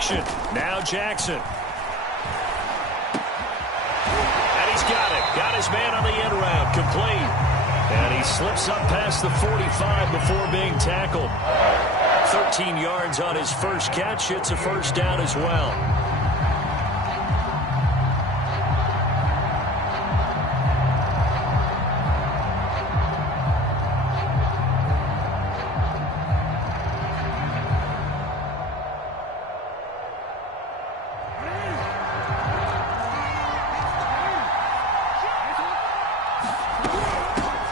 action. Now Jackson. And he's got it. Got his man on the end round. Complete. And he slips up past the 45 before being tackled. 13 yards on his first catch. It's a first down as well.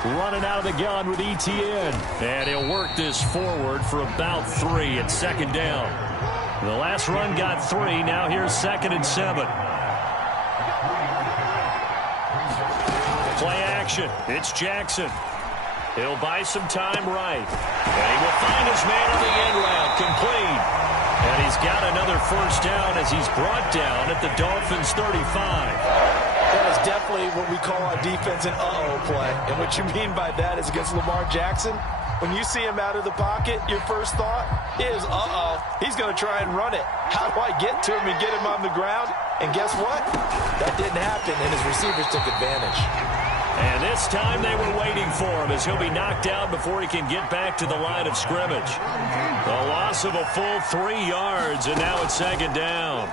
Running out of the gun with ETN. And he'll work this forward for about 3 at second down. The last run got 3. Now here's 2nd and 7. Play action. It's Jackson. He'll buy some time right. And he will find his man on the end round. Complete. And he's got another first down as he's brought down at the Dolphins' 35. That is definitely what we call our defense an uh-oh play. And what you mean by that is against Lamar Jackson, when you see him out of the pocket, your first thought is, uh-oh, he's going to try and run it. How do I get to him and get him on the ground? And guess what? That didn't happen, and his receivers took advantage. And this time they were waiting for him as he'll be knocked down before he can get back to the line of scrimmage. A loss of a full 3 yards, and now it's 2nd down.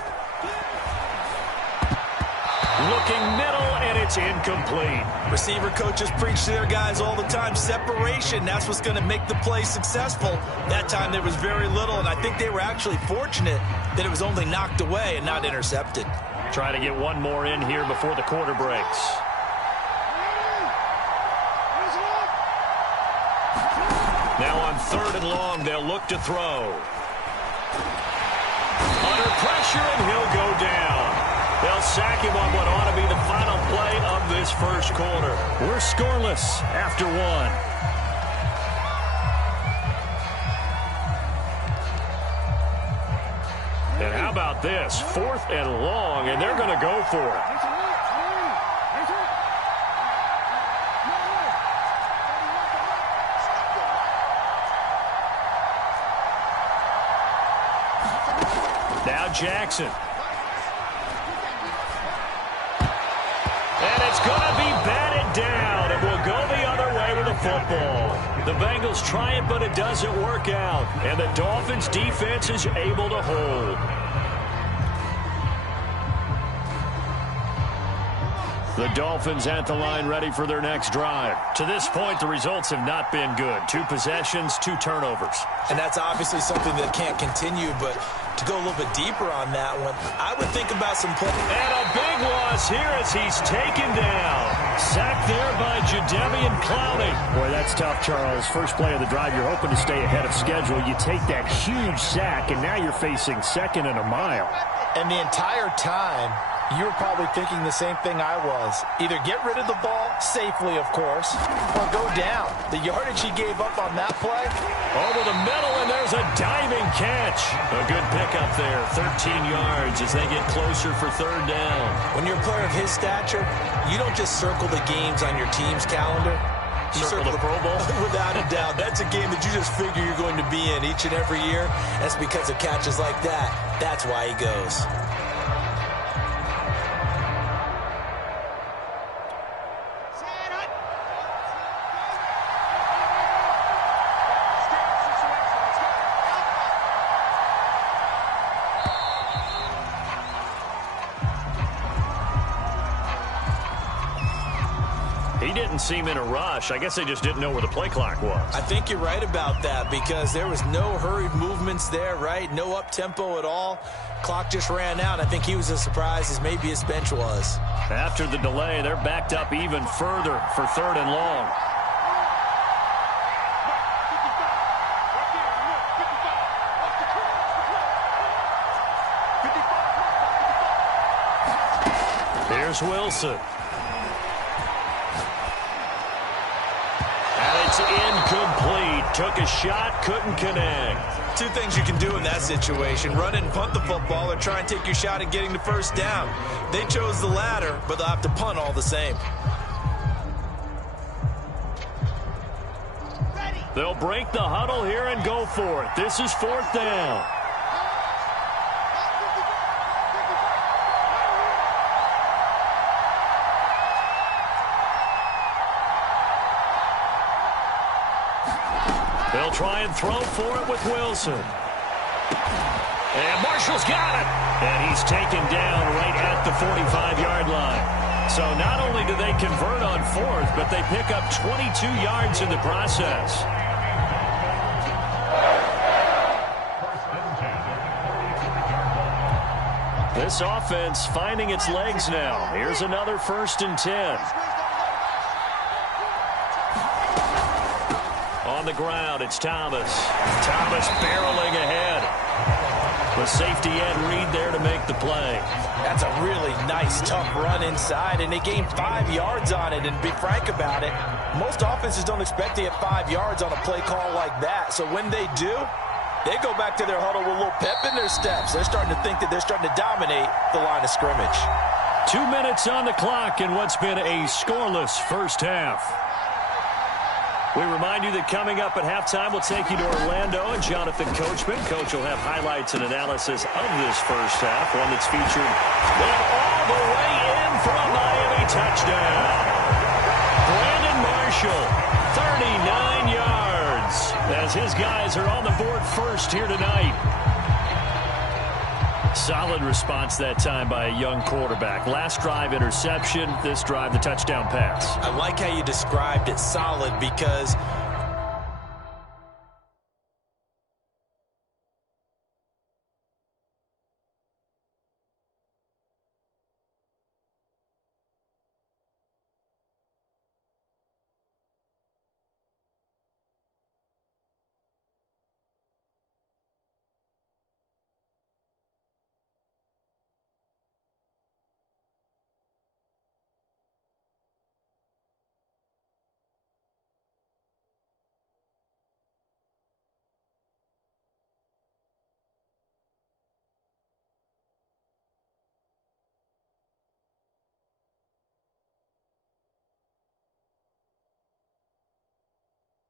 Looking middle, and it's incomplete. Receiver coaches preach to their guys all the time. Separation, that's what's going to make the play successful. That time there was very little, and I think they were actually fortunate that it was only knocked away and not intercepted. Try to get one more in here before the quarter breaks. Now on 3rd and long, they'll look to throw. Under pressure, and he'll go down. They'll sack him on what ought to be the final play of this first quarter. We're scoreless after 1. And how about this? 4th and long, and they're going to go for it. Now Jackson. And it's going to be batted down. It will go the other way with the football. The Bengals try it, but it doesn't work out. And the Dolphins' defense is able to hold. The Dolphins at the line ready for their next drive. To this point, the results have not been good. 2 possessions, 2 turnovers. And that's obviously something that can't continue, but to go a little bit deeper on that one, I would think about some play. And a big loss here as he's taken down. Sacked there by Jadeveon Clowney. Boy, that's tough, Charles. First play of the drive, you're hoping to stay ahead of schedule. You take that huge sack, and now you're facing 2nd and a mile. And the entire time, you were probably thinking the same thing I was. Either get rid of the ball, safely of course, or go down. The yardage he gave up on that play. Over the middle, and there's a diving catch. A good pickup there, 13 yards as they get closer for 3rd down. When you're a player of his stature, you don't just circle the games on your team's calendar. You circle the Pro Bowl? Without a doubt. That's a game that you just figure you're going to be in each and every year. That's because of catches like that. That's why he goes. He didn't seem in a rush. I guess they just didn't know where the play clock was. I think you're right about that because there was no hurried movements there, right? No up-tempo at all. Clock just ran out. I think he was as surprised as maybe his bench was. After the delay, they're backed up even further for 3rd and long. Here's Wilson. It's incomplete. Took a shot, couldn't connect. 2 things you can do in that situation. Run and punt the football or try and take your shot at getting the first down. They chose the latter, but they'll have to punt all the same. They'll break the huddle here and go for it. This is 4th down. They'll try and throw for it with Wilson. And Marshall's got it. And he's taken down right at the 45-yard line. So not only do they convert on fourth, but they pick up 22 yards in the process. This offense finding its legs now. Here's another 1st and 10. On the ground, it's Thomas. Thomas barreling ahead. With safety end Reed there to make the play. That's a really nice, tough run inside, and they gained 5 yards on it. And be frank about it, most offenses don't expect to get 5 yards on a play call like that. So when they do, they go back to their huddle with a little pep in their steps. They're starting to think that they're starting to dominate the line of scrimmage. 2 minutes on the clock in what's been a scoreless first half. We remind you that coming up at halftime, we'll take you to Orlando and Jonathan Coachman. Coach will have highlights and analysis of this first half, one that's featured all the way in for a Miami touchdown. Brandon Marshall, 39 yards, as his guys are on the board first here tonight. Solid response that time by a young quarterback. Last drive, interception. This drive, the touchdown pass. I like how you described it, solid, because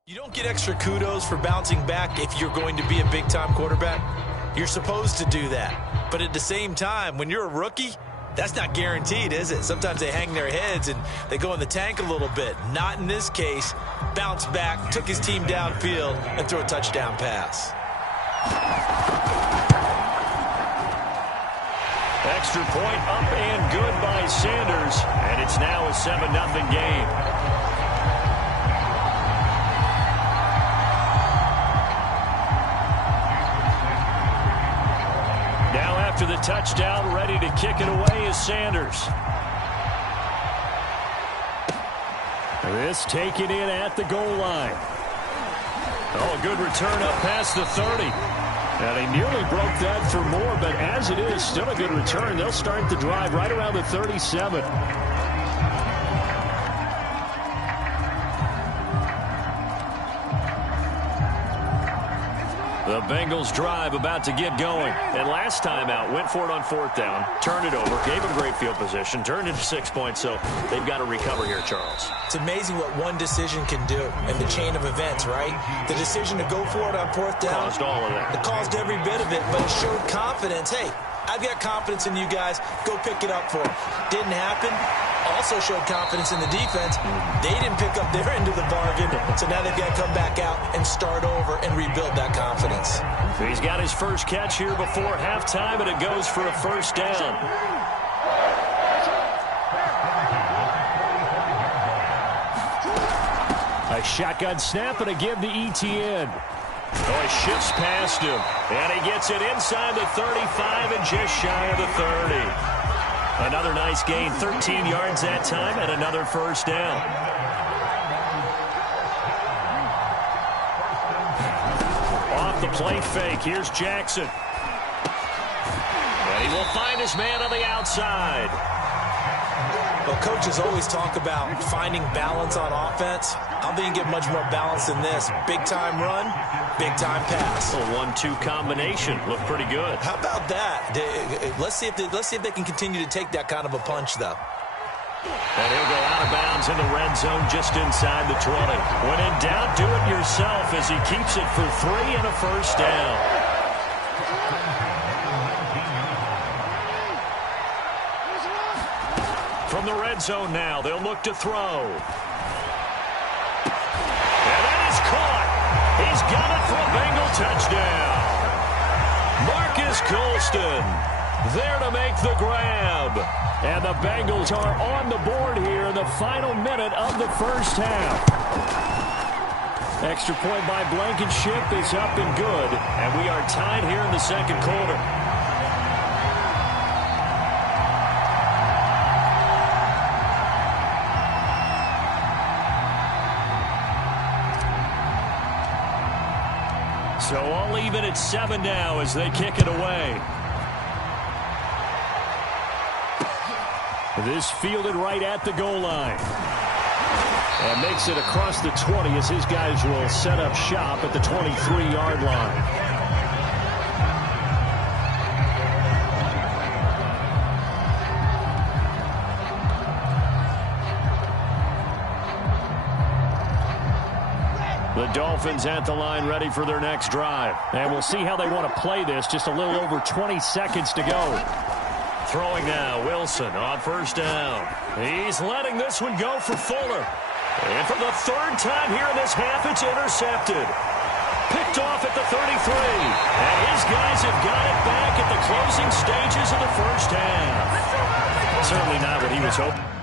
you don't get extra kudos for bouncing back if you're going to be a big-time quarterback. You're supposed to do that. But at the same time, when you're a rookie, that's not guaranteed, is it? Sometimes they hang their heads and they go in the tank a little bit. Not in this case. Bounced back, took his team downfield, and threw a touchdown pass. Extra point up and good by Sanders. And it's now a 7-0 game. After the touchdown, ready to kick it away is Sanders. This taken in at the goal line. Oh, a good return up past the 30. And he nearly broke that for more, but as it is, still a good return. They'll start the drive right around the 37. The Bengals drive about to get going. And last time out, went for it on 4th down, turned it over, gave them great field position, turned into 6 points, so they've got to recover here, Charles. It's amazing what one decision can do in the chain of events, right? The decision to go for it on 4th down. Caused all of that. It caused every bit of it, but it showed confidence. Hey, I've got confidence in you guys. Go pick it up for them. Didn't happen. Also showed confidence in the defense. They didn't pick up their end of the bargain, so now they've got to come back out and start over and rebuild that confidence. He's got his first catch here before halftime, and it goes for a 1st down. A shotgun snap and a give to ETN. Oh, he shifts past him, and he gets it inside the 35 and just shy of the 30. Another nice gain, 13 yards that time, and another 1st down. Off the play fake, here's Jackson. And he will find his man on the outside. Well, coaches always talk about finding balance on offense. I don't think you get much more balance than this. Big-time run, big-time pass. A 1-2 combination. Looked pretty good. How about that? Let's see if they can continue to take that kind of a punch, though. And he'll go out of bounds in the red zone just inside the 20. When in doubt, do it yourself as he keeps it for 3 and a 1st down. From the red zone now, they'll look to throw. And that is caught. He's got it for a Bengal touchdown. Marcus Colston there to make the grab. And the Bengals are on the board here in the final minute of the first half. Extra point by Blankenship is up and good. And we are tied here in the second quarter. So all even at 7 now as they kick it away. This fielded right at the goal line. And makes it across the 20 as his guys will set up shop at the 23-yard line. The Dolphins at the line ready for their next drive. And we'll see how they want to play this. Just a little over 20 seconds to go. Throwing now, Wilson on first down. He's letting this one go for Fuller. And for the third time here in this half, it's intercepted. Picked off at the 33. And his guys have got it back at the closing stages of the first half. Certainly not what he was hoping.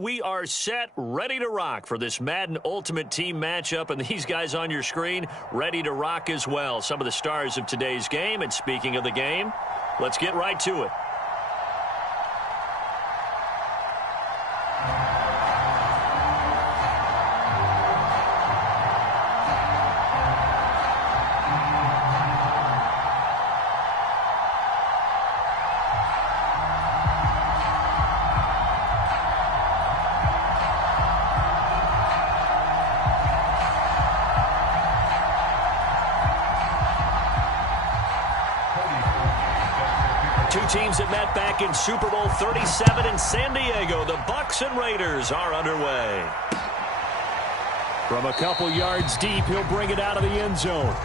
we are set, ready to rock for this Madden Ultimate Team matchup, and these guys on your screen ready to rock as well. Some of the stars of today's game, and speaking of the game, let's get right to it. Two teams that met back in Super Bowl 37 in San Diego. The Bucs and Raiders are underway. From a couple yards deep, he'll bring it out of the end zone.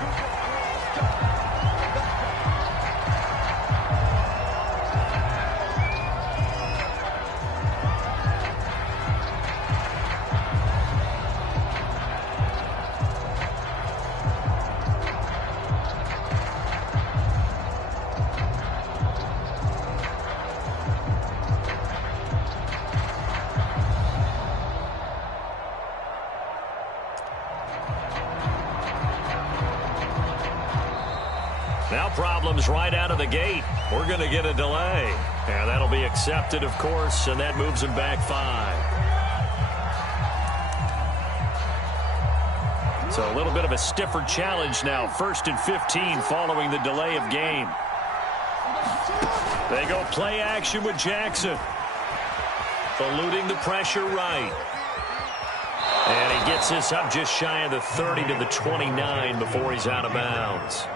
Now problems right out of the gate. We're going to get a delay. And that'll be accepted, of course, and that moves him back 5. So a little bit of a stiffer challenge now. 1st and 15 following the delay of game. They go play action with Jackson. Eluding the pressure right. And he gets this up just shy of the 30 to the 29 before he's out of bounds.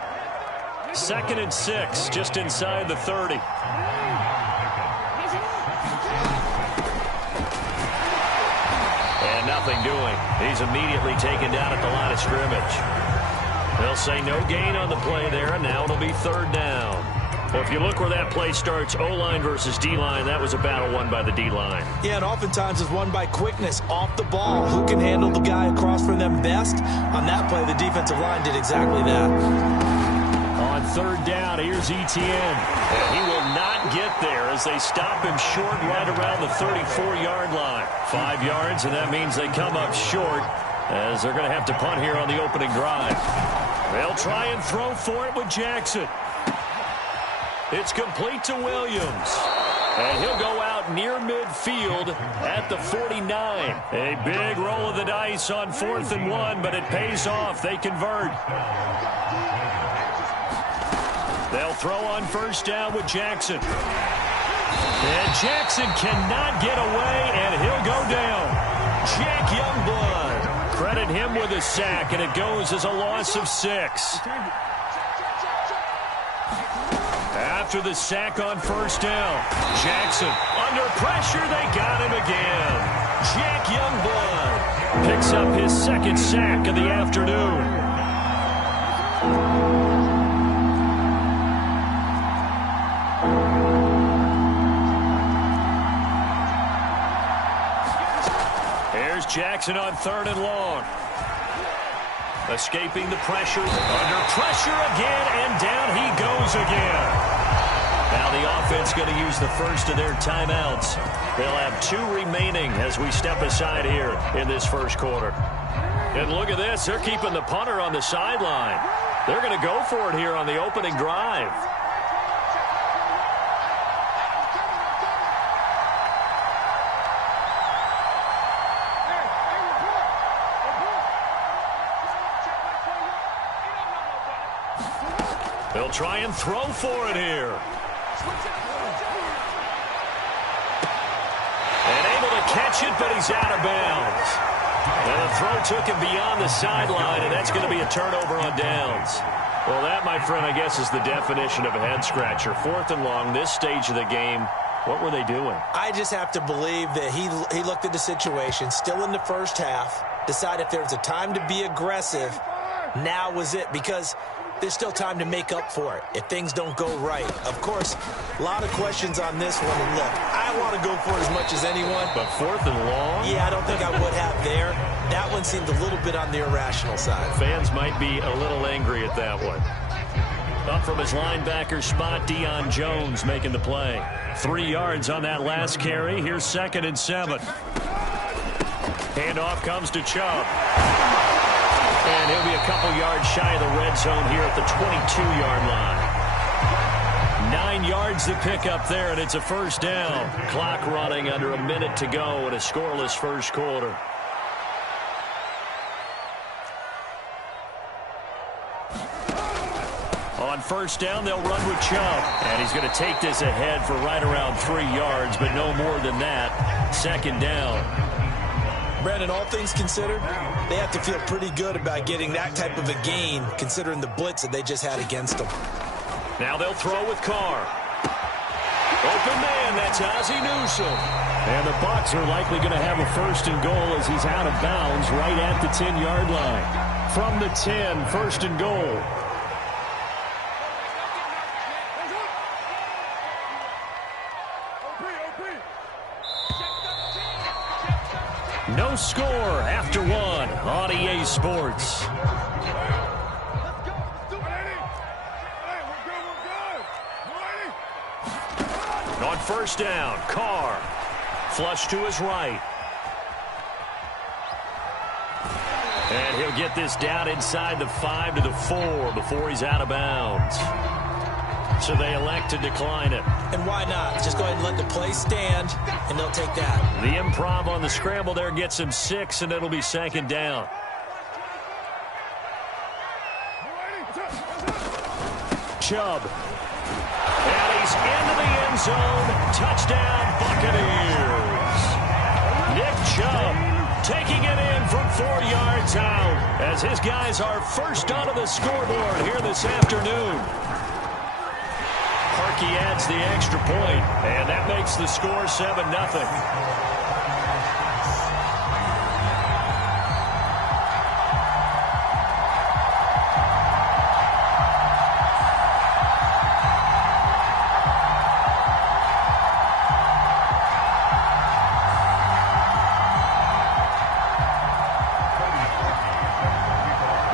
2nd and 6, just inside the 30. And nothing doing. He's immediately taken down at the line of scrimmage. They'll say no gain on the play there, and now it'll be 3rd down. Well, if you look where that play starts, O-line versus D-line, that was a battle won by the D-line. Yeah, and oftentimes it's won by quickness off the ball. Who can handle the guy across from them best? On that play, the defensive line did exactly that. On 3rd down, here's Etienne. And he will not get there as they stop him short right around the 34-yard line. 5 yards, and that means they come up short as they're going to have to punt here on the opening drive. They'll try and throw for it with Jackson. It's complete to Williams. And he'll go out near midfield at the 49. A big roll of the dice on 4th and 1, but it pays off. They convert. They'll throw on 1st down with Jackson. And Jackson cannot get away, and he'll go down. Jack Youngblood. Credit him with a sack, and it goes as a loss of 6. After the sack on 1st down, Jackson under pressure. They got him again. Jack Youngblood picks up his 2nd sack of the afternoon. Here's Jackson on 3rd and long. Escaping the pressure. Under pressure again, and down he goes again. Now the offense going to use the first of their timeouts. They'll have 2 remaining as we step aside here in this 1st quarter. And look at this. They're keeping the punter on the sideline. They're going to go for it here on the opening drive. They'll try and throw for it here. And able to catch it, but he's out of bounds. And the throw took him beyond the sideline, and that's going to be a turnover on downs. Well, that, my friend, I guess is the definition of a head-scratcher. 4th and long, this stage of the game. What were they doing? I just have to believe that he looked at the situation, still in the first half, decided if there was a time to be aggressive, now was it, because there's still time to make up for it if things don't go right. Of course, a lot of questions on this one. And look, I want to go for it as much as anyone. But 4th and long? Yeah, I don't think I would have there. That one seemed a little bit on the irrational side. Fans might be a little angry at that one. Up from his linebacker spot, Deion Jones making the play. 3 yards on that last carry. Here's 2nd and 7. Handoff comes to Chubb. And he'll be a couple yards shy of the red zone here at the 22-yard line. 9 yards to pick up there, and it's a first down. Clock running under a minute to go in a scoreless first quarter. On first down, they'll run with Chubb. And he's going to take this ahead for right around 3 yards, but no more than that. Second down. Brandon, all things considered, they have to feel pretty good about getting that type of a gain, considering the blitz that they just had against them. Now they'll throw with Carr. Open man, that's Ozzie Newsome. And the Bucs are likely going to have a first and goal as he's out of bounds right at the 10-yard line. From the 10, first and goal. No score after one on EA Sports. On first down, Carr. Flush to his right. And he'll get this down inside the 5 to the 4 before he's out of bounds. So they elect to decline it. And why not? Just go ahead and let the play stand, and they'll take that. The improv on the scramble there gets him 6, and it'll be second down. Chubb. And he's into the end zone. Touchdown, Buccaneers. Nick Chubb taking it in from 4 yards out as his guys are first onto the scoreboard here this afternoon. Parkey adds the extra point, and that makes the score 7-0.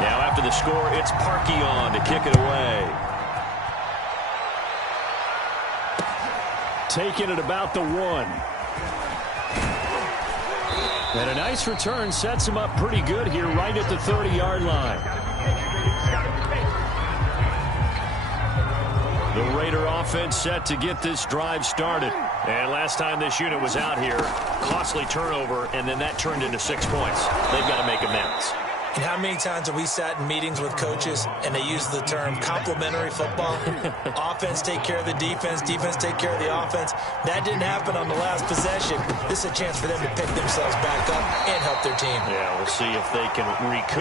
Now after the score, it's Parkey on to kick it away. Taking it about the 1. And a nice return sets him up pretty good here right at the 30-yard line. The Raider offense set to get this drive started. And last time this unit was out here, costly turnover, and then that turned into 6 points. They've got to make amends. And how many times have we sat in meetings with coaches and they use the term complementary football? Offense take care of the defense, defense take care of the offense. That didn't happen on the last possession. This is a chance for them to pick themselves back up and help their team. Yeah, we'll see if they can recoup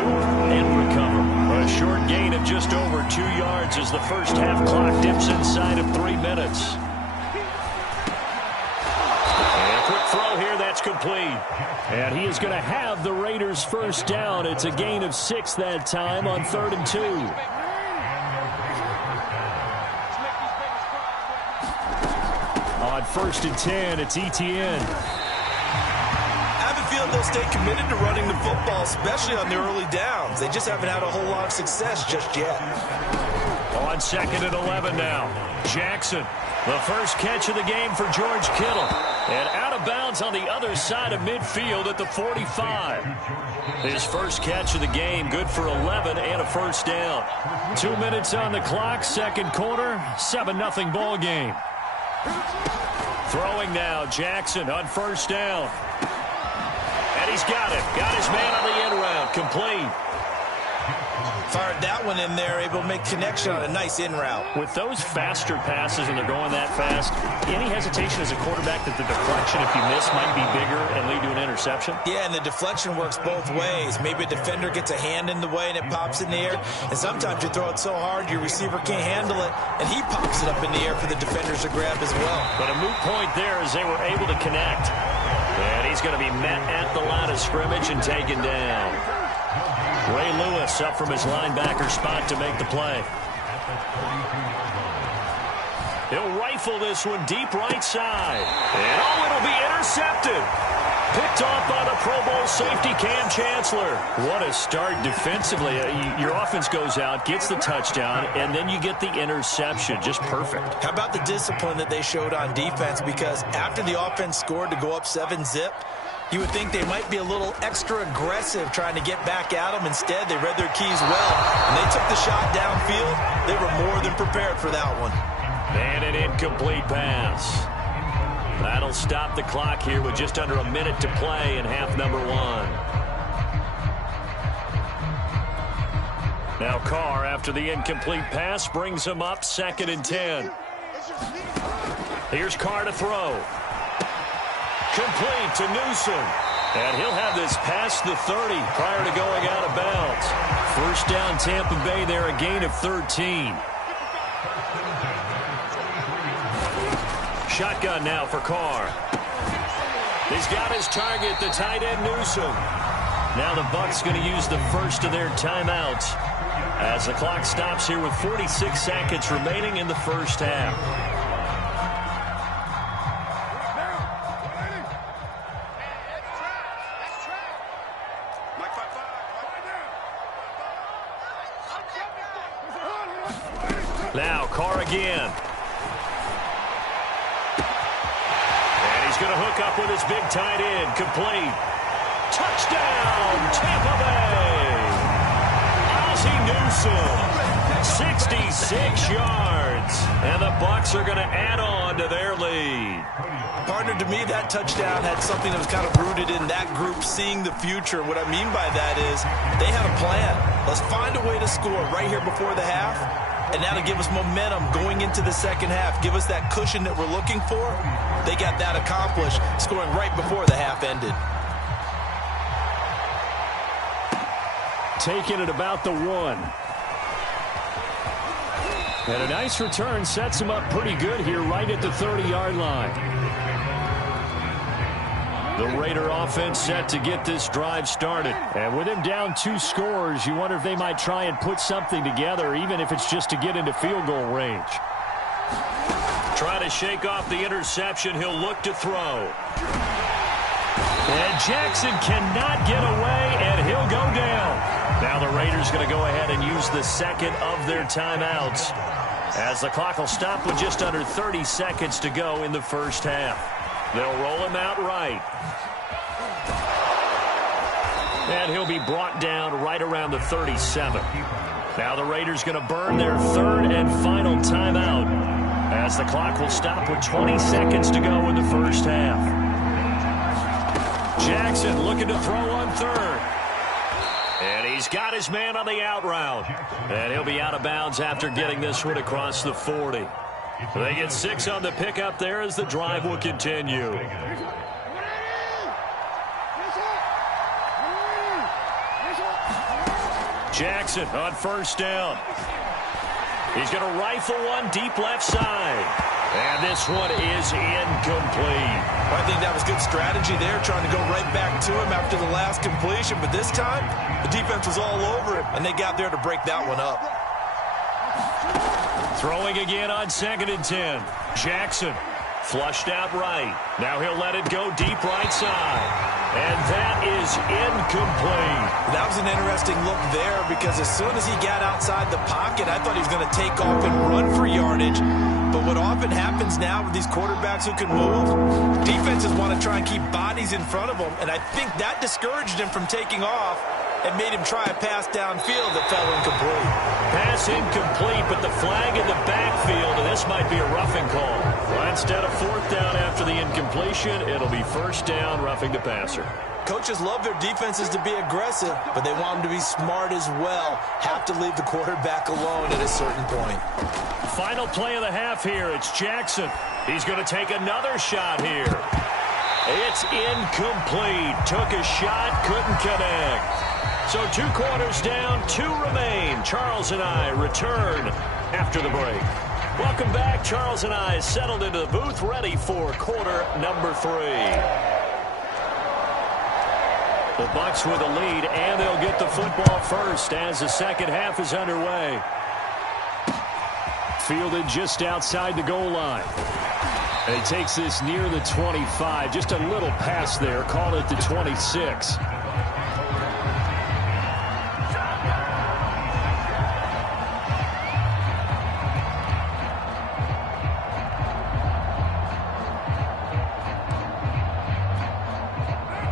and recover. A short gain of just over 2 yards as the first half clock dips inside of 3 minutes. Throw here, that's complete. And he is going to have the Raiders first down. It's a gain of 6 that time on 3rd and 2. On 1st and 10, it's Etienne. I have a feeling they'll stay committed to running the football, especially on the early downs. They just haven't had a whole lot of success just yet. On 2nd and 11 now, Jackson. The first catch of the game for George Kittle. And out of bounds on the other side of midfield at the 45. His first catch of the game, good for 11 and a first down. 2 minutes on the clock, second quarter, 7-0 ball game. Throwing now, Jackson on first down. And he's got it. Got his man on the end route, complete. Fired that one in there, able to make connection on a nice in route. With those faster passes and they're going that fast, any hesitation as a quarterback that the deflection, if you miss, might be bigger and lead to an interception? Yeah, and the deflection works both ways. Maybe a defender gets a hand in the way and it pops in the air. And sometimes you throw it so hard your receiver can't handle it, and he pops it up in the air for the defenders to grab as well. But a moot point there as they were able to connect. And he's going to be met at the line of scrimmage and taken down. Ray Lewis up from his linebacker spot to make the play. He'll rifle this one deep right side. And oh, it'll be intercepted. Picked off by the Pro Bowl safety Cam Chancellor. What a start defensively. Your offense goes out, gets the touchdown, and then you get the interception. Just perfect. How about the discipline that they showed on defense? Because after the offense scored to go up 7-0, You would think they might be a little extra aggressive trying to get back at them. Instead, they read their keys well, and they took the shot downfield. They were more than prepared for that one. And an incomplete pass. That'll stop the clock here with just under a minute to play in half number one. Now Carr, after the incomplete pass, brings him up 2nd and 10. Here's Carr to throw. Complete to Newsom. And he'll have this past the 30 prior to going out of bounds. First down Tampa Bay there, a gain of 13. Shotgun now for Carr. He's got his target, the tight end Newsom. Now the Bucs going to use the first of their timeouts as the clock stops here with 46 seconds remaining in the first half. Now Carr again. He's going to hook up with his big tight end. Complete. Touchdown, Tampa Bay. Ozzie Newsom, 66 yards. And the Bucs are going to add on to their lead. Partner, to me, that touchdown had something that was kind of rooted in that group seeing the future. What I mean by that is they had a plan. Let's find a way to score right here before the half. And that'll give us momentum going into the second half. Give us that cushion that we're looking for. They got that accomplished, scoring right before the half ended. Taking it about the 1. And a nice return sets him up pretty good here right at the 30-yard line. The Raider offense set to get this drive started. And with him down 2 scores, you wonder if they might try and put something together, even if it's just to get into field goal range. Try to shake off the interception. He'll look to throw. And Jackson cannot get away, and he'll go down. Now the Raiders going to go ahead and use the second of their timeouts, as the clock will stop with just under 30 seconds to go in the first half. They'll roll him out right. And he'll be brought down right around the 37. Now the Raiders going to burn their third and final timeout, as the clock will stop with 20 seconds to go in the first half. Jackson looking to throw on third. And he's got his man on the out route. And he'll be out of bounds after getting this one across the 40. They get 6 on the pickup there as the drive will continue. Jackson on first down. He's going to rifle one deep left side. And this one is incomplete. Well, I think that was good strategy there, trying to go right back to him after the last completion. But this time, the defense was all over it, and they got there to break that one up. Throwing again on 2nd and 10. Jackson flushed out right. Now he'll let it go deep right side. And that is incomplete. That was an interesting look there, because as soon as he got outside the pocket, I thought he was going to take off and run for yardage. But what often happens now with these quarterbacks who can move, defenses want to try and keep bodies in front of them. And I think that discouraged him from taking off and made him try a pass downfield that fell incomplete. Pass incomplete, but the flag in the backfield, and this might be a roughing call. Well, instead of 4th down after the incompletion, it'll be 1st down, roughing the passer. Coaches love their defenses to be aggressive, but they want them to be smart as well. Have to leave the quarterback alone at a certain point. Final play of the half here. It's Jackson. He's going to take another shot here. It's incomplete. Took a shot, couldn't connect. So 2 quarters down, 2 remain. Charles and I return after the break. Welcome back. Charles and I settled into the booth, ready for quarter number 3. The Bucs with a lead, and they'll get the football first as the second half is underway. Fielded just outside the goal line. And he takes this near the 25. Just a little pass there. Call it the 26.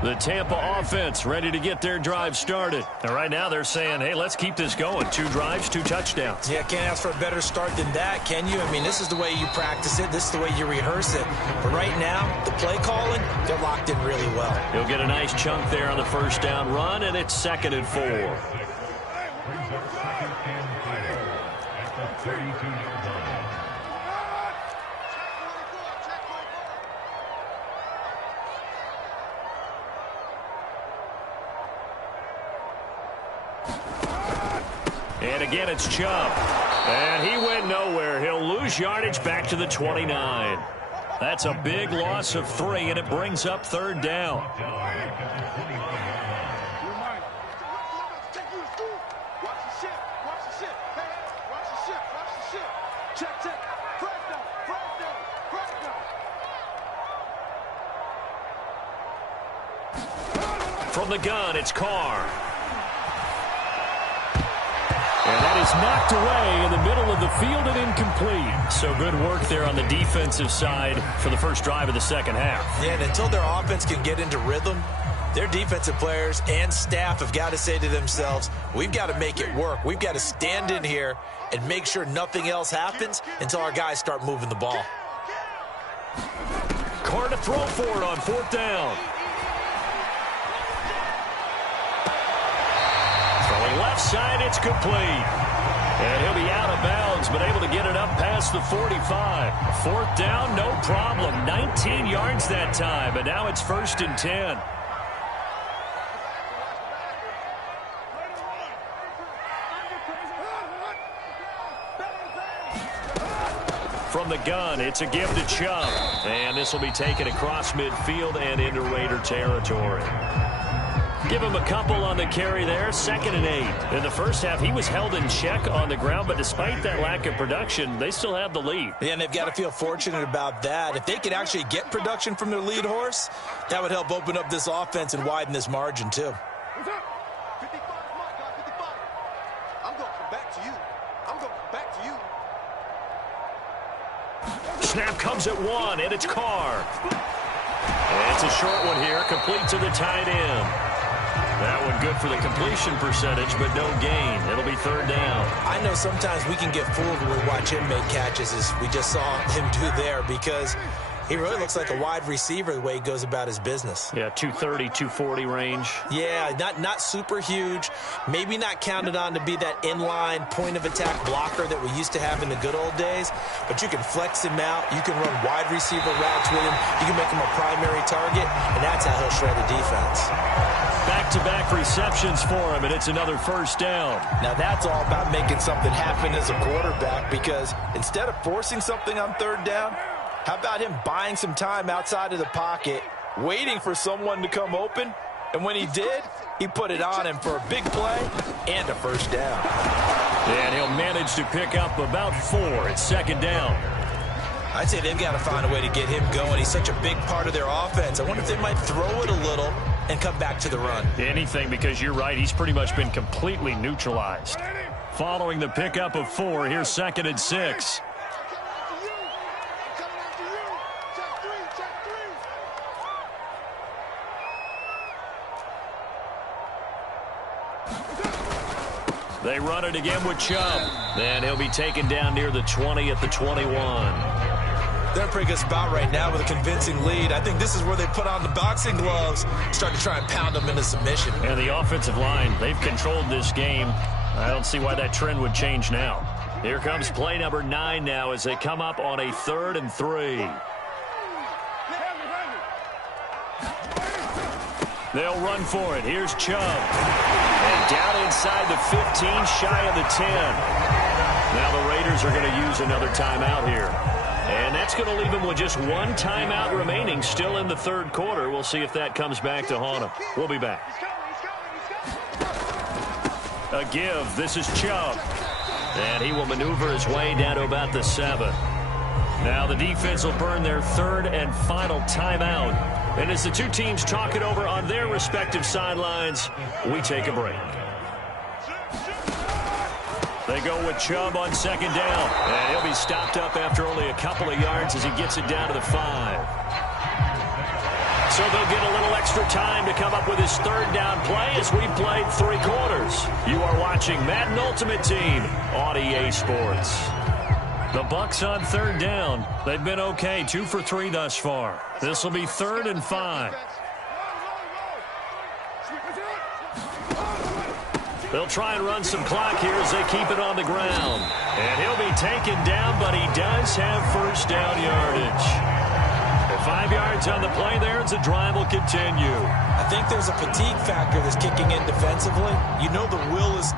The Tampa offense ready to get their drive started. And right now they're saying, hey, let's keep this going. 2 drives, 2 touchdowns. Yeah, can't ask for a better start than that, can you? I mean, this is the way you practice it. This is the way you rehearse it. But right now, the play calling, they're locked in really well. He'll get a nice chunk there on the first down run, and it's 2nd and 4. And again, it's Chubb. And he went nowhere. He'll lose yardage back to the 29. That's a big loss of 3, and it brings up 3rd down. From the gun, it's Carr. And that is knocked away in the middle of the field and incomplete. So good work there on the defensive side for the first drive of the second half. Yeah, and until their offense can get into rhythm, their defensive players and staff have got to say to themselves, we've got to make it work. We've got to stand in here and make sure nothing else happens until our guys start moving the ball. Carr to throw for it on 4th down. Left side, it's complete. And he'll be out of bounds, but able to get it up past the 45. 4th down, no problem. 19 yards that time, but now it's 1st and 10. From the gun, it's a give to Chubb. And this will be taken across midfield and into Raider territory. Give him a couple on the carry there, 2nd and 8. In the first half, he was held in check on the ground, but despite that lack of production, they still have the lead. Yeah, and they've got to feel fortunate about that. If they could actually get production from their lead horse, that would help open up this offense and widen this margin, too. Snap comes at 1, and it's Carr. And it's a short one here, complete to the tight end. That one good for the completion percentage, but no gain. It'll be 3rd down. I know sometimes we can get fooled when we watch him make catches, as we just saw him do there, because he really looks like a wide receiver the way he goes about his business. Yeah, 230, 240 range. Yeah, not super huge. Maybe not counted on to be that inline point-of-attack blocker that we used to have in the good old days, but you can flex him out. You can run wide receiver routes with him. You can make him a primary target, and that's how he'll shred the defense. Back-to-back receptions for him, and it's another 1st down. Now that's all about making something happen as a quarterback, because instead of forcing something on 3rd down, how about him buying some time outside of the pocket, waiting for someone to come open, and when he did, he put it on him for a big play and a 1st down. And he'll manage to pick up about 4. It's 2nd down. I'd say they've got to find a way to get him going. He's such a big part of their offense. I wonder if they might throw it a little and come back to the run. Anything, because you're right, he's pretty much been completely neutralized. Following the pickup of 4, here's 2nd and 6. They run it again with Chubb. Then he'll be taken down near the 20 at the 21. They're in a pretty good spot right now with a convincing lead. I think this is where they put on the boxing gloves, start to try and pound them into submission. And the offensive line, they've controlled this game. I don't see why that trend would change now. Here comes play number 9 now as they come up on a 3rd and 3. They'll run for it. Here's Chubb. And down inside the 15, shy of the 10. Now the Raiders are going to use another timeout here. And that's going to leave them with just 1 timeout remaining still in the 3rd quarter. We'll see if that comes back to haunt them. We'll be back. A give. This is Chubb. And he will maneuver his way down to about the 7. Now the defense will burn their 3rd and final timeout. And as the two teams talk it over on their respective sidelines, we take a break. They go with Chubb on 2nd down. And he'll be stopped up after only a couple of yards as he gets it down to the 5. So they'll get a little extra time to come up with his third down play as we played 3 quarters. You are watching Madden Ultimate Team on EA Sports. The Bucs on third down. They've been okay, 2 for 3 thus far. This will be 3rd and 5. They'll try and run some clock here as they keep it on the ground. And he'll be taken down, but he does have first down yardage. At 5 yards on the play there, as the drive will continue. I think there's a fatigue factor that's kicking in defensively. You know the will is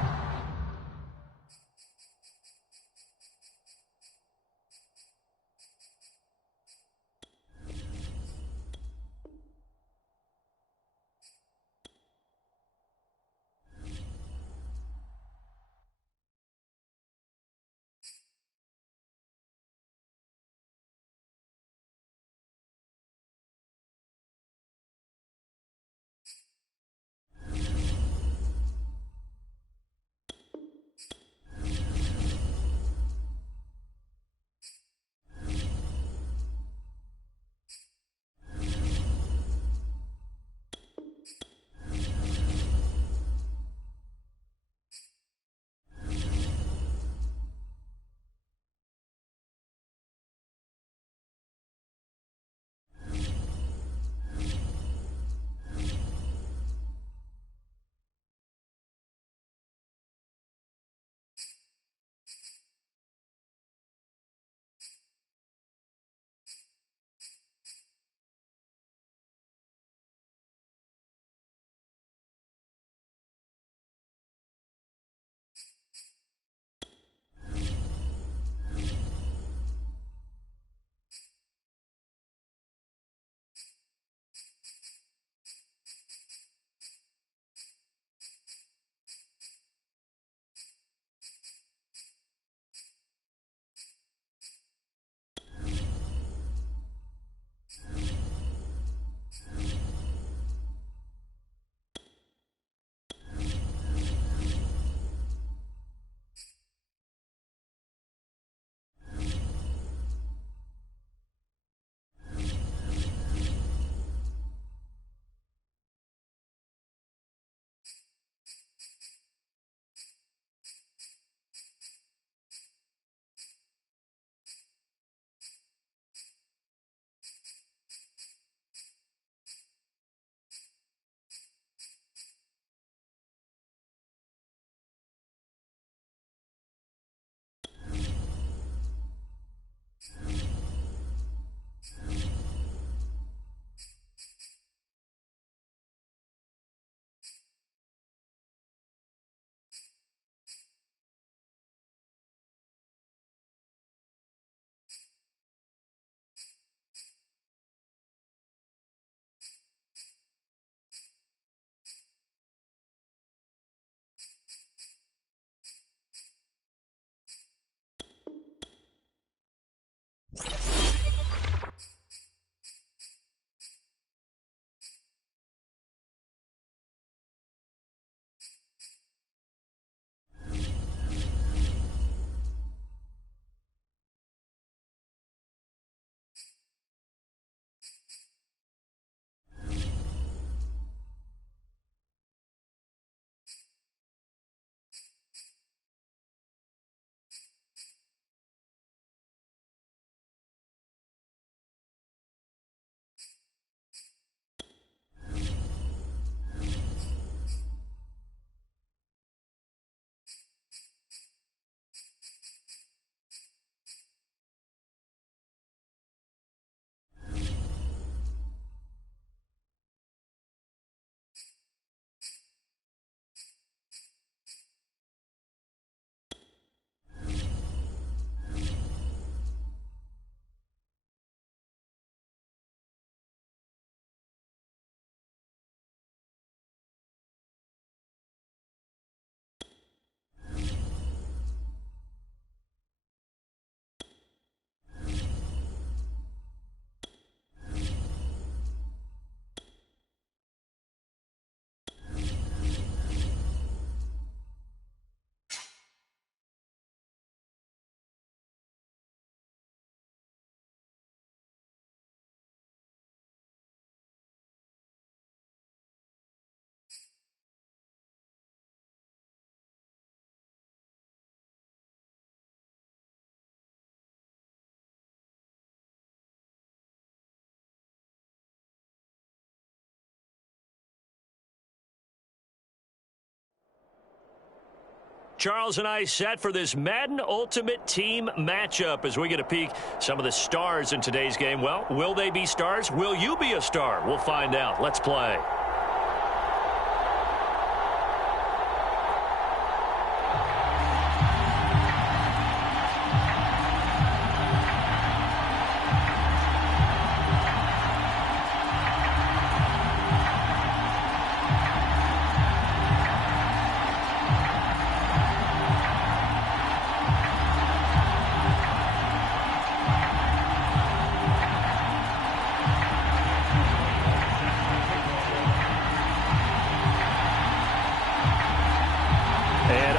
Charles and I set for this Madden Ultimate Team matchup as we get a peek some of the stars in today's game. Well, will they be stars? Will you be a star? We'll find out. Let's play.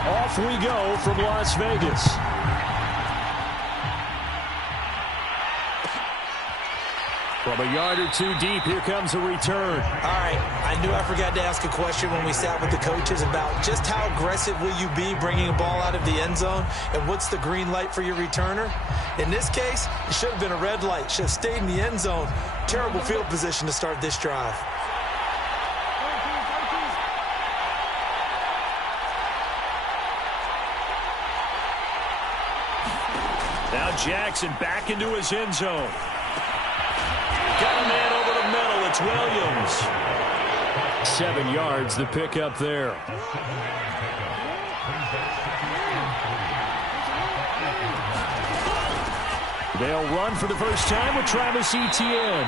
Off we go from Las Vegas. From a yard or two deep, here comes a return. All right, I knew I forgot to ask a question when we sat with the coaches about just how aggressive will you be bringing a ball out of the end zone, and what's the green light for your returner? In this case, it should have been a red light. Should have stayed in the end zone. Terrible field position to start this drive. Now Jackson back into his end zone. Got a man over the middle. It's Williams. 7 yards, the pickup there. They'll run for the first time with Travis Etienne.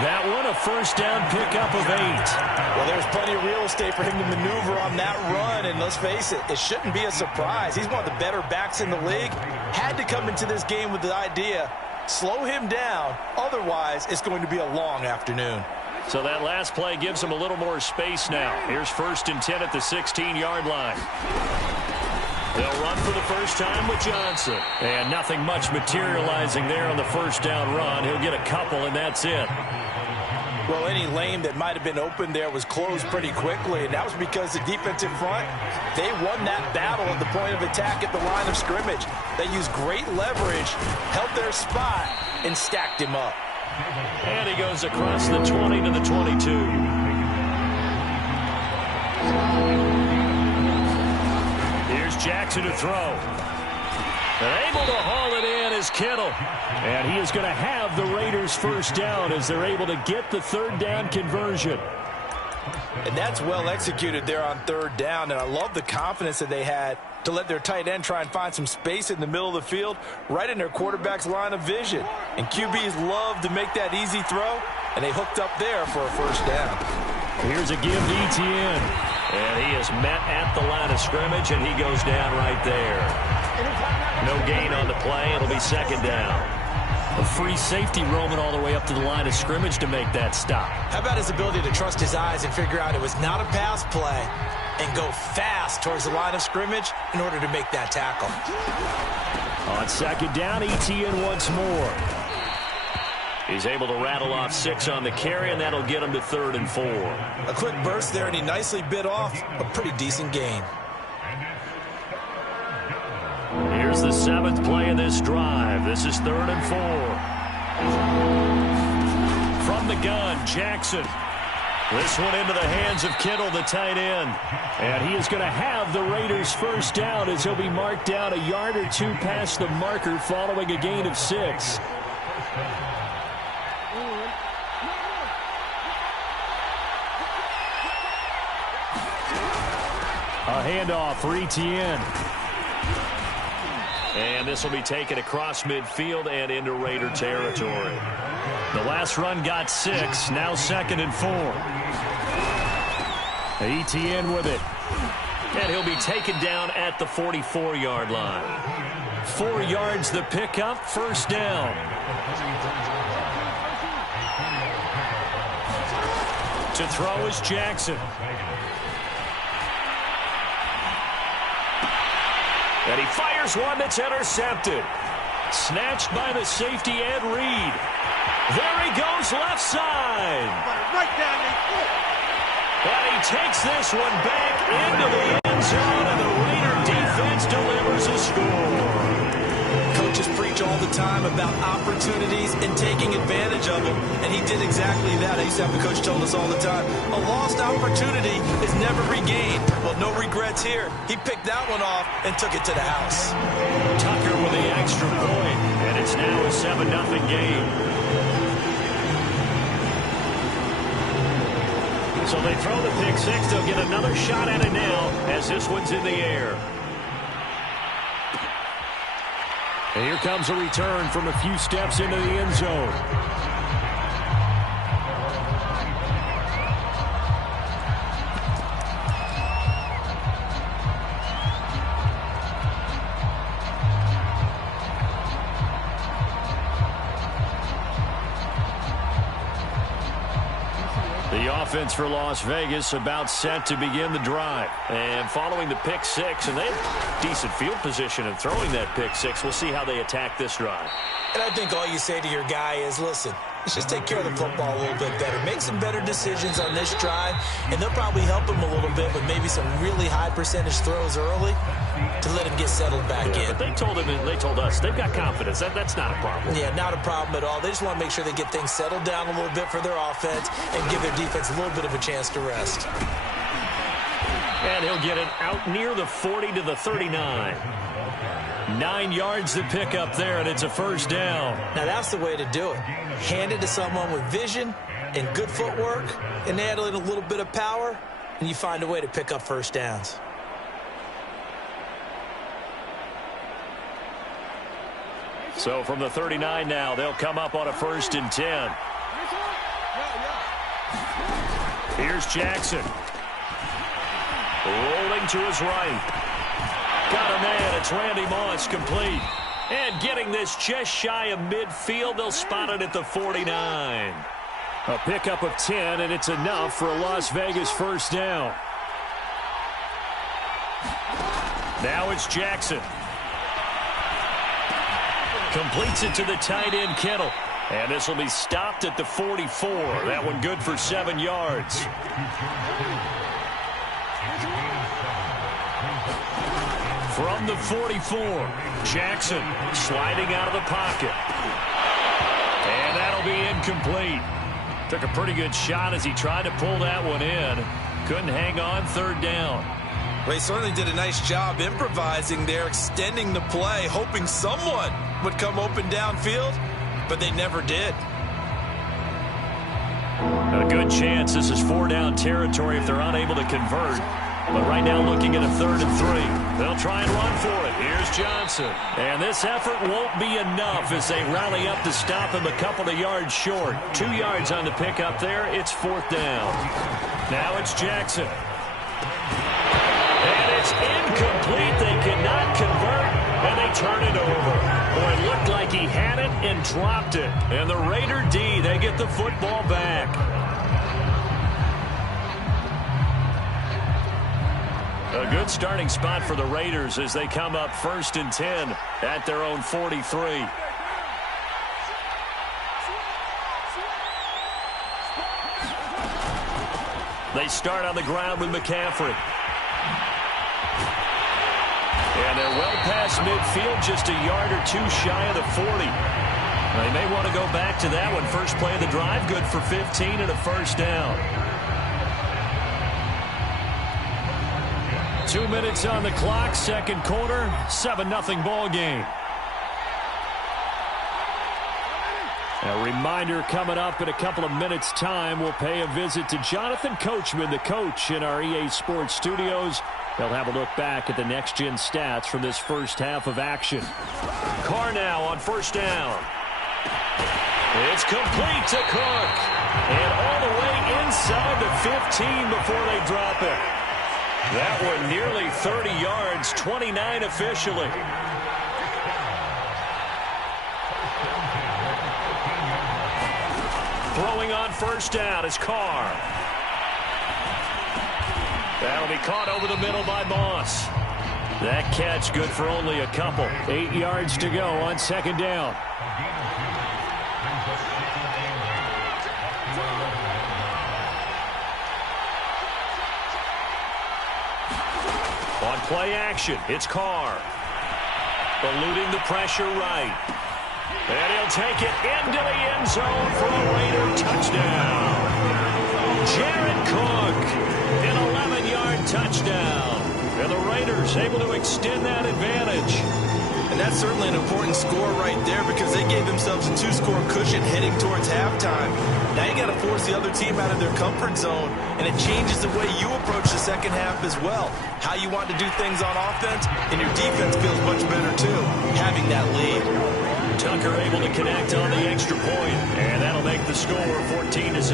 That one, a first down pickup of 8. Well, there's plenty of real estate for him to maneuver on that run, and let's face it, it shouldn't be a surprise. He's one of the better backs in the league. Had to come into this game with the idea, slow him down, otherwise it's going to be a long afternoon. So that last play gives him a little more space now. Here's 1st and 10 at the 16-yard line. They'll run for the first time with Johnson. And nothing much materializing there on the first down run. He'll get a couple, and that's it. Well, any lane that might have been open there was closed pretty quickly, and that was because the defensive front, they won that battle at the point of attack at the line of scrimmage. They used great leverage, held their spot, and stacked him up. And he goes across the 20 to the 22. Here's Jackson to throw. And able to haul it in is Kittle. And he is going to have the Raiders first down as they're able to get the 3rd down conversion. And that's well executed there on 3rd down. And I love the confidence that they had to let their tight end try and find some space in the middle of the field, right in their quarterback's line of vision. And QBs love to make that easy throw, and they hooked up there for a first down. Here's a give to Etienne. And he is met at the line of scrimmage, and he goes down right there. No gain on the play. It'll be 2nd down. A free safety roaming all the way up to the line of scrimmage to make that stop. How about his ability to trust his eyes and figure out it was not a pass play and go fast towards the line of scrimmage in order to make that tackle. On 2nd down, Etienne once more. He's able to rattle off 6 on the carry, and that'll get him to 3rd and 4. A quick burst there, and he nicely bit off a pretty decent gain. Here's the 7th play of this drive. This is 3rd and 4. From the gun, Jackson. This one into the hands of Kittle, the tight end. And he is going to have the Raiders first down as he'll be marked down a yard or two past the marker following a gain of 6. A handoff for Etienne. And this will be taken across midfield and into Raider territory. The last run got 6. Now 2nd and 4. Etienne with it. And he'll be taken down at the 44-yard line. 4 yards the pickup, first down. To throw is Jackson. And he fires one that's intercepted. Snatched by the safety, Ed Reed. There he goes, left side. Right down the And he takes this one back into the end zone, and the Raider defense delivers a score. Coaches preach all the time about opportunities and taking advantage of them, and he did exactly that. I used to have the coach told us all the time, a lost opportunity is never regained. Well, no regrets here. He picked that one off and took it to the house. Tucker with the extra point, and it's now a 7-0 game. So they throw the pick six. They'll get another shot at it now as this one's in the air. And here comes a return from a few steps into the end zone. The offense for Las Vegas about set to begin the drive. And following the pick six, and they have decent field position in throwing that pick six. We'll see how they attack this drive. And I think all you say to your guy is, listen, let's just take care of the football a little bit better. Make some better decisions on this drive, and they'll probably help him a little bit with maybe some really high percentage throws early to let him get settled back in. But they told him, and they told us, they've got confidence. That's not a problem. Yeah, not a problem at all. They just want to make sure they get things settled down a little bit for their offense and give their defense a little bit of a chance to rest. And he'll get it out near the 40 to the 39. 9 yards to pick up there, and it's a first down. Now, that's the way to do it. Hand it to someone with vision and good footwork, and add in a little bit of power, and you find a way to pick up first downs. So from the 39 now, they'll come up on a 1st and 10. Here's Jackson. Rolling to his right. Got a man. It's Randy Moss, complete. And getting this just shy of midfield, they'll spot it at the 49. A pickup of 10, and it's enough for a Las Vegas first down. Now it's Jackson. Completes it to the tight end, Kittle. And this will be stopped at the 44. That one good for 7 yards. From the 44, Jackson sliding out of the pocket. And that'll be incomplete. Took a pretty good shot as he tried to pull that one in. Couldn't hang on, 3rd down. Well, he certainly did a nice job improvising there, extending the play, hoping someone would come open downfield, but they never did. A good chance this is 4-down territory if they're unable to convert. But right now looking at a 3rd and 3. They'll try and run for it. Here's Johnson. And this effort won't be enough as they rally up to stop him a couple of yards short. 2 yards on the pickup there. It's 4th down. Now it's Jackson. And it's incomplete. They cannot convert, and they turn it over. Boy, it looked like he had it and dropped it. And the Raider D, they get the football back. A good starting spot for the Raiders as they come up 1st and 10 at their own 43. They start on the ground with McCaffrey. And they're well past midfield, just a yard or two shy of the 40. They may want to go back to that one. First play of the drive, good for 15 and a first down. 2 minutes on the clock, 2nd quarter, 7-0 ball game. A reminder coming up in a couple of minutes' time, we'll pay a visit to Jonathan Coachman, the coach in our EA Sports studios. They'll have a look back at the next-gen stats from this first half of action. Carr now on 1st down. It's complete to Cook. And all the way inside the 15 before they drop it. That one nearly 30 yards, 29 officially. Throwing on 1st down is Carr. That'll be caught over the middle by Moss. That catch good for only a couple. 8 yards to go on 2nd down. On play action, it's Carr. Eluding the pressure right. And he'll take it into the end zone for a Raider touchdown. Jared Cook, an 11-yard touchdown. And the Raiders able to extend that advantage. And that's certainly an important score right there because they gave themselves a 2-score cushion heading towards halftime. Now you got to force the other team out of their comfort zone, and it changes the way you approach the second half as well. How you want to do things on offense, and your defense feels much better too, having that lead. Tucker able to connect on the extra point, and that'll make the score 14-0.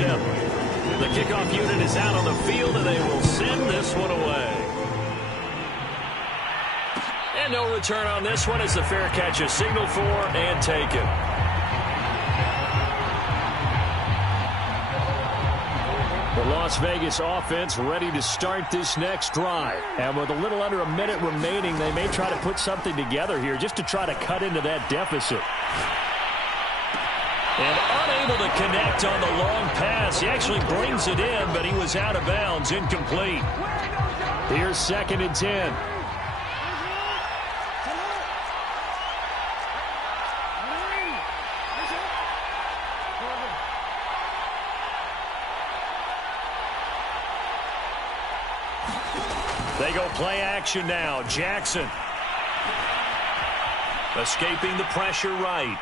The kickoff unit is out on the field, and they will send this one away. And no return on this one as the fair catch is signaled for and taken. The Las Vegas offense ready to start this next drive. And with a little under a minute remaining, they may try to put something together here just to try to cut into that deficit. And unable to connect on the long pass. He actually brings it in, but he was out of bounds, incomplete. Here's 2nd and 10. They go play action now. Jackson escaping the pressure right.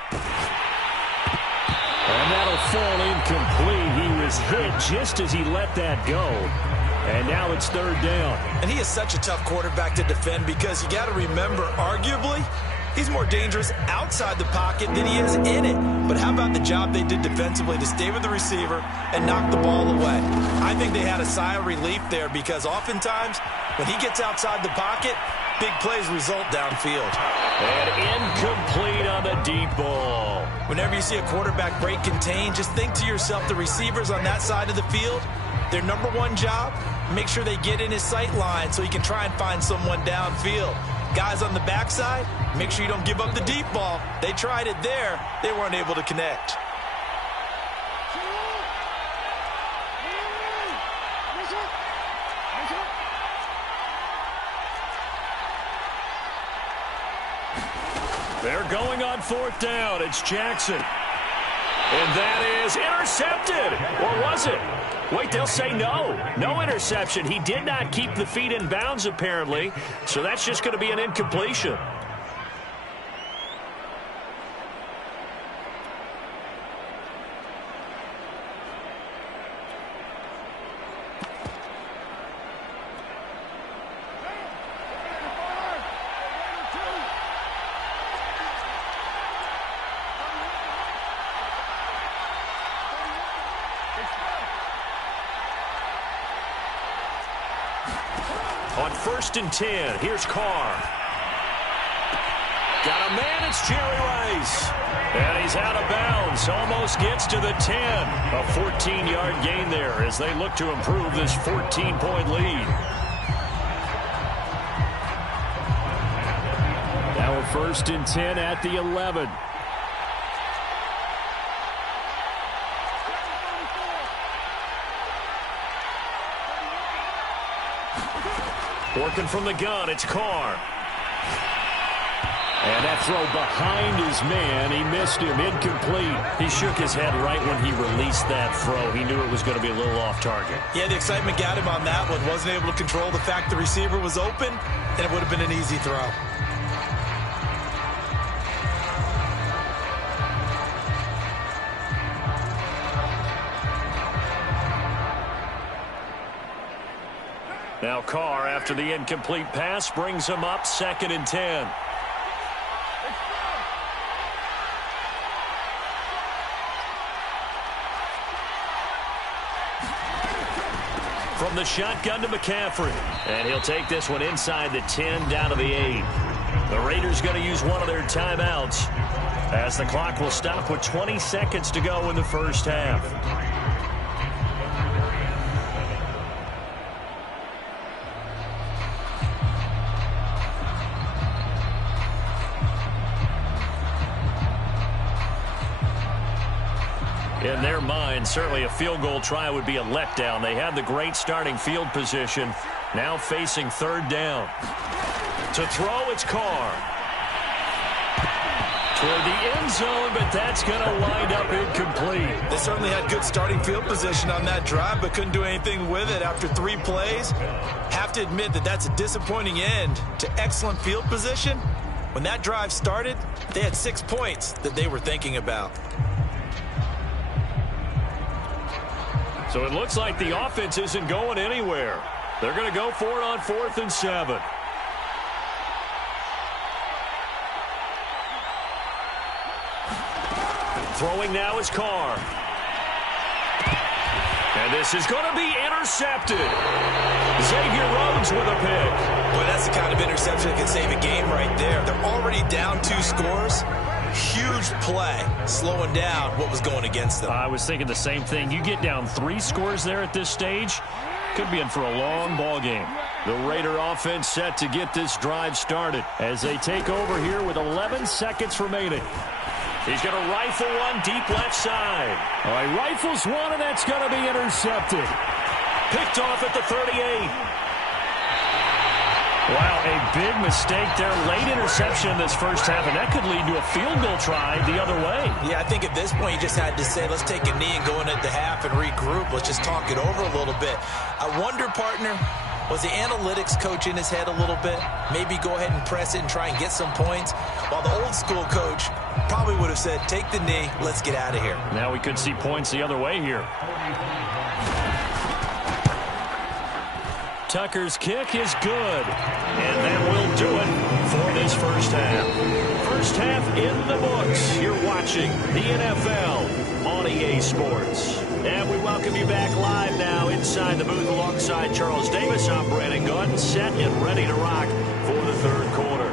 And that'll fall incomplete. He was hit just as he let that go. And now it's 3rd down. And he is such a tough quarterback to defend because you got to remember, arguably, he's more dangerous outside the pocket than he is in it. But how about the job they did defensively to stay with the receiver and knock the ball away? I think they had a sigh of relief there because oftentimes when he gets outside the pocket, big plays result downfield. And incomplete on the deep ball. Whenever you see a quarterback break contain, just think to yourself, the receivers on that side of the field, their number one job, make sure they get in his sight line so he can try and find someone downfield. Guys on the backside, make sure you don't give up the deep ball. They tried it there. They weren't able to connect. They're going on 4th down. It's Jackson. And that is intercepted. Or was it? Wait, they'll say no. No interception. He did not keep the feet in bounds, apparently. So that's just going to be an incompletion. On 1st and 10, here's Carr. Got a man, it's Jerry Rice. And he's out of bounds, almost gets to the 10. A 14-yard gain there as they look to improve this 14-point lead. Now a 1st and 10 at the 11. Working from the gun, it's Carr. And that throw behind his man, he missed him, incomplete. He shook his head right when he released that throw. He knew it was going to be a little off target. Yeah, the excitement got him on that one. Wasn't able to control the fact the receiver was open, and it would have been an easy throw. Now Carr, after the incomplete pass, brings him up 2nd and 10. From the shotgun to McCaffrey. And he'll take this one inside the 10 down to the 8. The Raiders going to use one of their timeouts as the clock will stop with 20 seconds to go in the first half. In their mind, certainly a field goal try would be a letdown. They had the great starting field position. Now facing 3rd down. To throw, it's Carr. toward the end zone, but that's going to wind up incomplete. They certainly had good starting field position on that drive, but couldn't do anything with it after 3 plays. Have to admit that that's a disappointing end to excellent field position. When that drive started, they had 6 points that they were thinking about. So it looks like the offense isn't going anywhere. They're going to go for it on 4th and 7. Throwing now is Carr. And this is going to be intercepted. Xavier Rhodes with a pick. Boy, that's the kind of interception that can save a game right there. They're already down 2 scores. Huge play, slowing down what was going against them. I was thinking the same thing. You get down 3 scores there at this stage, could be in for a long ball game. The Raider offense set to get this drive started as they take over here with 11 seconds remaining. He's going to rifle one deep left side. All right, rifles one, and that's going to be intercepted. Picked off at the 38. Wow, a big mistake there. Late interception in this first half, and that could lead to a field goal try the other way. Yeah, I think at this point you just had to say, let's take a knee and go in at the half and regroup. Let's just talk it over a little bit. I wonder, partner, was the analytics coach in his head a little bit? Maybe go ahead and press it and try and get some points? While the old school coach probably would have said, take the knee, let's get out of here. Now we could see points the other way here. Tucker's kick is good. And that will do it for this first half. First half in the books. You're watching the NFL on EA Sports. And we welcome you back live now inside the booth alongside Charles Davis. I'm Brandon Gunn, set and ready to rock for the third quarter.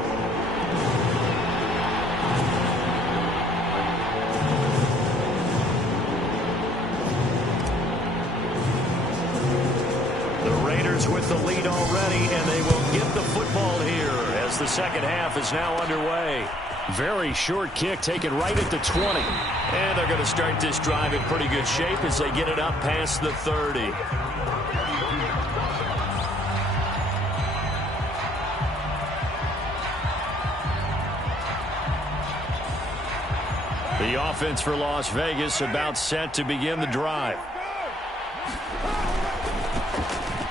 With the lead already, and they will get the football here as the second half is now underway. Very short kick taken right at the 20. And they're going to start this drive in pretty good shape as they get it up past the 30. The offense for Las Vegas about set to begin the drive.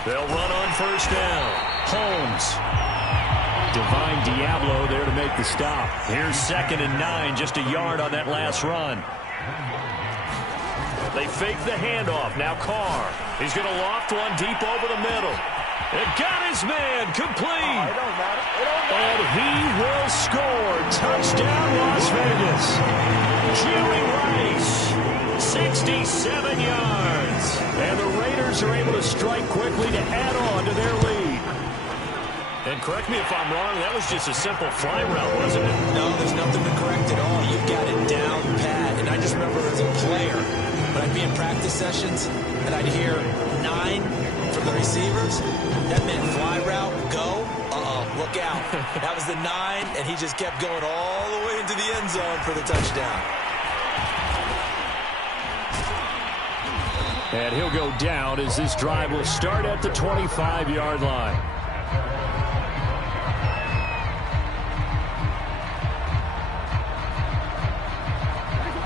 They'll run on first down. Holmes. Divine Diablo there to make the stop. Here's 2nd and 9, just a yard on that last run. They fake the handoff. Now Carr. He's going to loft one deep over the middle. It got his man complete. And he will score. Touchdown, Las Vegas. Jerry Rice, 67 yards. And the Raiders are able to strike quickly to add on to their lead. And correct me if I'm wrong, that was just a simple fly route, wasn't it? No, there's nothing to correct at all. You've got it down pat. And I just remember as a player, when I'd be in practice sessions, and I'd hear 9 from the receivers, that meant fly route, go, look out. That was the 9, and he just kept going all the way into the end zone for the touchdown. And he'll go down as this drive will start at the 25-yard line.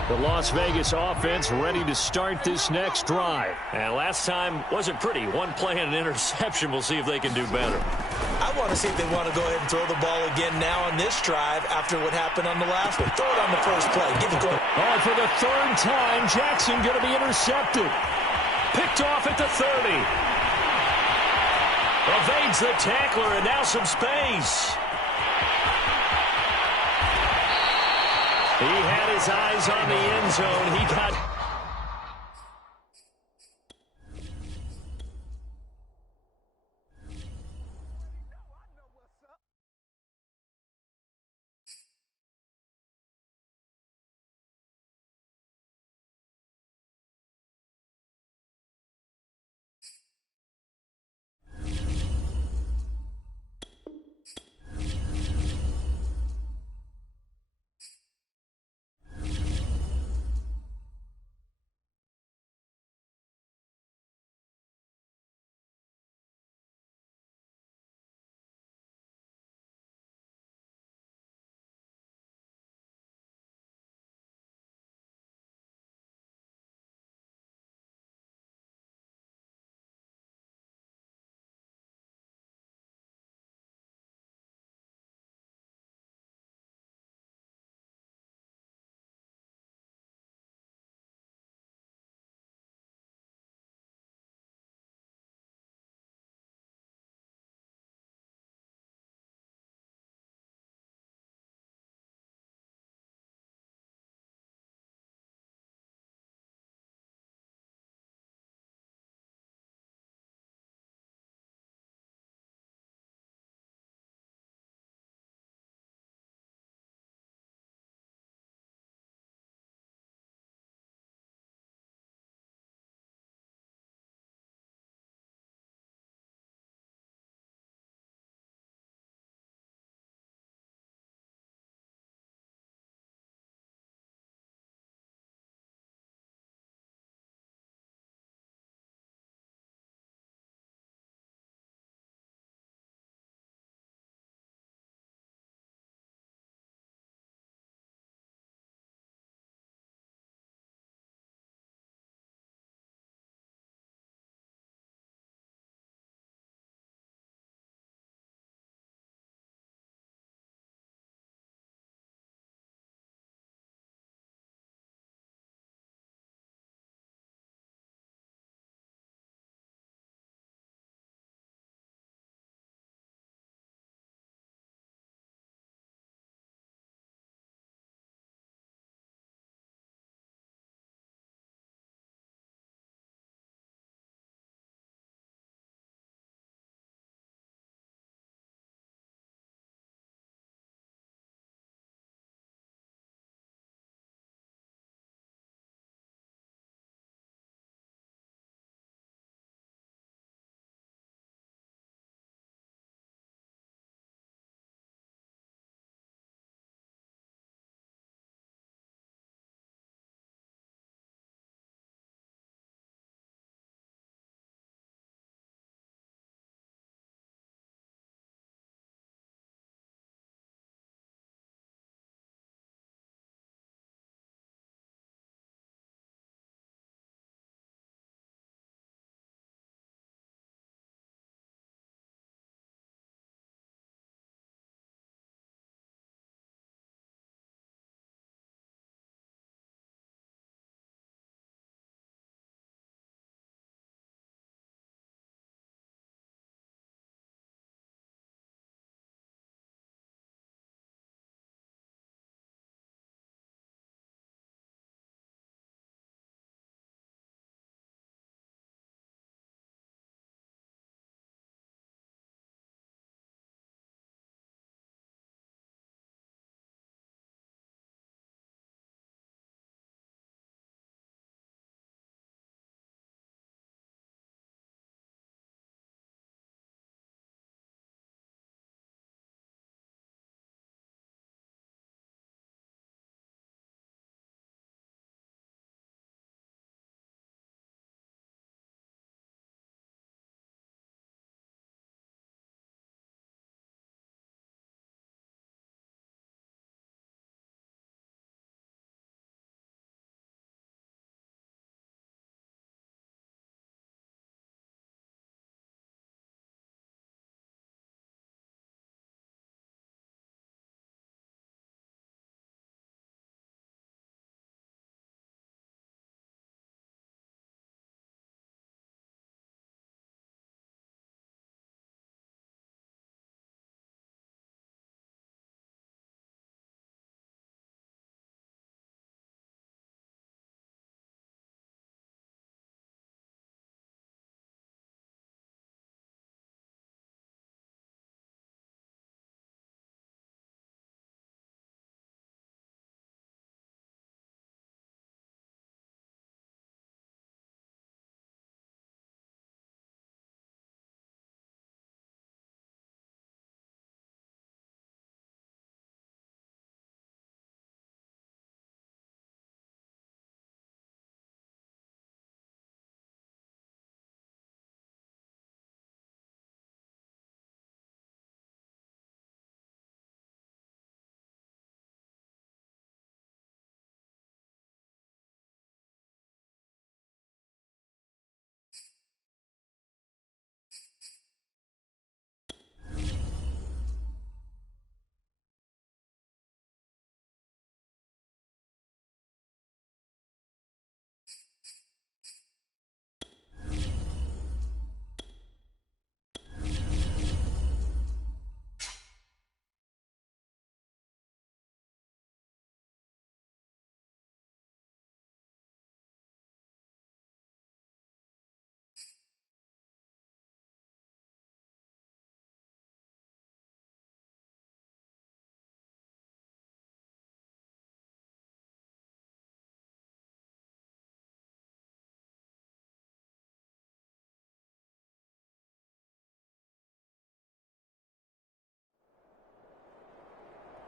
The Las Vegas offense ready to start this next drive. And last time wasn't pretty. One play and an interception. We'll see if they can do better. I want to see if they want to go ahead and throw the ball again now on this drive after what happened on the last one. Throw it on the first play. Get it going. Oh, for the 3rd time, Jackson going to be intercepted. Picked off at the 30. Evades the tackler, and now some space. He had his eyes on the end zone. He got...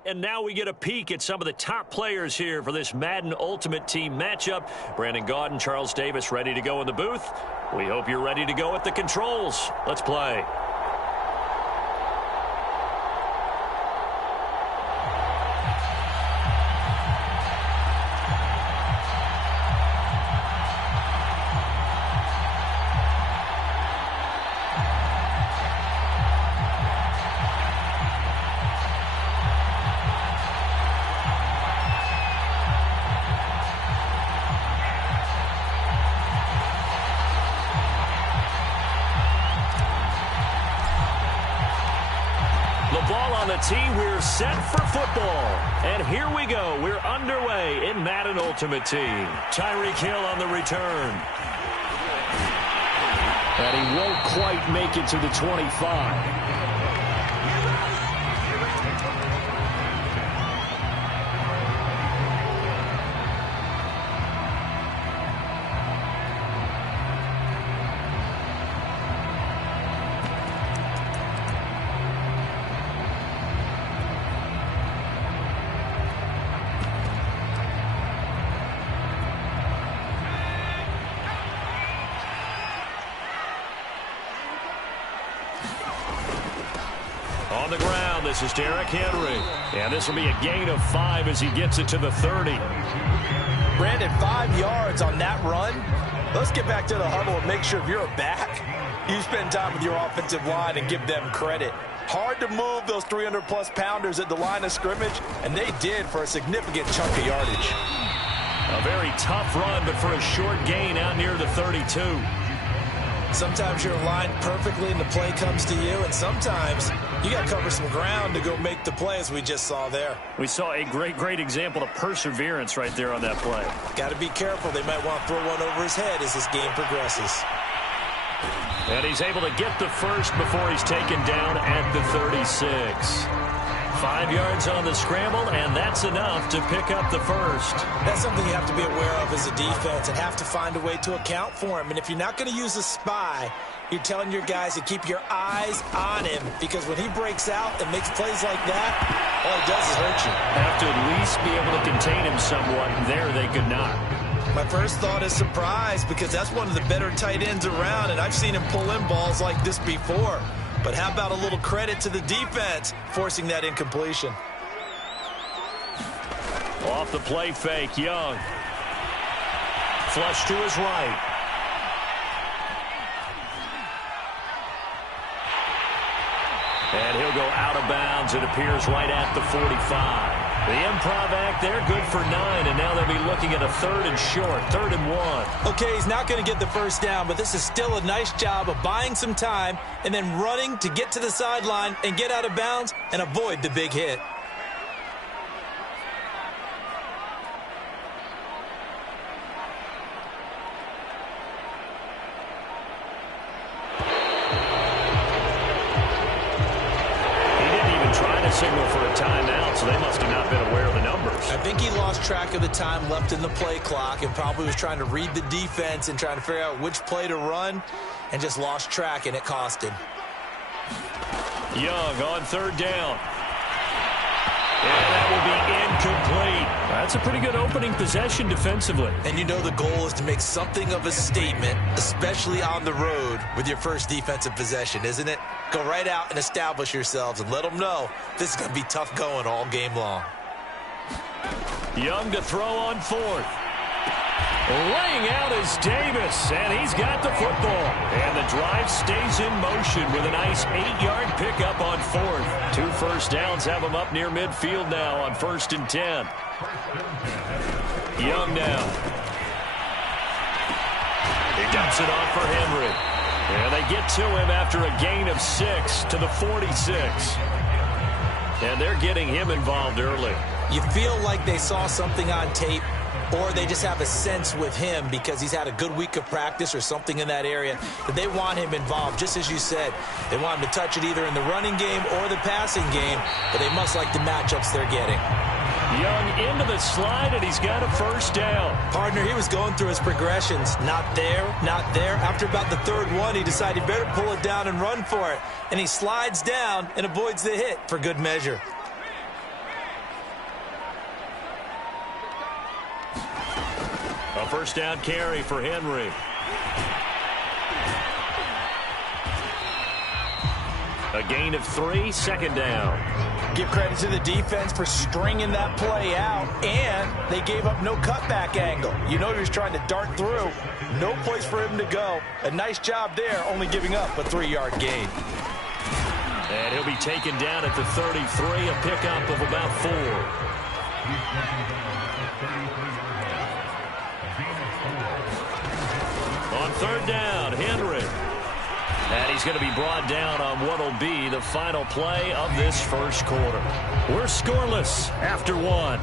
and now we get a peek at some of the top players here for this Madden Ultimate Team matchup. Brandon Gaudin, Charles Davis ready to go in the booth. We hope you're ready to go at the controls. Let's play. Tee, we're set for football. And here we go. We're underway in Madden Ultimate Team. Tyreek Hill on the return. And he won't quite make it to the 25. On the ground, this is Derrick Henry. And this will be a gain of 5 as he gets it to the 30. Brandon, 5 yards on that run. Let's get back to the huddle and make sure if you're a back, you spend time with your offensive line and give them credit. Hard to move those 300-plus pounders at the line of scrimmage, and they did for a significant chunk of yardage. A very tough run, but for a short gain out near the 32. Sometimes you're aligned perfectly and the play comes to you, and sometimes you got to cover some ground to go make the play, as we just saw there. We saw a great example of perseverance right there on that play. Got to be careful. They might want to throw one over his head as this game progresses. And he's able to get the first before he's taken down at the 36. 5 yards on the scramble, and that's enough to pick up the first. That's something you have to be aware of as a defense and have to find a way to account for him. And if you're not going to use a spy, you're telling your guys to keep your eyes on him, because when he breaks out and makes plays like that, all he does is hurt you. Have to at least be able to contain him somewhat. There they could not. My first thought is surprise, because that's one of the better tight ends around, and I've seen him pull in balls like this before. But how about a little credit to the defense forcing that incompletion? Off the play fake, Young. Flush to his right. And he'll go out of bounds, it appears, right at the 45. The improv act there, good for 9, and now they'll be looking at a 3rd and short, 3rd and 1. Okay, he's not going to get the first down, but this is still a nice job of buying some time and then running to get to the sideline and get out of bounds and avoid the big hit. Signal for a timeout, so they must have not been aware of the numbers. I think he lost track of the time left in the play clock and probably was trying to read the defense and trying to figure out which play to run and just lost track, and it cost him. Young on 3rd down. And that will be incomplete. That's a pretty good opening possession defensively. And you know the goal is to make something of a statement, especially on the road with your first defensive possession, isn't it? Go right out and establish yourselves and let them know this is going to be tough going all game long. Young to throw on 4th. Laying out is Davis, and he's got the football. And the drive stays in motion with a nice 8-yard pickup on 4th. 2 first downs have him up near midfield now on 1st and 10. Young now. He dumps it off for Henry. And they get to him after a gain of 6 to the 46. And they're getting him involved early. You feel like they saw something on tape, or they just have a sense with him because he's had a good week of practice or something in that area that they want him involved. Just as you said, they want him to touch it either in the running game or the passing game, but they must like the matchups they're getting. Young into the slide, and he's got a first down. Partner, he was going through his progressions. Not there, not there. After about the 3rd one, he decided he better pull it down and run for it. And he slides down and avoids the hit for good measure. first down carry for Henry. A gain of 3, second down. Give credit to the defense for stringing that play out, and they gave up no cutback angle. You know he was trying to dart through. No place for him to go. A nice job there, only giving up a 3-yard gain. And he'll be taken down at the 33, a pickup of about 4. On third down, Henry. And he's going to be brought down on what will be the final play of this first quarter. We're scoreless after 1.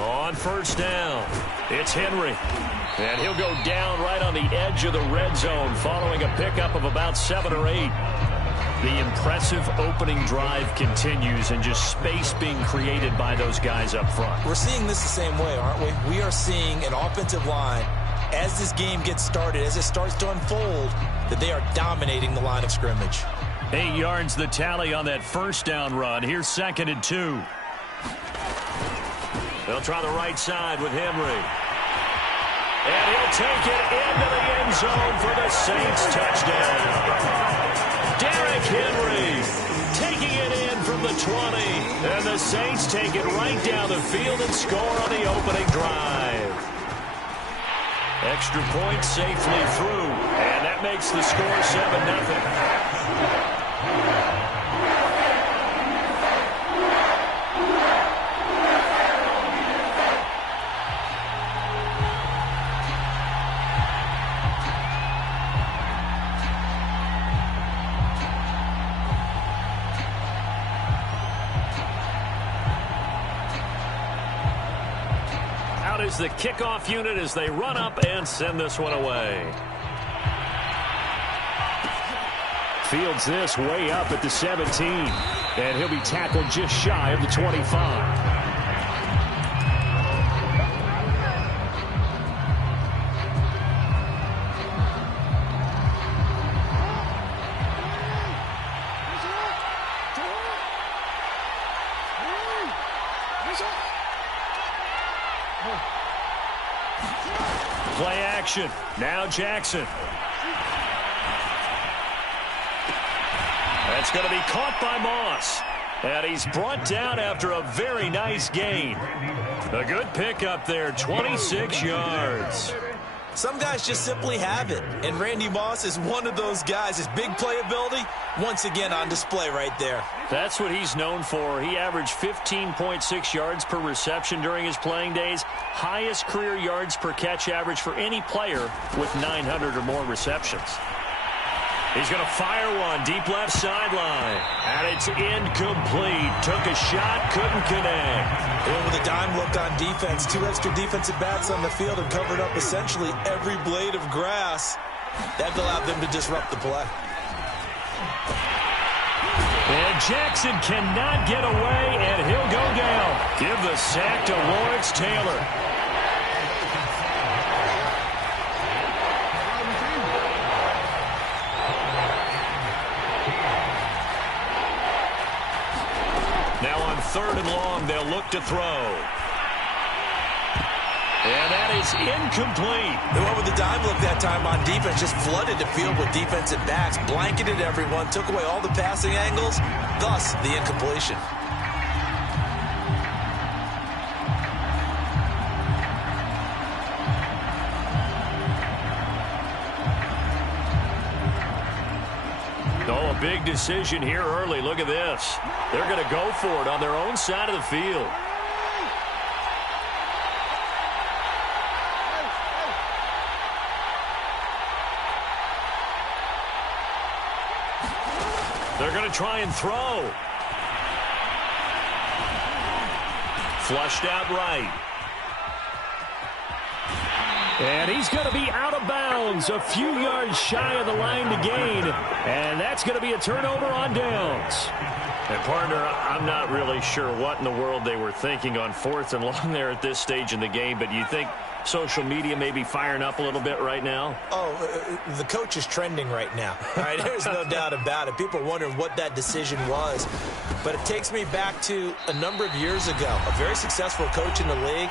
On first down, it's Henry. And he'll go down right on the edge of the red zone following a pickup of about 7 or 8. The impressive opening drive continues and just space being created by those guys up front. We're seeing this the same way, aren't we? We are seeing an offensive line, as this game gets started, as it starts to unfold, that they are dominating the line of scrimmage. 8 yards the tally on that first down run. Here's 2nd and 2. They'll try the right side with Henry. And he'll take it into the end zone for the Saints touchdown. Derrick Henry taking it in from the 20. And the Saints take it right down the field and score on the opening drive. Extra point safely through. And that makes the score 7-0. Is the kickoff unit as they run up and send this one away. Fields this way up at the 17. And he'll be tackled just shy of the 25. Play action. Now Jackson. That's going to be caught by Moss. And he's brought down after a very nice gain. A good pickup there, 26 yards. Some guys just simply have it, and Randy Moss is one of those guys. His big playability, once again on display right there. That's what he's known for. He averaged 15.6 yards per reception during his playing days. Highest career yards per catch average for any player with 900 or more receptions. He's going to fire one deep left sideline. And it's incomplete. Took a shot, couldn't connect. And with a dime look on defense, 2 extra defensive backs on the field and covered up essentially every blade of grass. That allowed them to disrupt the play. And Jackson cannot get away, and he'll go down. Give the sack to Lawrence Taylor. Now on 3rd and long, they'll look to throw. And that is incomplete. The one with the dime look that time on defense just flooded the field with defensive backs, blanketed everyone, took away all the passing angles, thus the incompletion. Oh, a big decision here early. Look at this. They're going to go for it on their own side of the field. They're going to try and throw. Flushed out right. And he's going to be out of bounds, a few yards shy of the line to gain. And that's going to be a turnover on downs. And, partner, I'm not really sure what in the world they were thinking on 4th and long there at this stage in the game, but you think social media may be firing up a little bit right now? Oh, the coach is trending right now. All right, there's no doubt about it. People are wondering what that decision was. But it takes me back to a number of years ago. A very successful coach in the league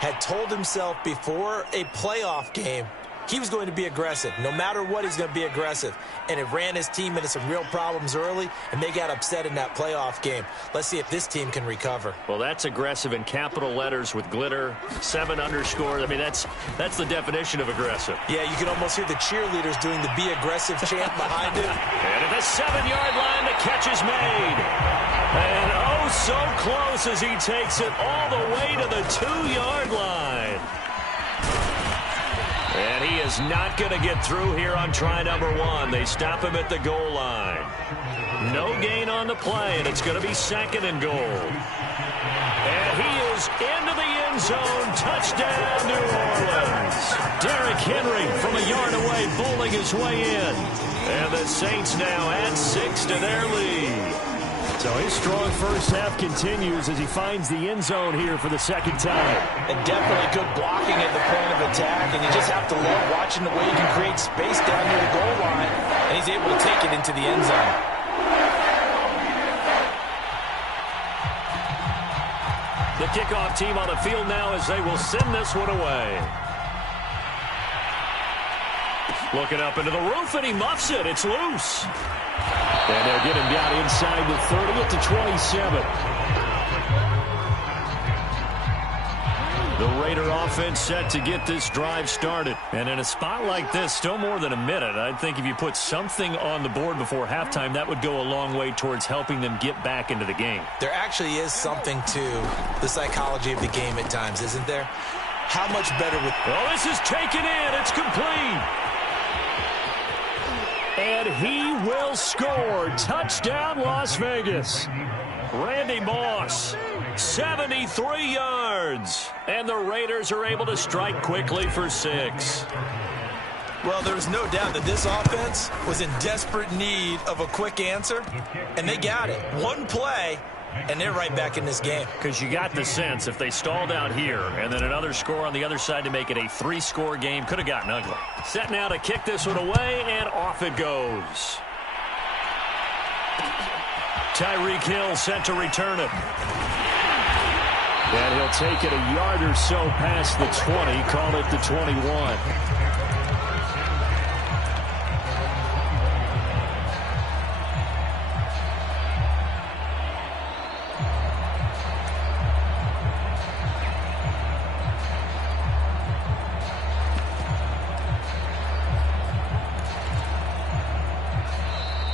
had told himself before a playoff game he was going to be aggressive. No matter what, he's going to be aggressive. And it ran his team into some real problems early, and they got upset in that playoff game. Let's see if this team can recover. Well, that's aggressive in capital letters with glitter, 7 underscores. I mean, that's the definition of aggressive. Yeah, you can almost hear the cheerleaders doing the be aggressive chant behind it. And at the 7-yard line, the catch is made. And oh, so close as he takes it all the way to the 2-yard line. And he is not going to get through here on try number 1. They stop him at the goal line. No gain on the play, and it's going to be 2nd and goal. And he is into the end zone. Touchdown, New Orleans. Derrick Henry from a yard away, bowling his way in. And the Saints now add 6 to their lead. So his strong first half continues as he finds the end zone here for the 2nd time. And definitely good blocking at the point of attack, and you just have to love watching the way he can create space down near the goal line, and he's able to take it into the end zone. The kickoff team on the field now as they will send this one away. Looking up into the roof, and he muffs it. It's loose. And they'll get him down inside the 30 at the 27. The Raider offense set to get this drive started. And in a spot like this, still more than a minute, I think if you put something on the board before halftime, that would go a long way towards helping them get back into the game. There actually is something to the psychology of the game at times, isn't there? How much better with... Well, this is taken in. It's complete. And he will score. Touchdown, Las Vegas. Randy Moss, 73 yards. And the Raiders are able to strike quickly for 6. Well, there's no doubt that this offense was in desperate need of a quick answer, and they got it. One play, and they're right back in this game. Because you got the sense if they stalled out here and then another score on the other side to make it a 3-score game, could have gotten ugly. Set now to kick this one away, and off it goes. Tyreek Hill set to return it. And he'll take it a yard or so past the 20, call it the 21.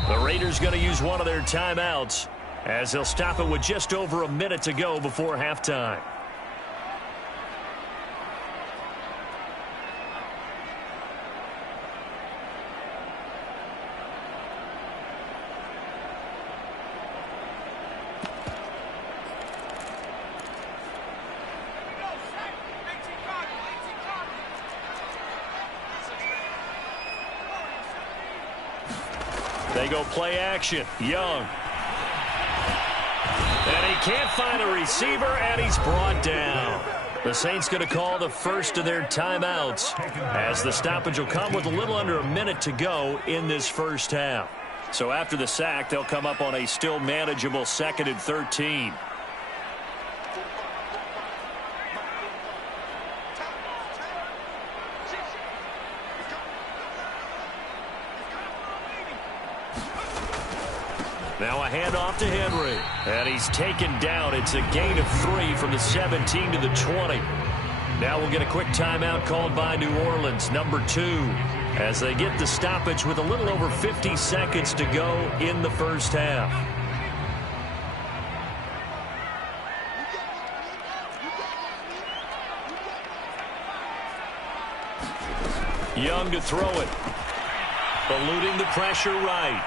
The Raiders going to use one of their timeouts as they'll stop it with just over a minute to go before halftime. They go play action. Young. And he can't find a receiver, and he's brought down. The Saints going to call the first of their timeouts as the stoppage will come with a little under a minute to go in this first half. So after the sack, they'll come up on a still manageable 2nd and 13. Now a handoff to Henry. And he's taken down. It's a gain of 3 from the 17 to the 20. Now we'll get a quick timeout called by New Orleans, number 2, as they get the stoppage with a little over 50 seconds to go in the first half. Young to throw it. Eluding the pressure right.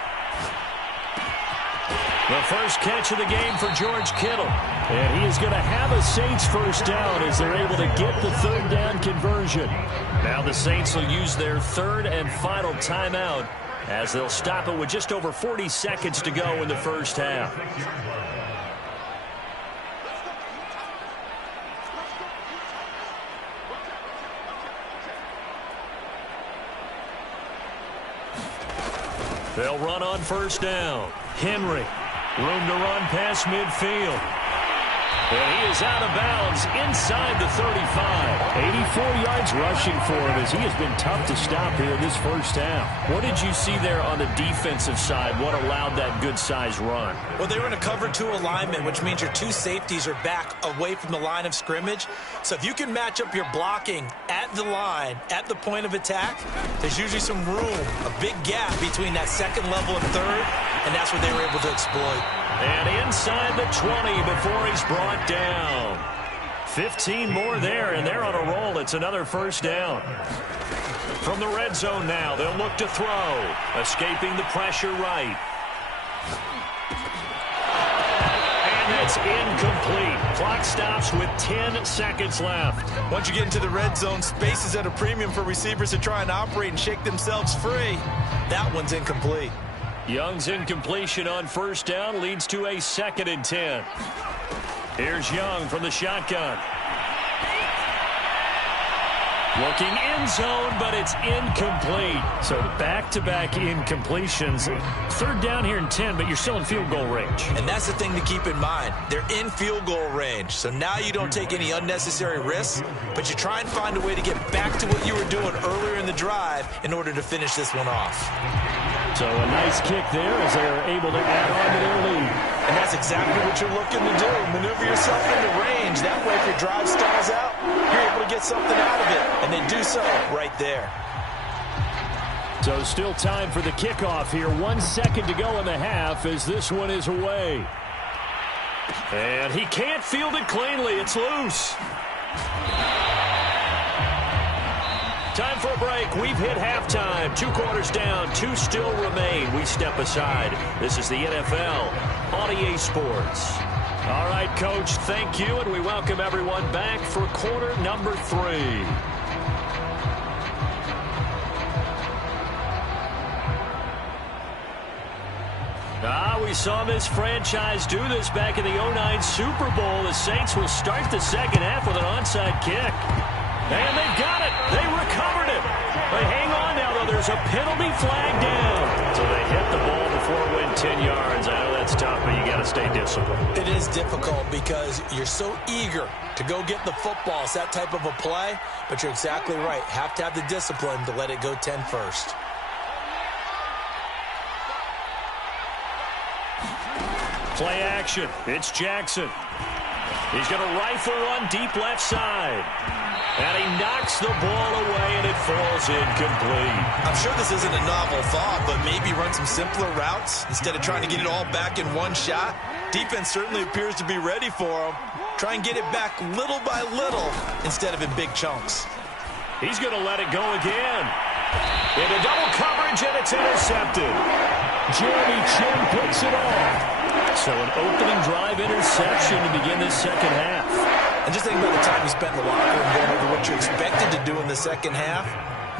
The first catch of the game for George Kittle. And he is going to have a Saints first down as they're able to get the third down conversion. Now the Saints will use their third and final timeout as they'll stop it with just over 40 seconds to go in the first half. They'll run on first down. Henry. Room to run past midfield. And he is out of bounds inside the 35. 84 yards rushing for him as he has been tough to stop here in this first half. What did you see there on the defensive side? What allowed that good-sized run? Well, they were in a cover 2 alignment, which means your 2 safeties are back away from the line of scrimmage. So if you can match up your blocking at the line, at the point of attack, there's usually some room, a big gap between that second level and third, and that's what they were able to exploit. And inside the 20 before he's brought down. 15 more there, and they're on a roll. It's another first down. From the red zone now, they'll look to throw. Escaping the pressure right. And that's incomplete. Clock stops with 10 seconds left. Once you get into the red zone, space is at a premium for receivers to try and operate and shake themselves free. That one's incomplete. Young's incompletion on first down leads to a 2nd and 10. Here's Young from the shotgun. Looking end zone, but it's incomplete. So back-to-back incompletions. Third down here in 10, but you're still in field goal range. And that's the thing to keep in mind. They're in field goal range. So now you don't take any unnecessary risks, but you try and find a way to get back to what you were doing earlier in the drive in order to finish this one off. So a nice kick there as they're able to add on to their lead. And that's exactly what you're looking to do. Maneuver yourself into range. That way, if your drive stalls out, you're able to get something out of it. And they do so right there. So still time for the kickoff here. 1 second to go in the half as this one is away. And he can't field it cleanly. It's loose. Time for a break. We've hit halftime. 2 quarters down. 2 still remain. We step aside. This is the NFL on EA Sports. All right, Coach, thank you, and we welcome everyone back for quarter number 3. We saw this franchise do this back in the 2009 Super Bowl. The Saints will start the second half with an onside kick. And they've got it. They recovered it. They hang on now, though. There's a penalty flag down. So they hit the ball before it went 10 yards. I know that's tough, but you got to stay disciplined. It is difficult because you're so eager to go get the football. It's that type of a play, but you're exactly right. Have to have the discipline to let it go 10 first. Play action. It's Jackson. He's going to rifle one deep left side. And he knocks the ball away, and it falls incomplete. I'm sure this isn't a novel thought, but maybe run some simpler routes instead of trying to get it all back in one shot. Defense certainly appears to be ready for him. Try and get it back little by little instead of in big chunks. He's going to let it go again. Into double coverage, and it's intercepted. Jeremy Chin picks it off. So an opening drive interception to begin this second half. And just think about the time you spent in the locker room going over what you expected to do in the second half.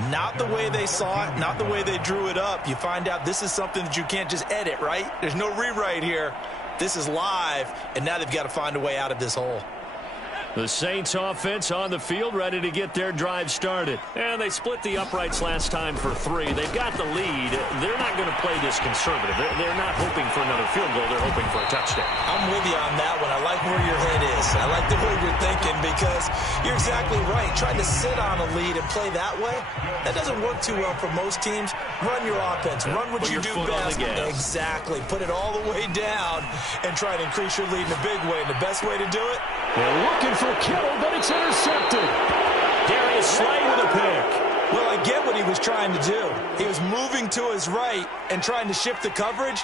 Not the way they saw it, not the way they drew it up. You find out this is something that you can't just edit, right? There's no rewrite here. This is live, and now they've got to find a way out of this hole. The Saints offense on the field, ready to get their drive started. And they split the uprights last time for 3. They've got the lead. They're not going to play this conservative. They're not hoping for another field goal. They're hoping for a touchdown. I'm with you on that one. I like where your head is. I like the way you're thinking because you're exactly right. Trying to sit on a lead and play that way, that doesn't work too well for most teams. Run your offense. Run what you do best. Exactly. Put it all the way down and try to increase your lead in a big way. And the best way to do it? They're looking for Kittle, but it's intercepted. Darius Slay with a pick. Well, I get what he was trying to do. He was moving to his right and trying to shift the coverage,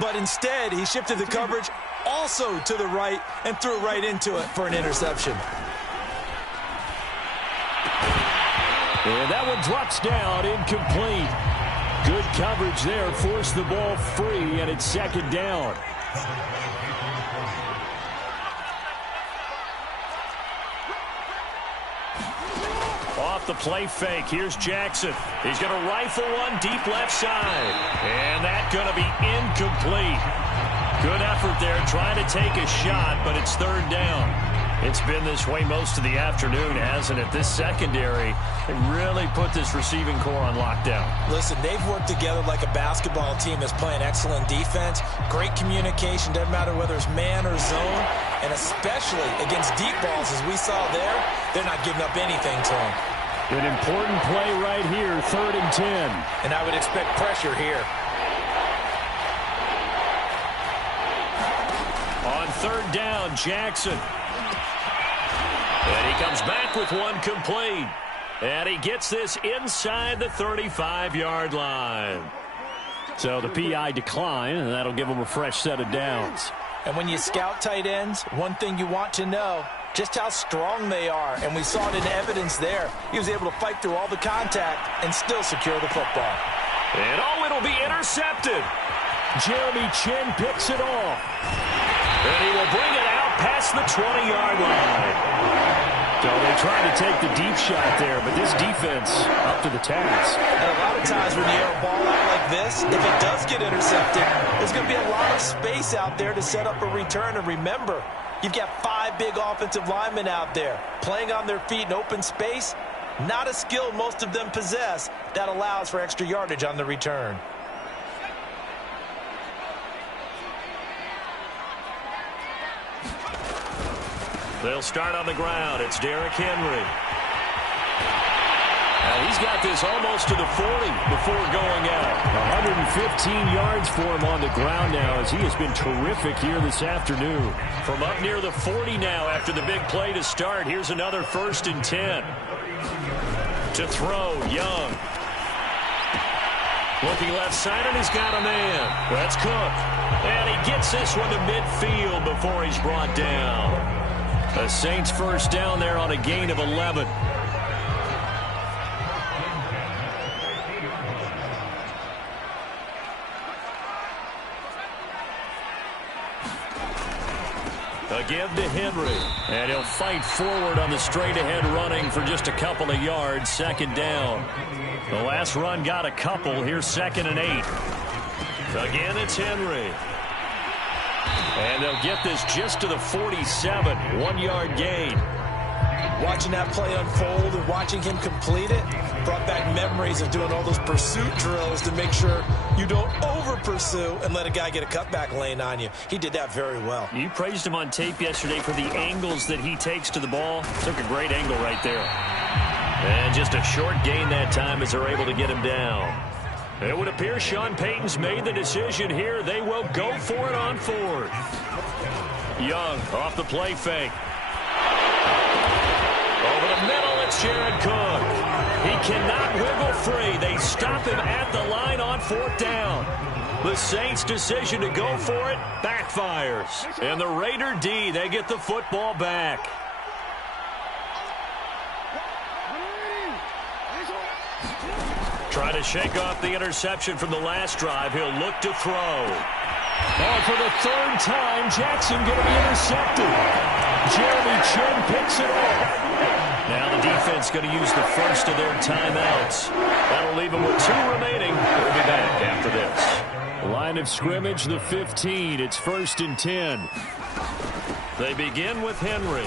but instead he shifted the coverage also to the right and threw it right into it for an interception. And that one drops down, incomplete. Good coverage there, forced the ball free, and it's second down. Off the play fake, here's Jackson. He's going to rifle one deep left side. And that's going to be incomplete. Good effort there trying to take a shot, but it's third down. It's been this way most of the afternoon, hasn't it? This secondary really put this receiving core on lockdown. Listen, they've worked together like a basketball team that's playing excellent defense. Great communication, doesn't matter whether it's man or zone. And especially against deep balls, as we saw there, they're not giving up anything to them. An important play right here, 3rd and 10. And I would expect pressure here. On 3rd down, Jackson. And he comes back with one complete. And he gets this inside the 35-yard line. So the PI decline, and that'll give him a fresh set of downs. And when you scout tight ends, one thing you want to know, just how strong they are. And we saw it in evidence there. He was able to fight through all the contact and still secure the football. And it'll be intercepted. Jeremy Chin picks it off. And he will bring it out past the 20-yard line. So they tried to take the deep shot there, but this defense up to the task. And a lot of times when you air a ball out like this, if it does get intercepted, there's going to be a lot of space out there to set up a return. And remember, you've got 5 big offensive linemen out there playing on their feet in open space. Not a skill most of them possess that allows for extra yardage on the return. They'll start on the ground. It's Derrick Henry. Now he's got this almost to the 40 before going out. 115 yards for him on the ground now as he has been terrific here this afternoon. From up near the 40 now after the big play to start. Here's another 1st and 10. To throw, Young. Looking left side, and he's got a man. That's Cook. And he gets this one to midfield before he's brought down. The Saints first down there on a gain of 11. Again to Henry. And he'll fight forward on the straight-ahead running for just a couple of yards. 2nd down. The last run got a couple. Here's 2nd and 8. Again, it's Henry. And they'll get this just to the 47. 1-yard gain. Watching that play unfold and watching him complete it brought back memories of doing all those pursuit drills to make sure you don't over-pursue and let a guy get a cutback lane on you. He did that very well. You praised him on tape yesterday for the angles that he takes to the ball. Took a great angle right there. And just a short gain that time as they're able to get him down. It would appear Sean Payton's made the decision here. They will go for it on 4th. Young off the play fake. Over the middle, it's Jared Cook. He cannot wiggle free. They stop him at the line on 4th down. The Saints' decision to go for it backfires. And the Raider D, they get the football back. Trying to shake off the interception from the last drive. He'll look to throw. Oh, for the 3rd time, Jackson going to be intercepted. Jeremy Chin picks it off. Now the defense going to use the first of their timeouts. That'll leave them with 2 remaining. We'll be back after this. Line of scrimmage, the 15. It's 1st and 10. They begin with Henry.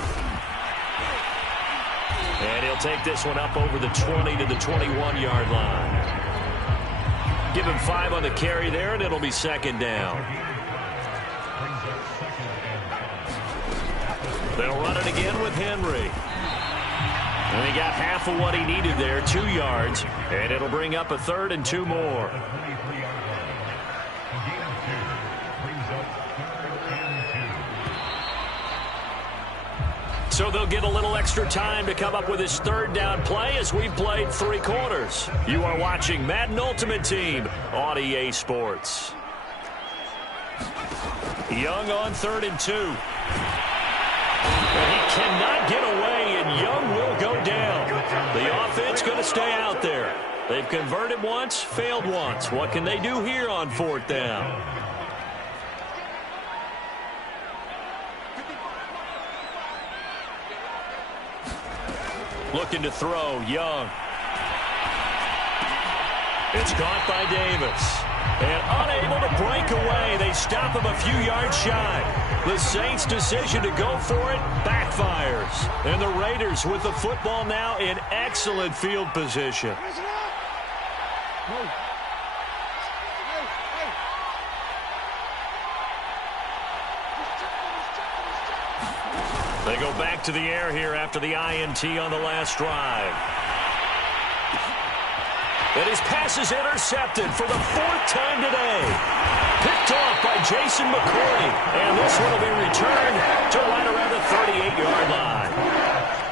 And he'll take this one up over the 20 to the 21-yard line. Give him 5 on the carry there, and it'll be 2nd down. They'll run it again with Henry. And he got half of what he needed there, 2 yards. And it'll bring up a 3rd and 2 more. So they'll get a little extra time to come up with his 3rd down play as we've played 3 quarters. You are watching Madden Ultimate Team on EA Sports. Young on 3rd and 2. And he cannot get away, and Young will go down. The offense going to stay out there. They've converted once, failed once. What can they do here on 4th down? Looking to throw, Young. It's caught by Davis. And unable to break away. They stop him a few yards shy. The Saints' decision to go for it backfires. And the Raiders with the football now in excellent field position. They go back to the air here after the INT on the last drive. And his pass is intercepted for the fourth time today. Picked off by Jason McCourty. And this one will be returned to right around the 38-yard line.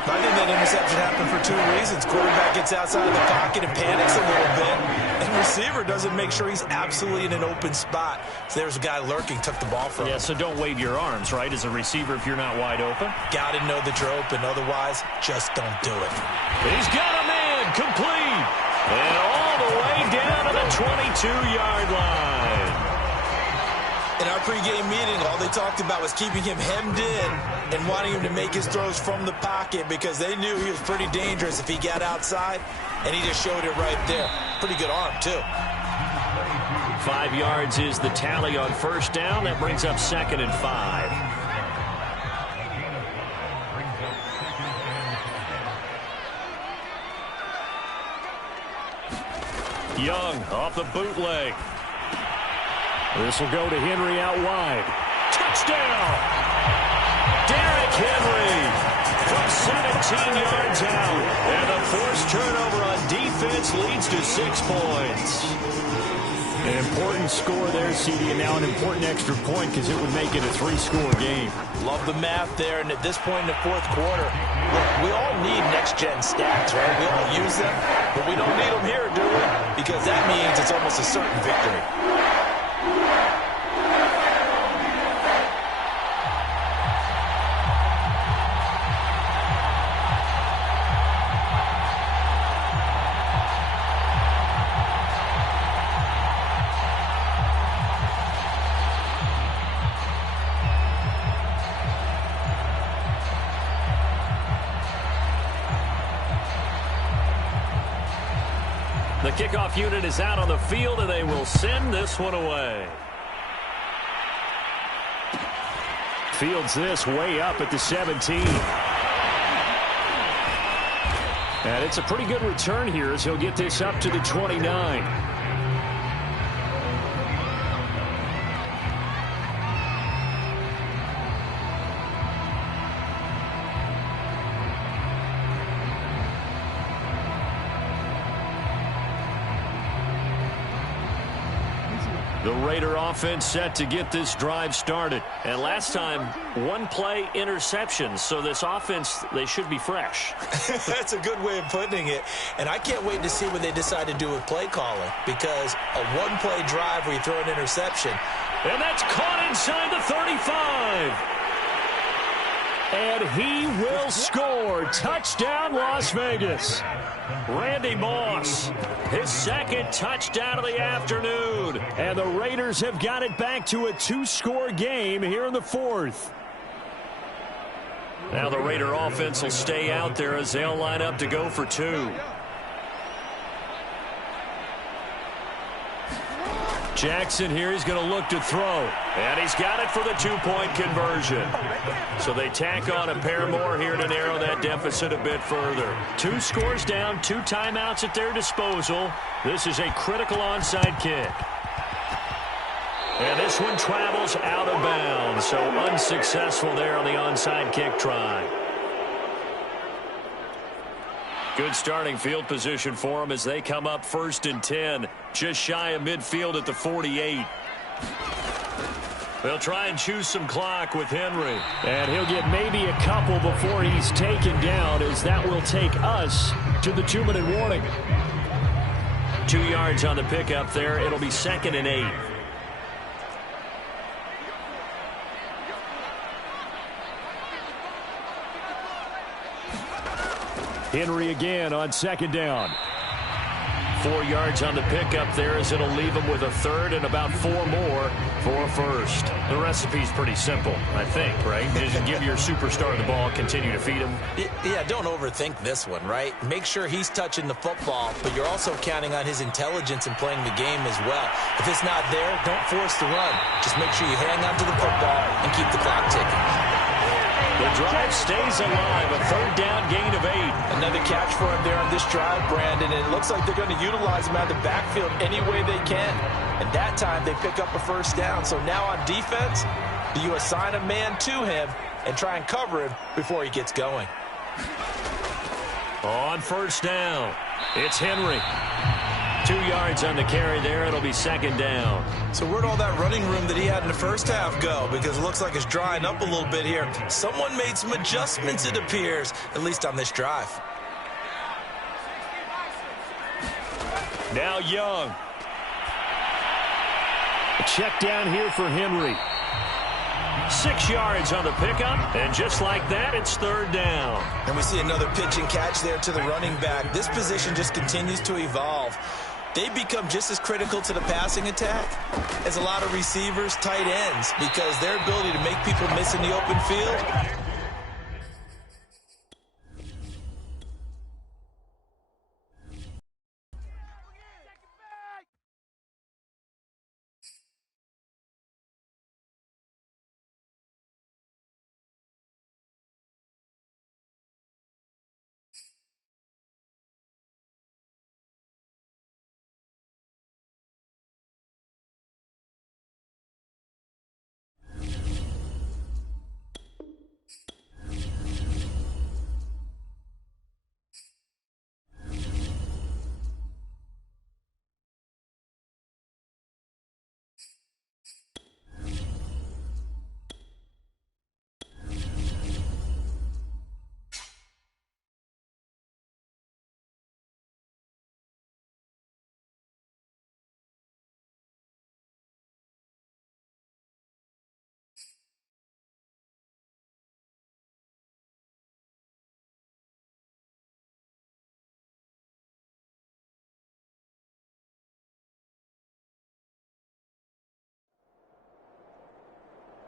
I think that interception happened for two reasons. Quarterback gets outside of the pocket and panics a little bit. And receiver doesn't make sure he's absolutely in an open spot. So there's a guy lurking, took the ball from him. Yeah, so don't wave your arms, right, as a receiver if you're not wide open. Got to know that you're open. Otherwise, just don't do it. He's got a man complete. And all the way down to the 22-yard line. In our pregame meeting, all they talked about was keeping him hemmed in and wanting him to make his throws from the pocket because they knew he was pretty dangerous if he got outside, and he just showed it right there. Pretty good arm, too. 5 yards is the tally on first down. That brings up 2nd and 5. Young off the bootleg. This will go to Henry out wide. Touchdown! Derrick Henry from 17 yards out. And the forced turnover on defense leads to 6 points. An important score there, CD, and now an important extra point because it would make it a 3-score game. Love the math there, and at this point in the fourth quarter, look, we all need next-gen stats, right? We all use them, but we don't need them here, do we? Because that means it's almost a certain victory. The kickoff unit is out on the field, and they will send this one away. Fields this way up at the 17. And it's a pretty good return here as he'll get this up to the 29. The Raider offense set to get this drive started. And last time, one play interception. So this offense, they should be fresh. That's a good way of putting it. And I can't wait to see what they decide to do with play calling. Because a one-play drive where you throw an interception. And that's caught inside the 35. And he will score. Touchdown, Las Vegas. Randy Moss, his second touchdown of the afternoon. And the Raiders have got it back to a 2-score game here in the fourth. Now the Raider offense will stay out there as they'll line up to go for 2. Jackson here, he's going to look to throw. And he's got it for the 2-point conversion. So they tack on a pair more here to narrow that deficit a bit further. 2 scores down, 2 timeouts at their disposal. This is a critical onside kick. And this one travels out of bounds. So unsuccessful there on the onside kick try. Good starting field position for them as they come up 1st and 10. Just shy of midfield at the 48. They'll try and choose some clock with Henry. And he'll get maybe a couple before he's taken down, as that will take us to the 2-minute warning. 2 yards on the pickup there. It'll be 2nd and 8. Henry again on 2nd down. 4 yards on the pickup there, as it'll leave him with a third and about 4 more for a first. The recipe's pretty simple, I think, right? Just give your superstar the ball, continue to feed him. Yeah, don't overthink this one, right? Make sure he's touching the football, but you're also counting on his intelligence in playing the game as well. If it's not there, don't force the run. Just make sure you hang on to the football and keep the clock ticking. The drive stays alive, a third down gain of 8. Another catch for him there on this drive, Brandon, and it looks like they're going to utilize him out of the backfield any way they can. And that time they pick up a first down. So now on defense, do you assign a man to him and try and cover him before he gets going? On first down, it's Henry. 2 yards on the carry there. It'll be second down. So where'd all that running room that he had in the first half go? Because it looks like it's drying up a little bit here. Someone made some adjustments, it appears, at least on this drive. Now Young. A check down here for Henry. 6 yards on the pickup, and just like that, it's third down. And we see another pitch and catch there to the running back. This position just continues to evolve. They become just as critical to the passing attack as a lot of receivers, tight ends, because their ability to make people miss in the open field.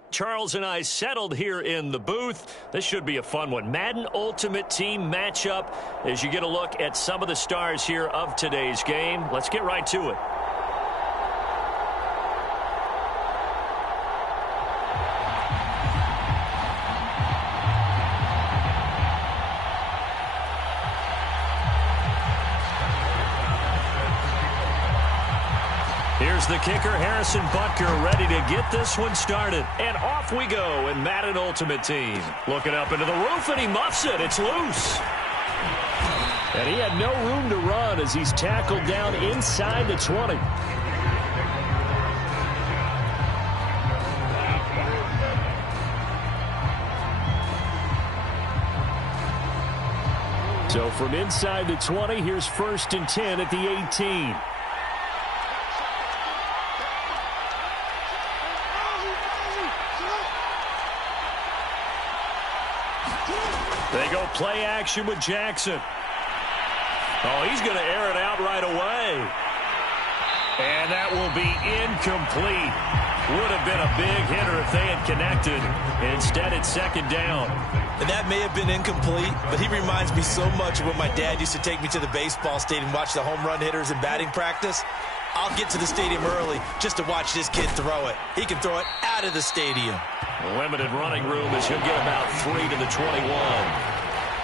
Charles and I settled here in the booth. This should be a fun one. Madden Ultimate Team matchup as you get a look at some of the stars here of today's game. Let's get right to it. Here's the kicker, Harrison Butker, ready to get this one started. And off we go in Madden Ultimate Team. Looking up into the roof, and he muffs it. It's loose. And he had no room to run as he's tackled down inside the 20. So from inside the 20, here's 1st and 10 at the 18. They go play action with Jackson. Oh, he's going to air it out right away. And that will be incomplete. Would have been a big hitter if they had connected. Instead, it's second down. And that may have been incomplete, but he reminds me so much of when my dad used to take me to the baseball stadium and watch the home run hitters in batting practice. I'll get to the stadium early just to watch this kid throw it. He can throw it out of the stadium. Limited running room as he'll get about 3 to the 21.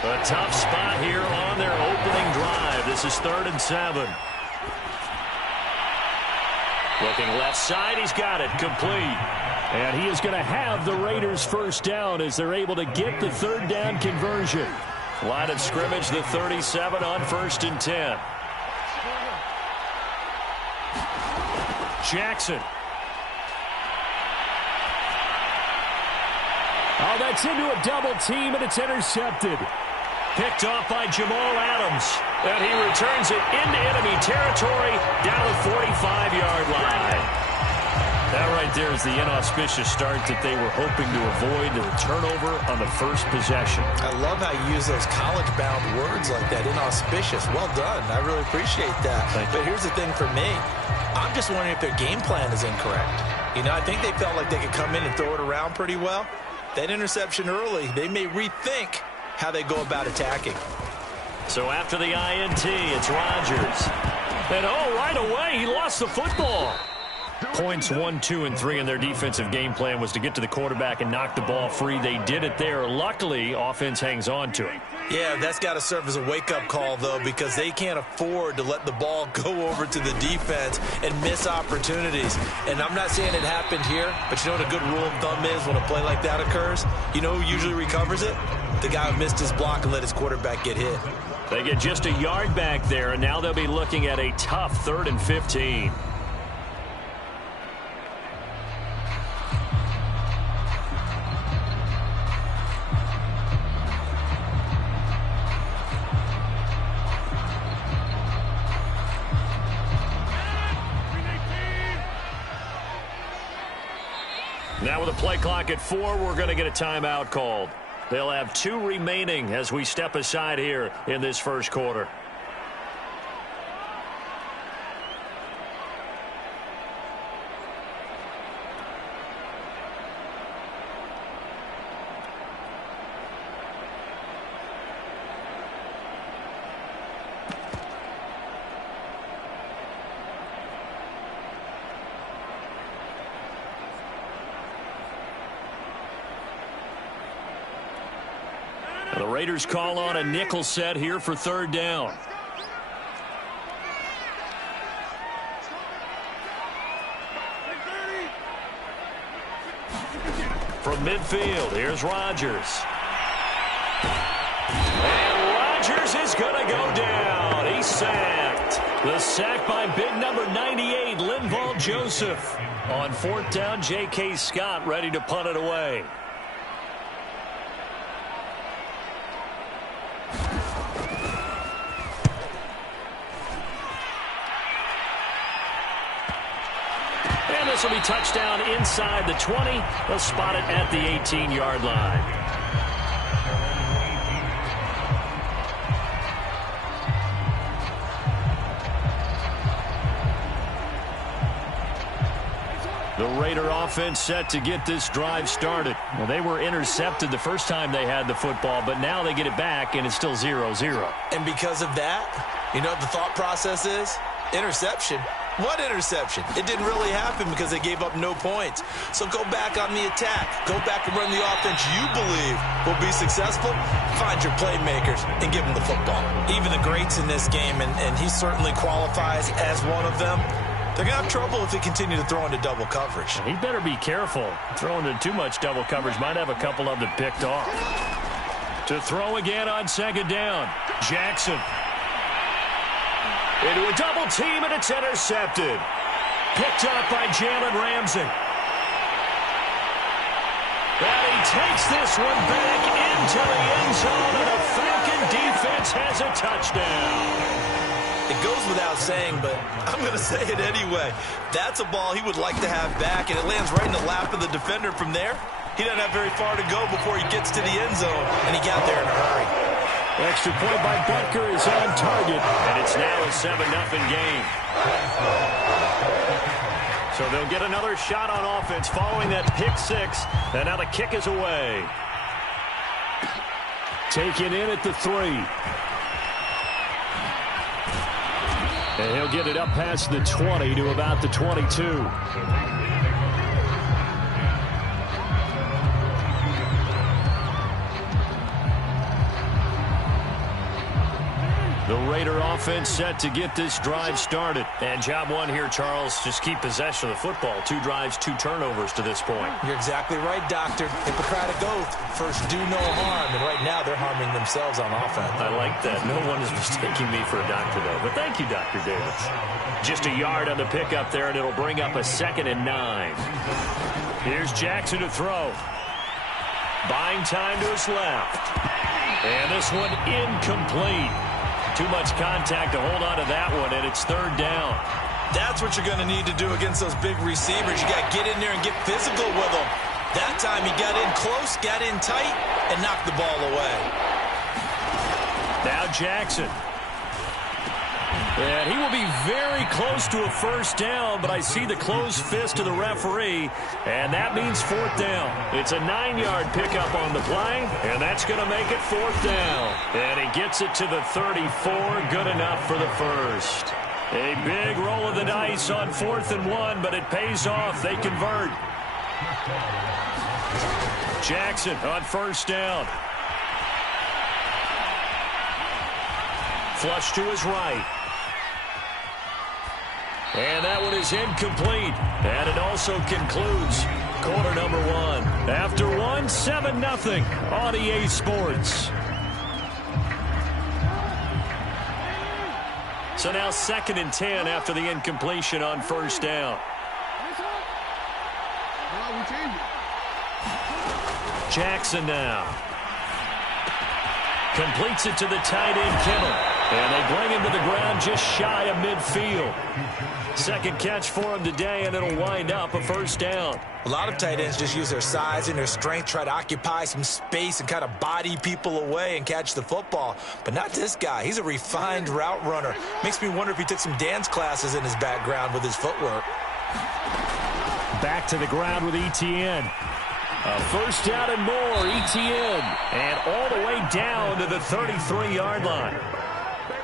A tough spot here on their opening drive. This is 3rd and 7. Looking left side, he's got it, complete. And he is going to have the Raiders first down as they're able to get the 3rd down conversion. Line of scrimmage, the 37 on 1st and 10. Jackson. Oh, that's into a double team, and it's intercepted. Picked off by Jamal Adams. And he returns it into enemy territory down the 45-yard line. That right there is the inauspicious start that they were hoping to avoid, the turnover on the first possession. I love how you use those college-bound words like that, inauspicious. Well done. I really appreciate that. But here's the thing for me. I'm just wondering if their game plan is incorrect. You know, I think they felt like they could come in and throw it around pretty well. That interception early, they may rethink how they go about attacking. So after the INT, it's Rodgers. And right away, he lost the football. Points 1, 2, and 3 in their defensive game plan was to get to the quarterback and knock the ball free. They did it there. Luckily, offense hangs on to it. Yeah, that's got to serve as a wake-up call, though, because they can't afford to let the ball go over to the defense and miss opportunities. And I'm not saying it happened here, but you know what a good rule of thumb is when a play like that occurs? You know who usually recovers it? The guy who missed his block and let his quarterback get hit. They get just a yard back there, and now they'll be looking at a tough 3rd and 15. Now with a play clock at 4, we're going to get a timeout called. They'll have 2 remaining as we step aside here in this first quarter. The Raiders call on a nickel set here for 3rd down. From midfield, here's Rodgers. And Rodgers is going to go down. He's sacked. The sack by big number 98, Linval Joseph. On 4th down, J.K. Scott ready to punt it away. This will be touchdown inside the 20. They'll spot it at the 18-yard line. The Raider offense set to get this drive started. Well, they were intercepted the first time they had the football, but now they get it back, and it's still 0-0. And because of that, you know what the thought process is? Interception. What interception? It didn't really happen because they gave up no points. So go back on the attack. Go back and run the offense you believe will be successful. Find your playmakers and give them the football. Even the greats in this game, and he certainly qualifies as one of them, they're going to have trouble if they continue to throw into double coverage. He better be careful. Throwing into too much double coverage might have a couple of them picked off. To throw again on 2nd down, Jackson. Into a double team, and it's intercepted. Picked up by Jalen Ramsey. And he takes this one back into the end zone, and the Falcon defense has a touchdown. It goes without saying, but I'm going to say it anyway. That's a ball he would like to have back, and it lands right in the lap of the defender from there. He doesn't have very far to go before he gets to the end zone, and he got there in a hurry. Extra point by Butker is on target, and it's now a 7-0 game. So they'll get another shot on offense following that pick 6, and now the kick is away. Taken in at the 3. And he'll get it up past the 20 to about the 22. The Raider offense set to get this drive started. And job one here, Charles, just keep possession of the football. 2 drives, 2 turnovers to this point. You're exactly right, Doctor. Hippocratic oath. First, do no harm. And right now, they're harming themselves on offense. I like that. No one is mistaking me for a doctor, though. But thank you, Dr. Davis. Just a yard on the pickup there, and it'll bring up a 2nd and 9. Here's Jackson to throw. Buying time to his left. And this one incomplete. Too much contact to hold on to that one, and it's 3rd down. That's what you're going to need to do against those big receivers. You got to get in there and get physical with them. That time he got in close, got in tight, and knocked the ball away. Now Jackson. And he will be very close to a first down, but I see the closed fist of the referee, and that means fourth down. It's a 9-yard pickup on the play, and that's going to make it fourth down. And he gets it to the 34, good enough for the first. A big roll of the dice on 4th and 1, but it pays off. They convert. Jackson on first down. Flush to his right. And that one is incomplete. And it also concludes quarter number 1. After 1, 7-0 on EA Sports. So now 2nd and 10 after the incompletion on first down. Jackson now. Completes it to the tight end, Kittle. And they bring him to the ground just shy of midfield. Second catch for him today, and it'll wind up a first down. A lot of tight ends just use their size and their strength, try to occupy some space and kind of body people away and catch the football. But not this guy. He's a refined route runner. Makes me wonder if he took some dance classes in his background with his footwork. Back to the ground with ETN. A first down and more, ETN. And all the way down to the 33-yard line.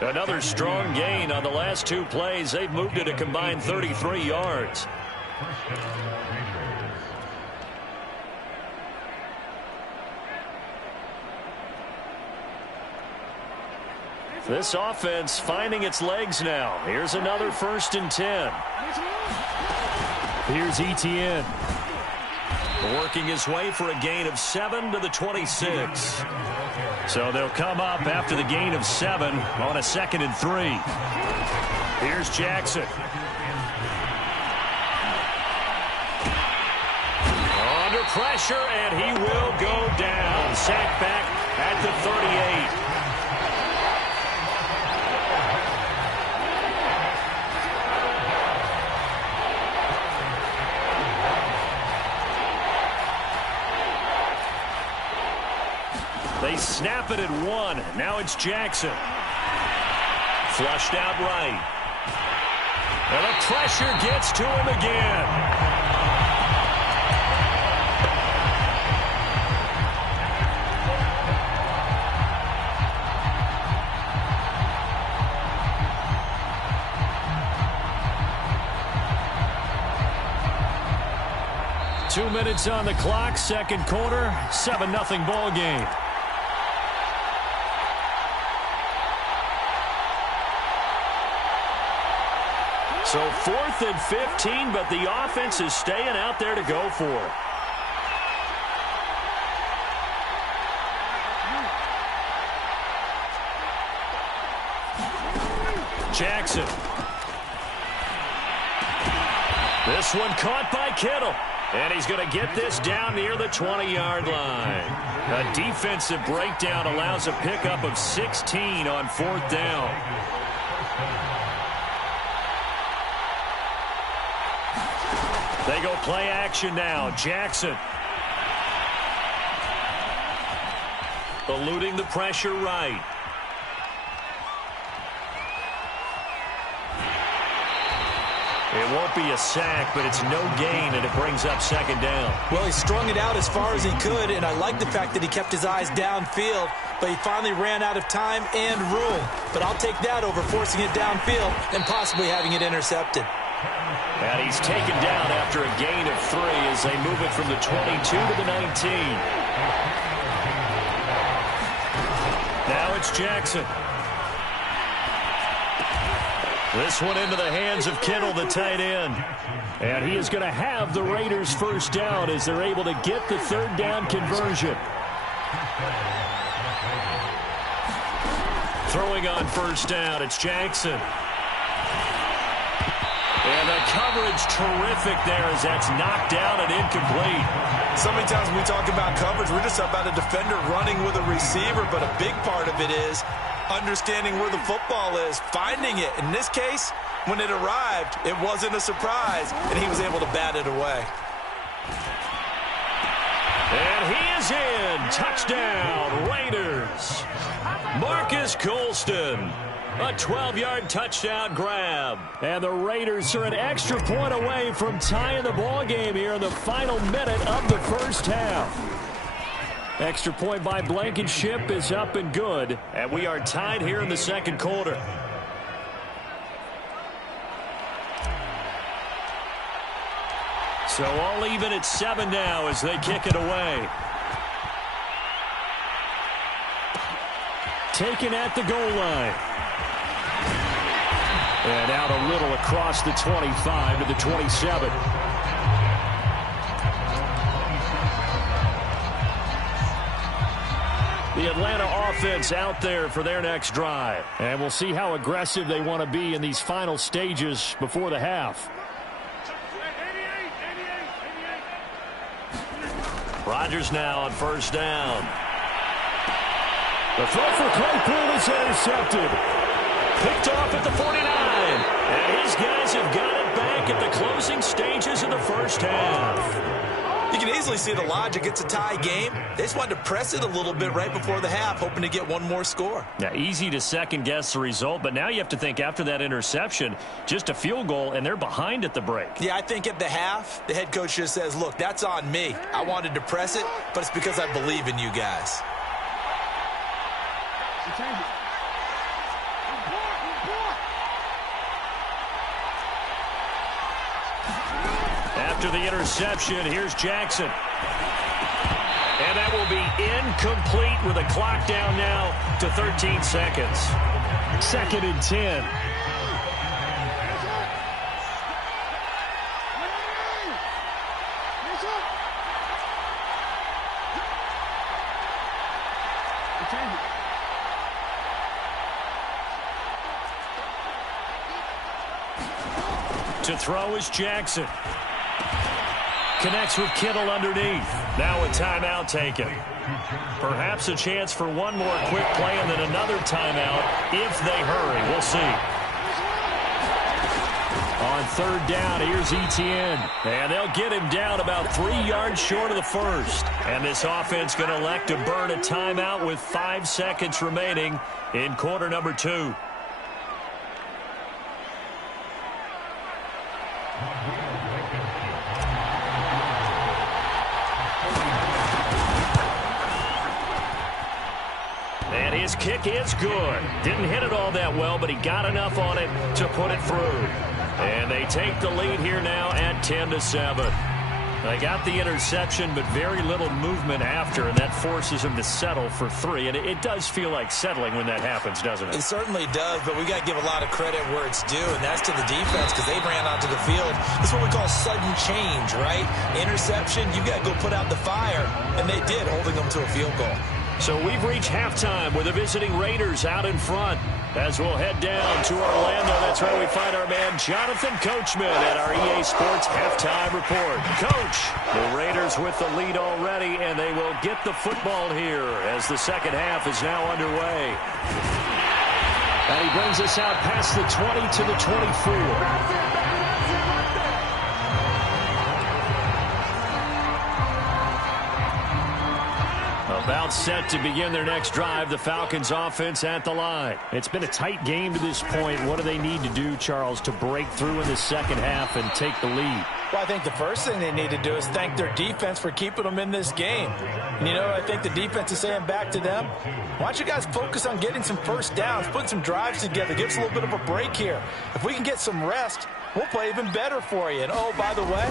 Another strong gain on the last 2 plays. They've moved it a combined 33 yards. This offense finding its legs now. Here's another 1st and 10. Here's ETN. Working his way for a gain of 7 to the 26. So they'll come up after the gain of 7 on a 2nd and 3. Here's Jackson. Under pressure, and he will go down. Sacked back at the 38. They snap it at 1. Now it's Jackson. Flushed out right. And the pressure gets to him again. Two minutes on the clock, second quarter, 7-0 ball game. So 4th and 15, but the offense is staying out there to go for it. Jackson. This one caught by Kittle. And he's going to get this down near the 20-yard line. A defensive breakdown allows a pickup of 16 on 4th down. They go play action now. Jackson. Eluding the pressure right. It won't be a sack, but it's no gain, and it brings up 2nd down. Well, he strung it out as far as he could, and I like the fact that he kept his eyes downfield, but he finally ran out of time and room. But I'll take that over forcing it downfield and possibly having it intercepted. And he's taken down after a gain of 3 as they move it from the 22 to the 19. Now it's Jackson. This one into the hands of Kittle, the tight end. And he is going to have the Raiders first down as they're able to get the 3rd down conversion. Throwing on first down, it's Jackson. And the coverage terrific there as that's knocked down and incomplete. So many times when we talk about coverage, we're just about a defender running with a receiver, but a big part of it is understanding where the football is, finding it. In this case, when it arrived, it wasn't a surprise, and he was able to bat it away. And he is in. Touchdown, Raiders. Marcus Colston. A 12-yard touchdown grab. And the Raiders are an extra point away from tying the ball game here in the final minute of the first half. Extra point by Blankenship is up and good. And we are tied here in the second quarter. So all even at 7 now as they kick it away. Taken at the goal line. And out a little across the 25 to the 27. The Atlanta offense out there for their next drive. And we'll see how aggressive they want to be in these final stages before the half. Rodgers now on first down. The throw for Claypool is intercepted. Picked off at the 49. And his guys have got it back at the closing stages of the first half. You can easily see the logic. It's a tie game. They just wanted to press it a little bit right before the half, hoping to get one more score. Now, easy to second-guess the result, but now you have to think after that interception, just a field goal, and they're behind at the break. Yeah, I think at the half, the head coach just says, look, that's on me. I wanted to press it, but it's because I believe in you guys. After the interception, here's Jackson. And that will be incomplete with a clock down now to 13 seconds. 2nd and 10. To throw is Jackson. Connects with Kittle underneath. Now a timeout taken. Perhaps a chance for one more quick play and then another timeout if they hurry. We'll see. On 3rd down, here's Etienne. And they'll get him down about 3 yards short of the first. And this offense going to elect to burn a timeout with 5 seconds remaining in quarter number 2. And his kick is good. Didn't hit it all that well, but he got enough on it to put it through. And they take the lead here now at 10-7. They got the interception, but very little movement after, and that forces them to settle for 3. And it does feel like settling when that happens, doesn't it? It certainly does, but we got to give a lot of credit where it's due, and that's to the defense because they ran onto the field. This is what we call sudden change, right? Interception, you got to go put out the fire, and they did, holding them to a field goal. So we've reached halftime with the visiting Raiders out in front. As we'll head down to Orlando, that's where we find our man Jonathan Coachman at our EA Sports Halftime Report. Coach, the Raiders with the lead already, and they will get the football here as the second half is now underway. And he brings us out past the 20 to the 24. About set to begin their next drive, the Falcons offense at the line. It's been a tight game to this point. What do they need to do, Charles, to break through in the second half and take the lead? Well, I think the first thing they need to do is thank their defense for keeping them in this game. And, you know, I think the defense is saying back to them, why don't you guys focus on getting some first downs, putting some drives together, give us a little bit of a break here. If we can get some rest, we'll play even better for you. And, oh, by the way,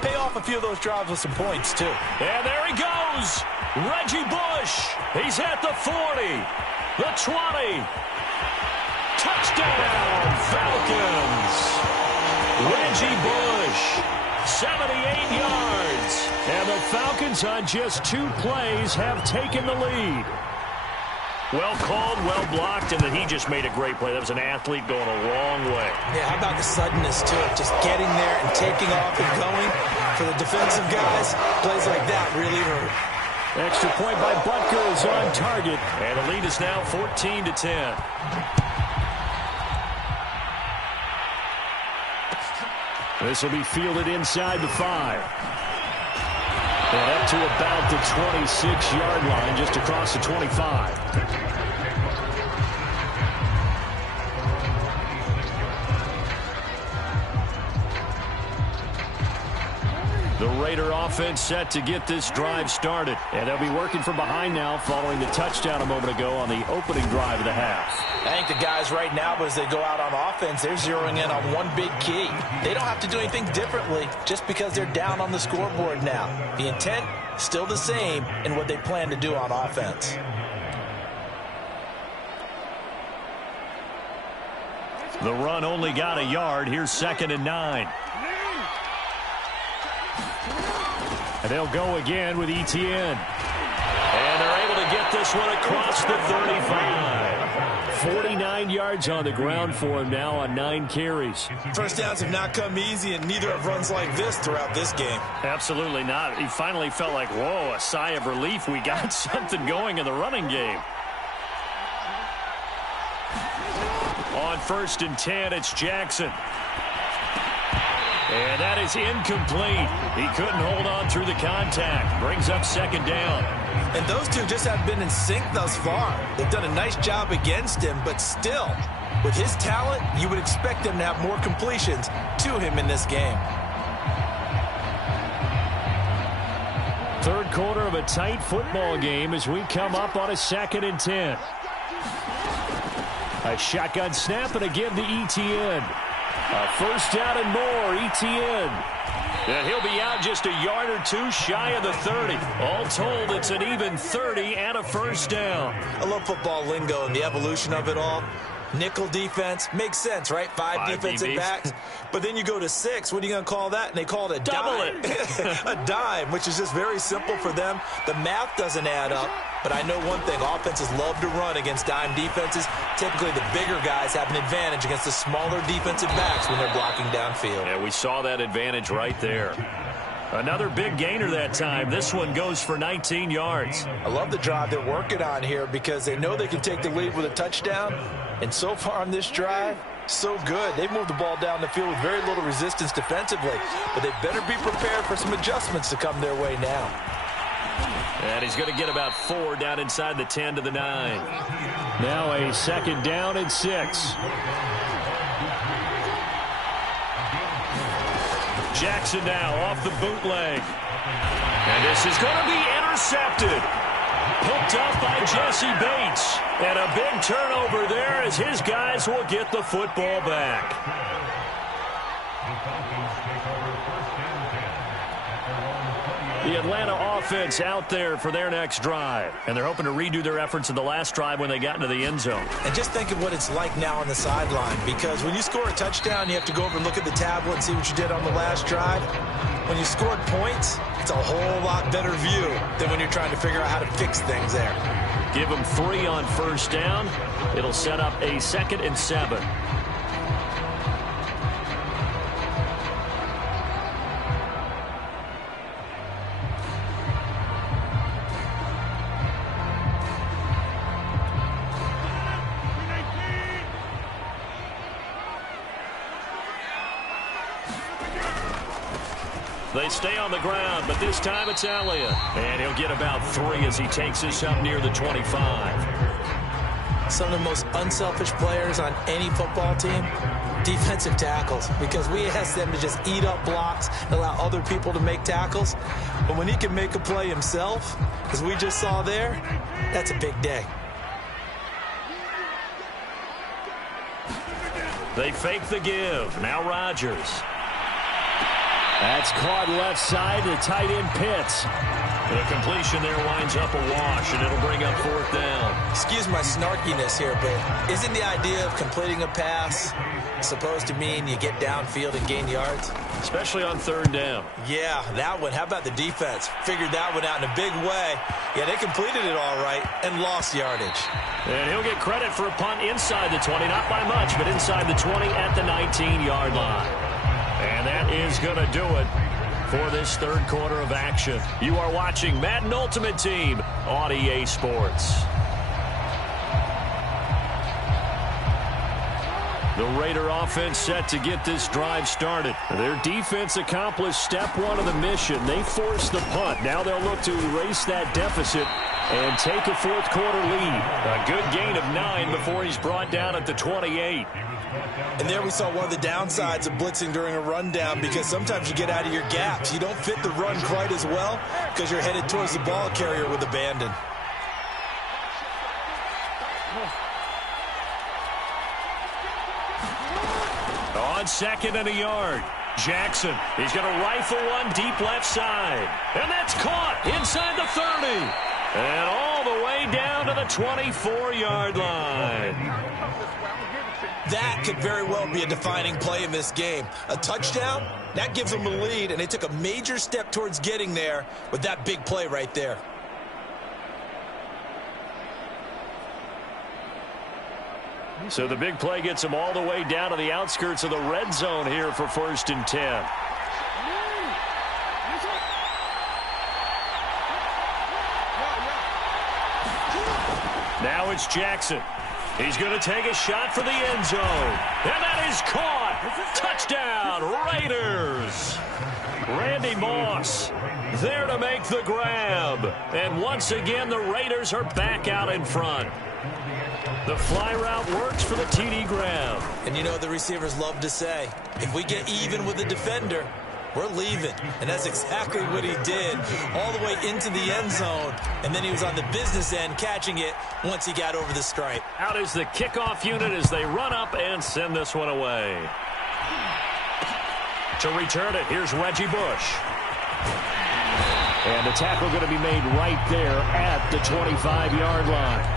pay off a few of those drives with some points, too. And there he goes. Reggie Bush. He's at the 40, the 20. Touchdown, Falcons. Reggie Bush, 78 yards. And the Falcons on just 2 plays have taken the lead. Well called, well blocked, and then he just made a great play. That was an athlete going a long way. Yeah, how about the suddenness to it? Just getting there and taking off and going. For the defensive guys, plays like that really hurt. Extra point by Butker is on target. And the lead is now 14-10. This will be fielded inside the 5. And up to about the 26-yard line, just across the 25. The Raider offense set to get this drive started. And they'll be working from behind now following the touchdown a moment ago on the opening drive of the half. I think the guys right now, as they go out on offense, they're zeroing in on one big key. They don't have to do anything differently just because they're down on the scoreboard now. The intent, still the same in what they plan to do on offense. The run only got a yard. Here's 2nd and 9. And they'll go again with Etienne. And they're able to get this one across the 35. 49 yards on the ground for him now on 9 carries. First downs have not come easy, and neither have runs like this throughout this game. Absolutely not. He finally felt like, whoa, a sigh of relief. We got something going in the running game. On 1st and 10, it's Jackson. And that is incomplete. He couldn't hold on through the contact. Brings up 2nd down. And those two just haven't been in sync thus far. They've done a nice job against him, but still, with his talent, you would expect him to have more completions to him in this game. Third quarter of a tight football game as we come up on a 2nd and 10. A shotgun snap and a give to Etienne. A first down and more, Etienne. And he'll be out just a yard or two shy of the 30. All told, it's an even 30 and a first down. I love football lingo and the evolution of it all. Nickel defense makes sense, right? Five defensive backs. But then you go to 6. What are you going to call that? And they call it a double dime. A dime, which is just very simple for them. The math doesn't add up. But I know one thing. Offenses love to run against dime defenses. Typically, the bigger guys have an advantage against the smaller defensive backs when they're blocking downfield. Yeah, we saw that advantage right there. Another big gainer that time. This one goes for 19 yards. I love the drive they're working on here because they know they can take the lead with a touchdown. And so far on this drive, so good. They've moved the ball down the field with very little resistance defensively. But they better be prepared for some adjustments to come their way now. And he's going to get about 4 down inside the 10 to the 9. Now a 2nd down and 6. Jackson now off the bootleg. And this is going to be intercepted. Picked up by Jesse Bates. And a big turnover there as his guys will get the football back. The Atlanta offense out there for their next drive. And they're hoping to redo their efforts in the last drive when they got into the end zone. And just think of what it's like now on the sideline. Because when you score a touchdown, you have to go over and look at the tablet and see what you did on the last drive. When you scored points, it's a whole lot better view than when you're trying to figure out how to fix things there. Give them 3 on first down. It'll set up a 2nd and 7. They stay on the ground, but this time it's Elliott. And he'll get about 3 as he takes this up near the 25. Some of the most unselfish players on any football team, defensive tackles, because we ask them to just eat up blocks and allow other people to make tackles. But when he can make a play himself, as we just saw there, that's a big day. They fake the give. Now Rodgers. That's caught left side to tight end Pitts. The completion there winds up a wash, and it'll bring up 4th down. Excuse my snarkiness here, but isn't the idea of completing a pass supposed to mean you get downfield and gain yards? Especially on 3rd down. Yeah, that one. How about the defense? Figured that one out in a big way. Yeah, they completed it all right and lost yardage. And he'll get credit for a punt inside the 20. Not by much, but inside the 20 at the 19-yard line. And that is going to do it for this third quarter of action. You are watching Madden Ultimate Team on EA Sports. The Raider offense set to get this drive started. Their defense accomplished step one of the mission. They forced the punt. Now they'll look to erase that deficit and take a fourth quarter lead. A good gain of 9 before he's brought down at the 28. And there we saw one of the downsides of blitzing during a rundown, because sometimes you get out of your gaps. You don't fit the run quite as well because you're headed towards the ball carrier with abandon. On second and a yard, Jackson. He's going to rifle one deep left side. And that's caught inside the 30. And all the way down to the 24-yard line. That could very well be a defining play in this game. A touchdown, that gives them the lead, and they took a major step towards getting there with that big play right there. So the big play gets them all the way down to the outskirts of the red zone here for 1st and 10. Now it's Jackson. He's going to take a shot for the end zone. And that is caught. Touchdown, Raiders. Randy Moss there to make the grab. And once again, the Raiders are back out in front. The fly route works for the TD grab. And you know the receivers love to say, if we get even with the defender, we're leaving. And that's exactly what he did, all the way into the end zone. And then he was on the business end catching it once he got over the stripe. Out is the kickoff unit as they run up and send this one away. To return it, here's Reggie Bush. And the tackle going to be made right there at the 25-yard line.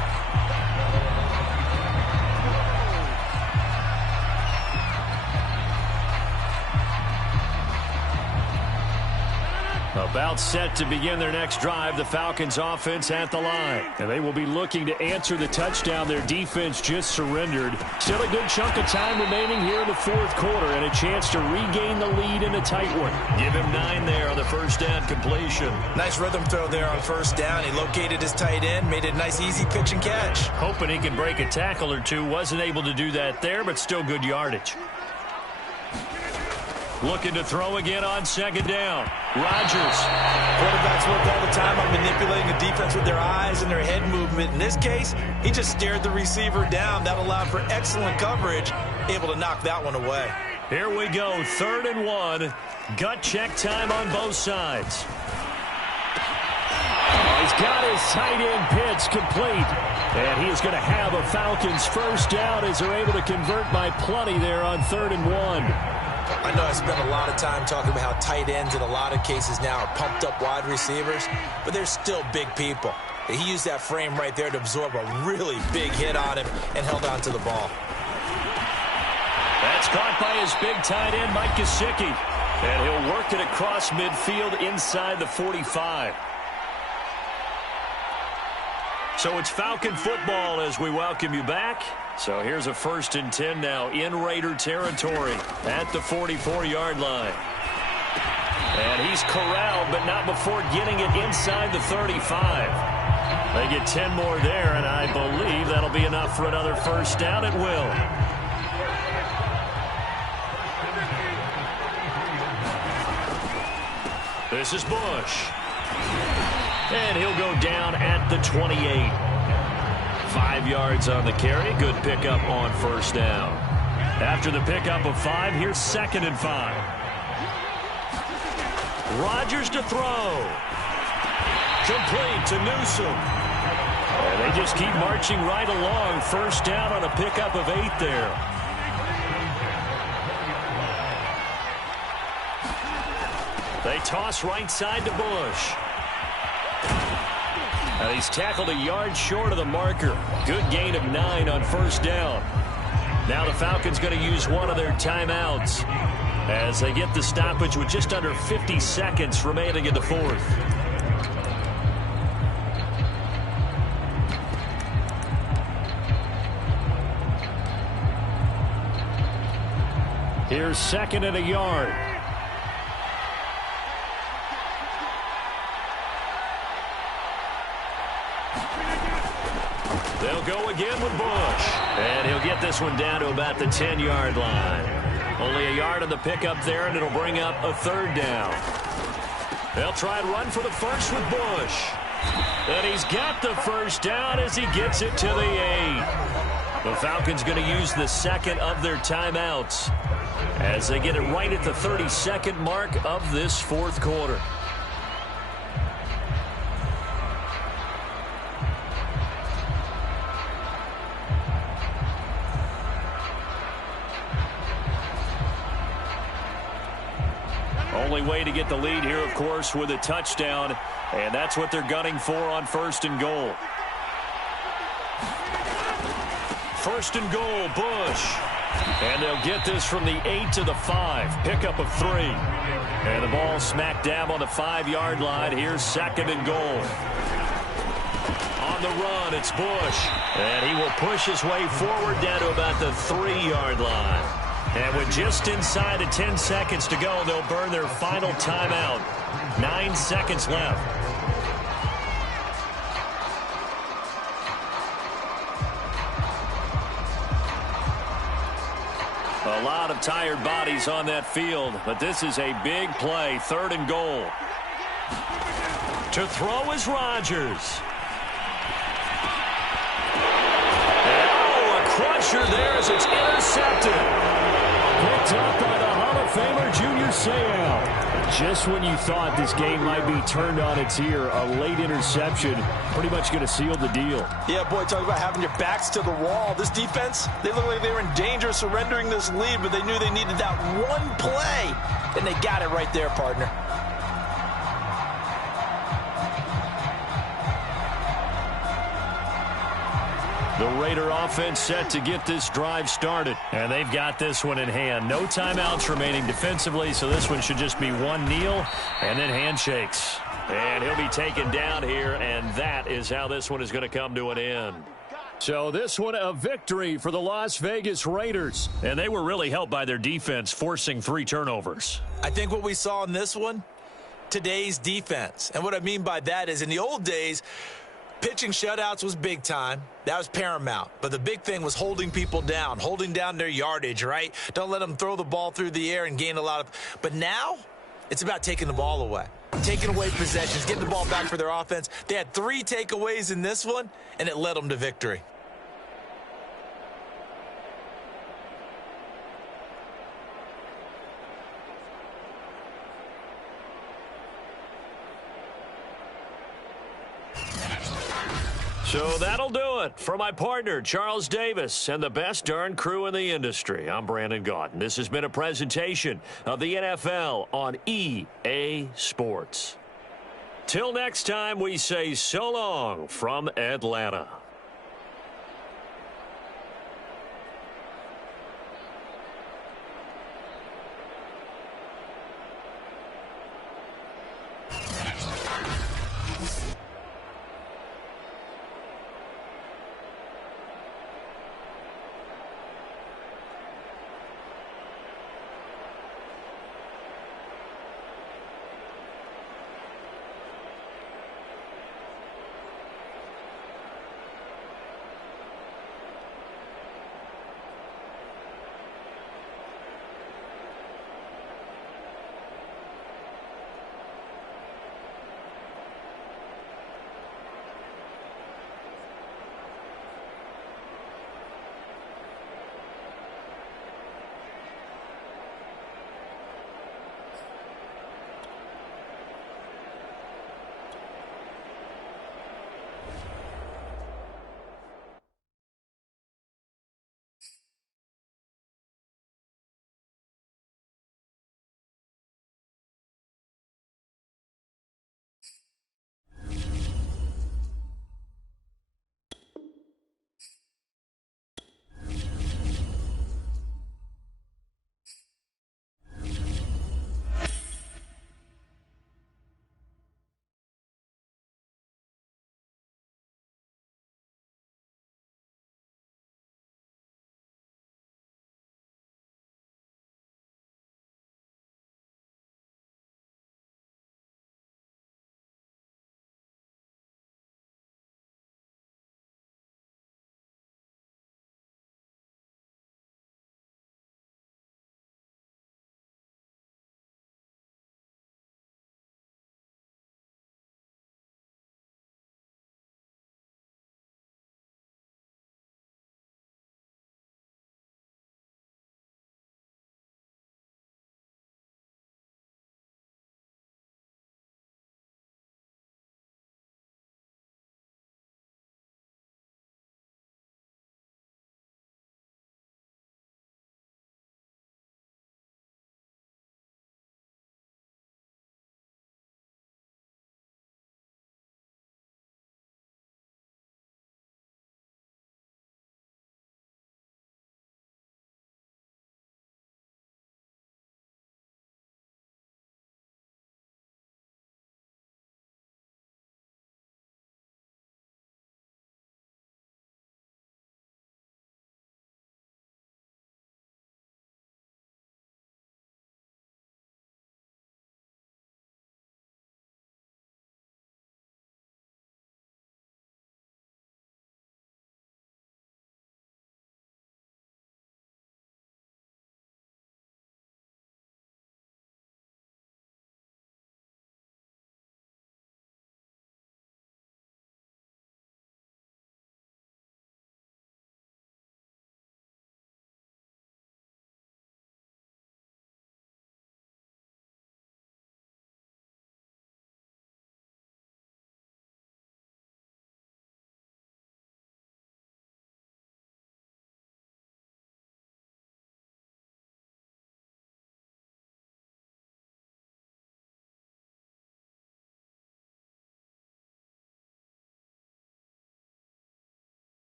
About set to begin their next drive, the Falcons offense at the line. And they will be looking to answer the touchdown their defense just surrendered. Still a good chunk of time remaining here in the fourth quarter and a chance to regain the lead in a tight one. Give him 9 there on the first down completion. Nice rhythm throw there on first down. He located his tight end, made it a nice easy pitch and catch. Hoping he can break a tackle or two. Wasn't able to do that there, but still good yardage. Looking to throw again on second down. Rodgers. Quarterbacks work all the time on manipulating the defense with their eyes and their head movement. In this case, he just stared the receiver down. That allowed for excellent coverage, able to knock that one away. Here we go, 3rd and 1. Gut check time on both sides. He's got his tight end pitch complete. And he is going to have a Falcons first down as they're able to convert by plenty there on 3rd and 1. I know I spent a lot of time talking about how tight ends in a lot of cases now are pumped up wide receivers, but they're still big people. He used that frame right there to absorb a really big hit on him and held on to the ball. That's caught by his big tight end, Mike Gesicki. And he'll work it across midfield inside the 45. So it's Falcon football as we welcome you back. So here's a 1st and 10 now in Raider territory at the 44-yard line. And he's corralled, but not before getting it inside the 35. They get 10 more there, and I believe that'll be enough for another first down. It will. This is Bush. And he'll go down at the 28. 5 yards on the carry. Good pickup on first down. After the pickup of 5, here's 2nd and 5. Rodgers to throw. Complete to Newsome. And they just keep marching right along. First down on a pickup of 8 there. They toss right side to Bush. And he's tackled a yard short of the marker. Good gain of 9 on first down. Now the Falcons going to use one of their timeouts as they get the stoppage with just under 50 seconds remaining in the fourth. Here's 2nd and a yard. They'll go again with Bush. And he'll get this one down to about the 10-yard line. Only a yard on the pickup there, and it'll bring up a third down. They'll try and run for the first with Bush. And he's got the first down as he gets it to the 8. The Falcons going to use the second of their timeouts as they get it right at the 32nd mark of this fourth quarter. Only way to get the lead here, of course, with a touchdown, and that's what they're gunning for on first and goal. First and goal, Bush. And they'll get this from the 8 to the 5. Pickup of 3. And the ball smack dab on the 5-yard line. Here's second and goal. On the run, it's Bush. And he will push his way forward down to about the 3-yard line. And with just inside of 10 seconds to go, they'll burn their final timeout. 9 seconds left. A lot of tired bodies on that field, but this is a big play. Third and goal. To throw is Rodgers. And, a crusher there as it's intercepted. Picked up by the Hall of Famer Junior Seau. Just when you thought this game might be turned on its ear, a late interception pretty much going to seal the deal. Yeah, boy, talk about having your backs to the wall. This defense, they look like they were in danger of surrendering this lead, but they knew they needed that one play, and they got it right there, partner. The Raider offense set to get this drive started. And they've got this one in hand. No timeouts remaining defensively, so this one should just be one kneel and then handshakes. And he'll be taken down here, and that is how this one is going to come to an end. So this one a victory for the Las Vegas Raiders. And they were really helped by their defense, forcing 3 turnovers. I think what we saw in this one, today's defense. And what I mean by that is in the old days, pitching shutouts was big time. That was paramount. But the big thing was holding people down, holding down their yardage, right? Don't let them throw the ball through the air and gain a lot of... But now, it's about taking the ball away. Taking away possessions, getting the ball back for their offense. They had 3 takeaways in this one, and it led them to victory. So that'll do it for my partner, Charles Davis, and the best darn crew in the industry. I'm Brandon Gaudin. This has been a presentation of the NFL on EA Sports. Till next time, we say so long from Atlanta.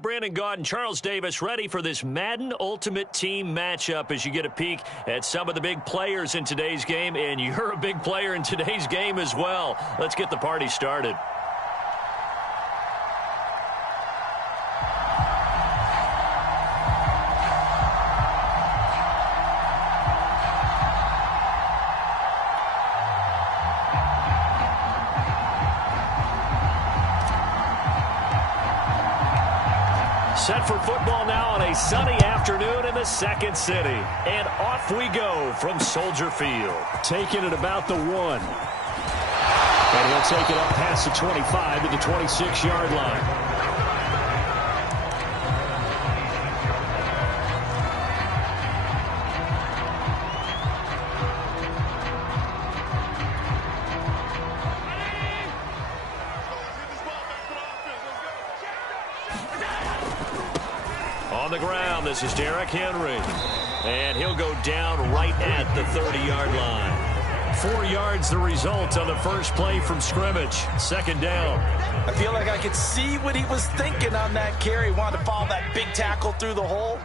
Brandon Gaud and Charles Davis ready for this Madden Ultimate Team matchup as you get a peek at some of the big players in today's game, and you're a big player in today's game as well. Let's get the party started. Set for football now on a sunny afternoon in the second city. And off we go from Soldier Field. Taking it about the 1. And he'll take it up past the 25 to the 26-yard line. On the ground, this is Derrick Henry. And he'll go down right at the 30-yard line. 4 yards the result on the first play from scrimmage. Second down. I feel like I could see what he was thinking on that carry. Wanted to follow that big tackle through the hole.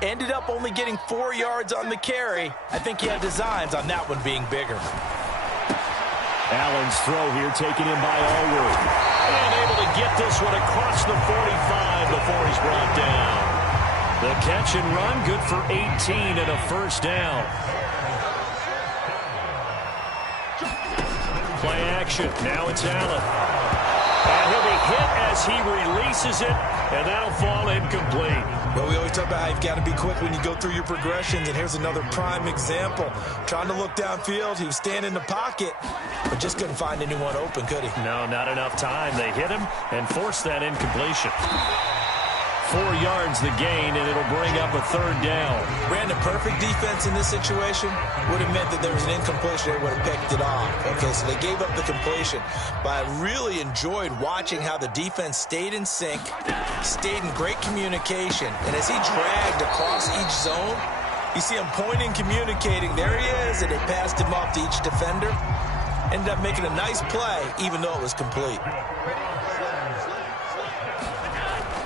Ended up only getting 4 yards on the carry. I think he had designs on that one being bigger. Allen's throw here taken in by Allward. And able to get this one across the 45 before he's brought down. The catch and run, good for 18 and a first down. Play action. Now it's Allen. And he'll be hit as he releases it, and that'll fall incomplete. Well, we always talk about how you've got to be quick when you go through your progressions, and here's another prime example. Trying to look downfield, he was standing in the pocket, but just couldn't find anyone open, could he? No, not enough time. They hit him and forced that incompletion. 4 yards the gain, and it'll bring up a third down. Brandon, perfect defense in this situation would have meant that there was an incompletion. They would have picked it off. Okay, so they gave up the completion. But I really enjoyed watching how the defense stayed in sync, stayed in great communication. And as he dragged across each zone, you see him pointing, communicating. There he is, and they passed him off to each defender. Ended up making a nice play, even though it was complete.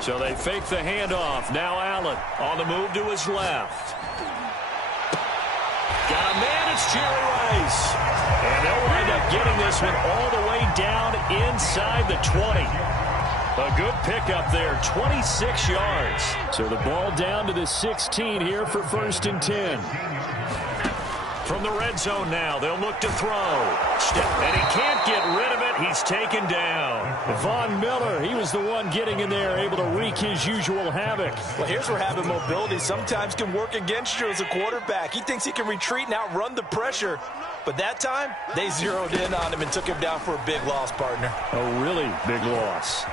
So they fake the handoff. Now Allen on the move to his left. Got a man, it's Jerry Rice. And they'll wind up getting this one all the way down inside the 20. A good pickup there, 26 yards. So the ball down to the 16 here for 1st and 10. From the red zone now, they'll look to throw. And he can't get rid of it. He's taken down. Von Miller, he was the one getting in there, able to wreak his usual havoc. Well, here's where having mobility sometimes can work against you as a quarterback. He thinks he can retreat and outrun the pressure. But that time, they zeroed in on him and took him down for a big loss, partner. A really big loss.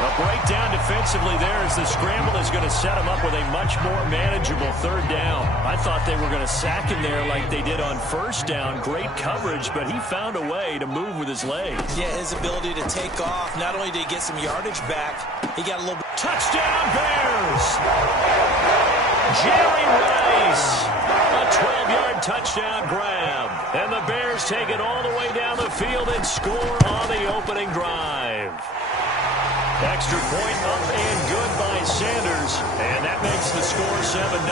A breakdown defensively there as the scramble is going to set him up with a much more manageable third down. I thought they were going to sack him there like they did on first down. Great coverage, but he found a way to move with his legs. Yeah, his ability to take off. Not only did he get some yardage back, he got a little... Touchdown, Bears! Jerry Rice! A 12-yard touchdown grab. And the Bears take it all the way down the field and score on the opening drive. Extra point up and good by Sanders, and that makes the score 7-0.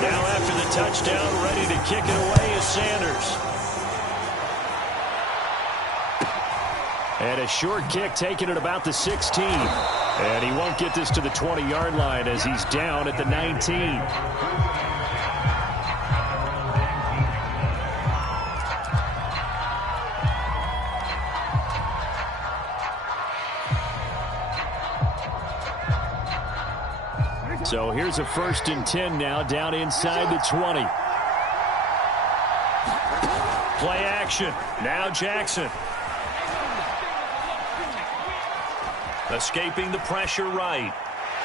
Now after the touchdown, ready to kick it away is Sanders. And a short kick taken at about the 16. And he won't get this to the 20-yard line as he's down at the 19. So here's a 1st and 10 now, down inside the 20. Play action. Now Jackson. Escaping the pressure right.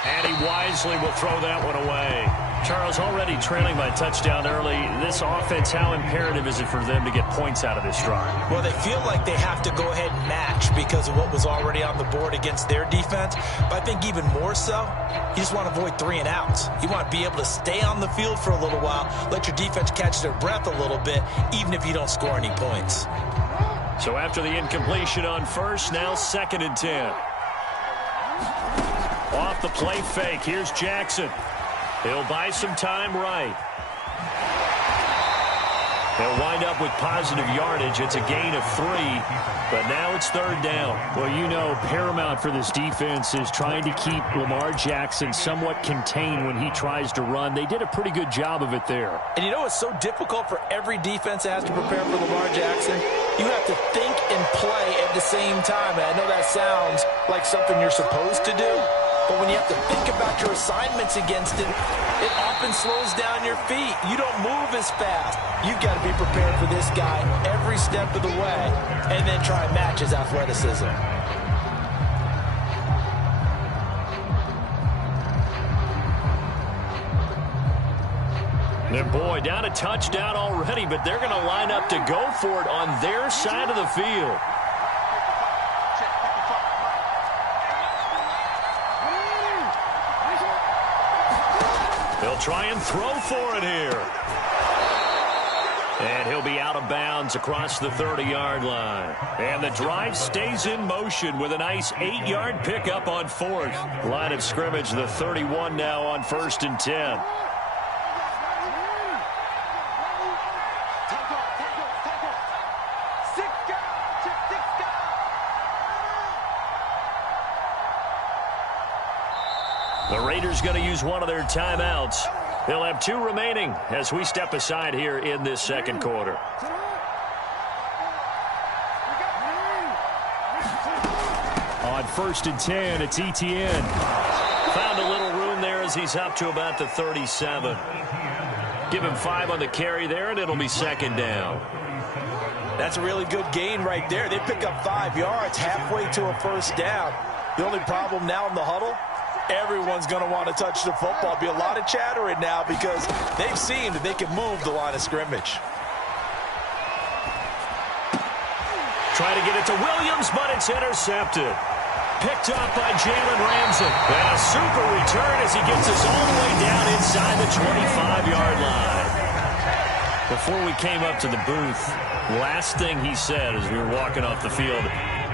And he wisely will throw that one away. Charles, already trailing by a touchdown early. This offense, how imperative is it for them to get points out of this drive? Well, they feel like they have to go ahead and match because of what was already on the board against their defense. But I think even more so, you just want to avoid 3 and outs. You want to be able to stay on the field for a little while, let your defense catch their breath a little bit, even if you don't score any points. So after the incompletion on first, now 2nd and 10. Off the play fake, here's Jackson. He'll buy some time right. They'll wind up with positive yardage. It's a gain of 3, but now it's 3rd down. Well, you know, paramount for this defense is trying to keep Lamar Jackson somewhat contained when he tries to run. They did a pretty good job of it there. And you know it's so difficult for every defense that has to prepare for Lamar Jackson? You have to think and play at the same time. And I know that sounds like something you're supposed to do, but when you have to think about your assignments against him, it often slows down your feet. You don't move as fast. You've got to be prepared for this guy every step of the way and then try and match his athleticism. And boy, down a touchdown already, but they're going to line up to go for it on their side of the field. They'll try and throw for it here. And he'll be out of bounds across the 30-yard line. And the drive stays in motion with a nice 8-yard pickup on 4th. Line of scrimmage, the 31 now on 1st and 10. The Raiders going to use one of their timeouts. They'll have 2 remaining as we step aside here in this 2nd quarter. On 1st and 10, it's Etienne. Found a little room there as he's up to about the 37. Give him 5 on the carry there, and it'll be 2nd down. That's a really good gain right there. They pick up 5 yards halfway to a 1st down. The only problem now in the huddle, everyone's going to want to touch the football. Be a lot of chattering now because they've seen that they can move the line of scrimmage. Trying to get it to Williams, but it's intercepted. Picked up by Jalen Ramsey. And a super return as he gets us all the way down inside the 25-yard line. Before we came up to the booth, last thing he said as we were walking off the field,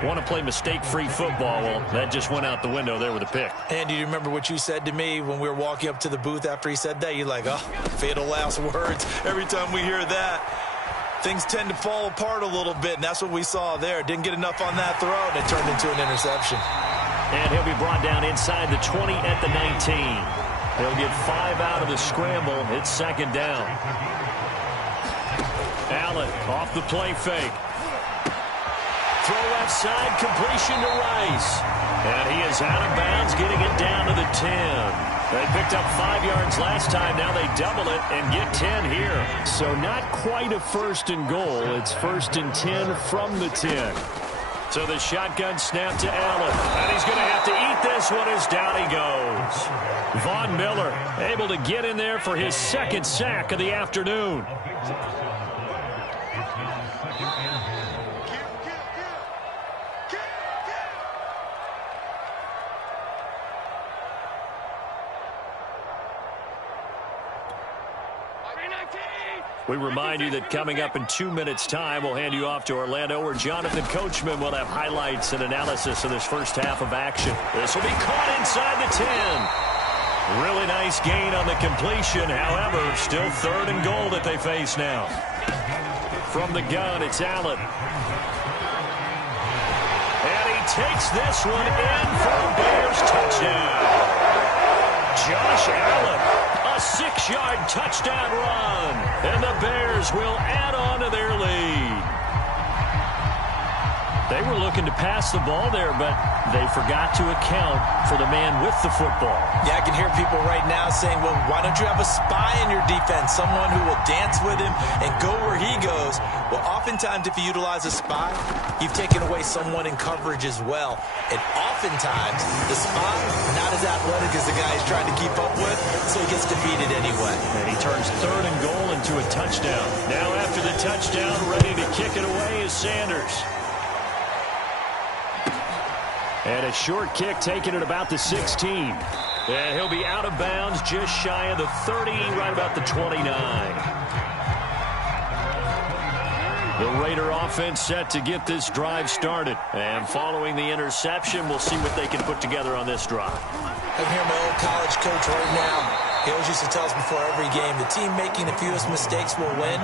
want to play mistake-free football. Well, that just went out the window there with a pick. And do you remember what you said to me when we were walking up to the booth after he said that? You're like, oh, fatal last words. Every time we hear that, things tend to fall apart a little bit, and that's what we saw there. Didn't get enough on that throw, and it turned into an interception. And he'll be brought down inside the 20 at the 19. They'll get 5 out of the scramble. It's 2nd down. Allen off the play fake. Throw left side, completion to Rice. And he is out of bounds, getting it down to the 10. They picked up 5 yards last time. Now they double it and get 10 here. So not quite a 1st and goal. It's 1st and 10 from the 10. So the shotgun snap to Allen. And he's going to have to eat this one as down he goes. Von Miller able to get in there for his 2nd sack of the afternoon. We remind you that coming up in 2 minutes' time, we'll hand you off to Orlando, where Jonathan Coachman will have highlights and analysis of this first half of action. This will be caught inside the 10. Really nice gain on the completion. However, still 3rd and goal that they face now. From the gun, it's Allen. And he takes this one in for a Bears touchdown. Josh Allen. A 6-yard touchdown run, and the Bears will add on to their lead. They were looking to pass the ball there, but they forgot to account for the man with the football. Yeah, I can hear people right now saying, well, why don't you have a spy in your defense, someone who will dance with him and go where he goes? Well, oftentimes if you utilize a spy, you've taken away someone in coverage as well. And oftentimes, the spy, not as athletic as the guy he's trying to keep up with, so he gets defeated anyway. And he turns 3rd and goal into a touchdown. Now after the touchdown, ready to kick it away is Sanders. And a short kick taken at about the 16. And he'll be out of bounds just shy of the 30, right about the 29. The Raider offense set to get this drive started. And following the interception, we'll see what they can put together on this drive. I hear my old college coach right now. He always used to tell us before every game, the team making the fewest mistakes will win.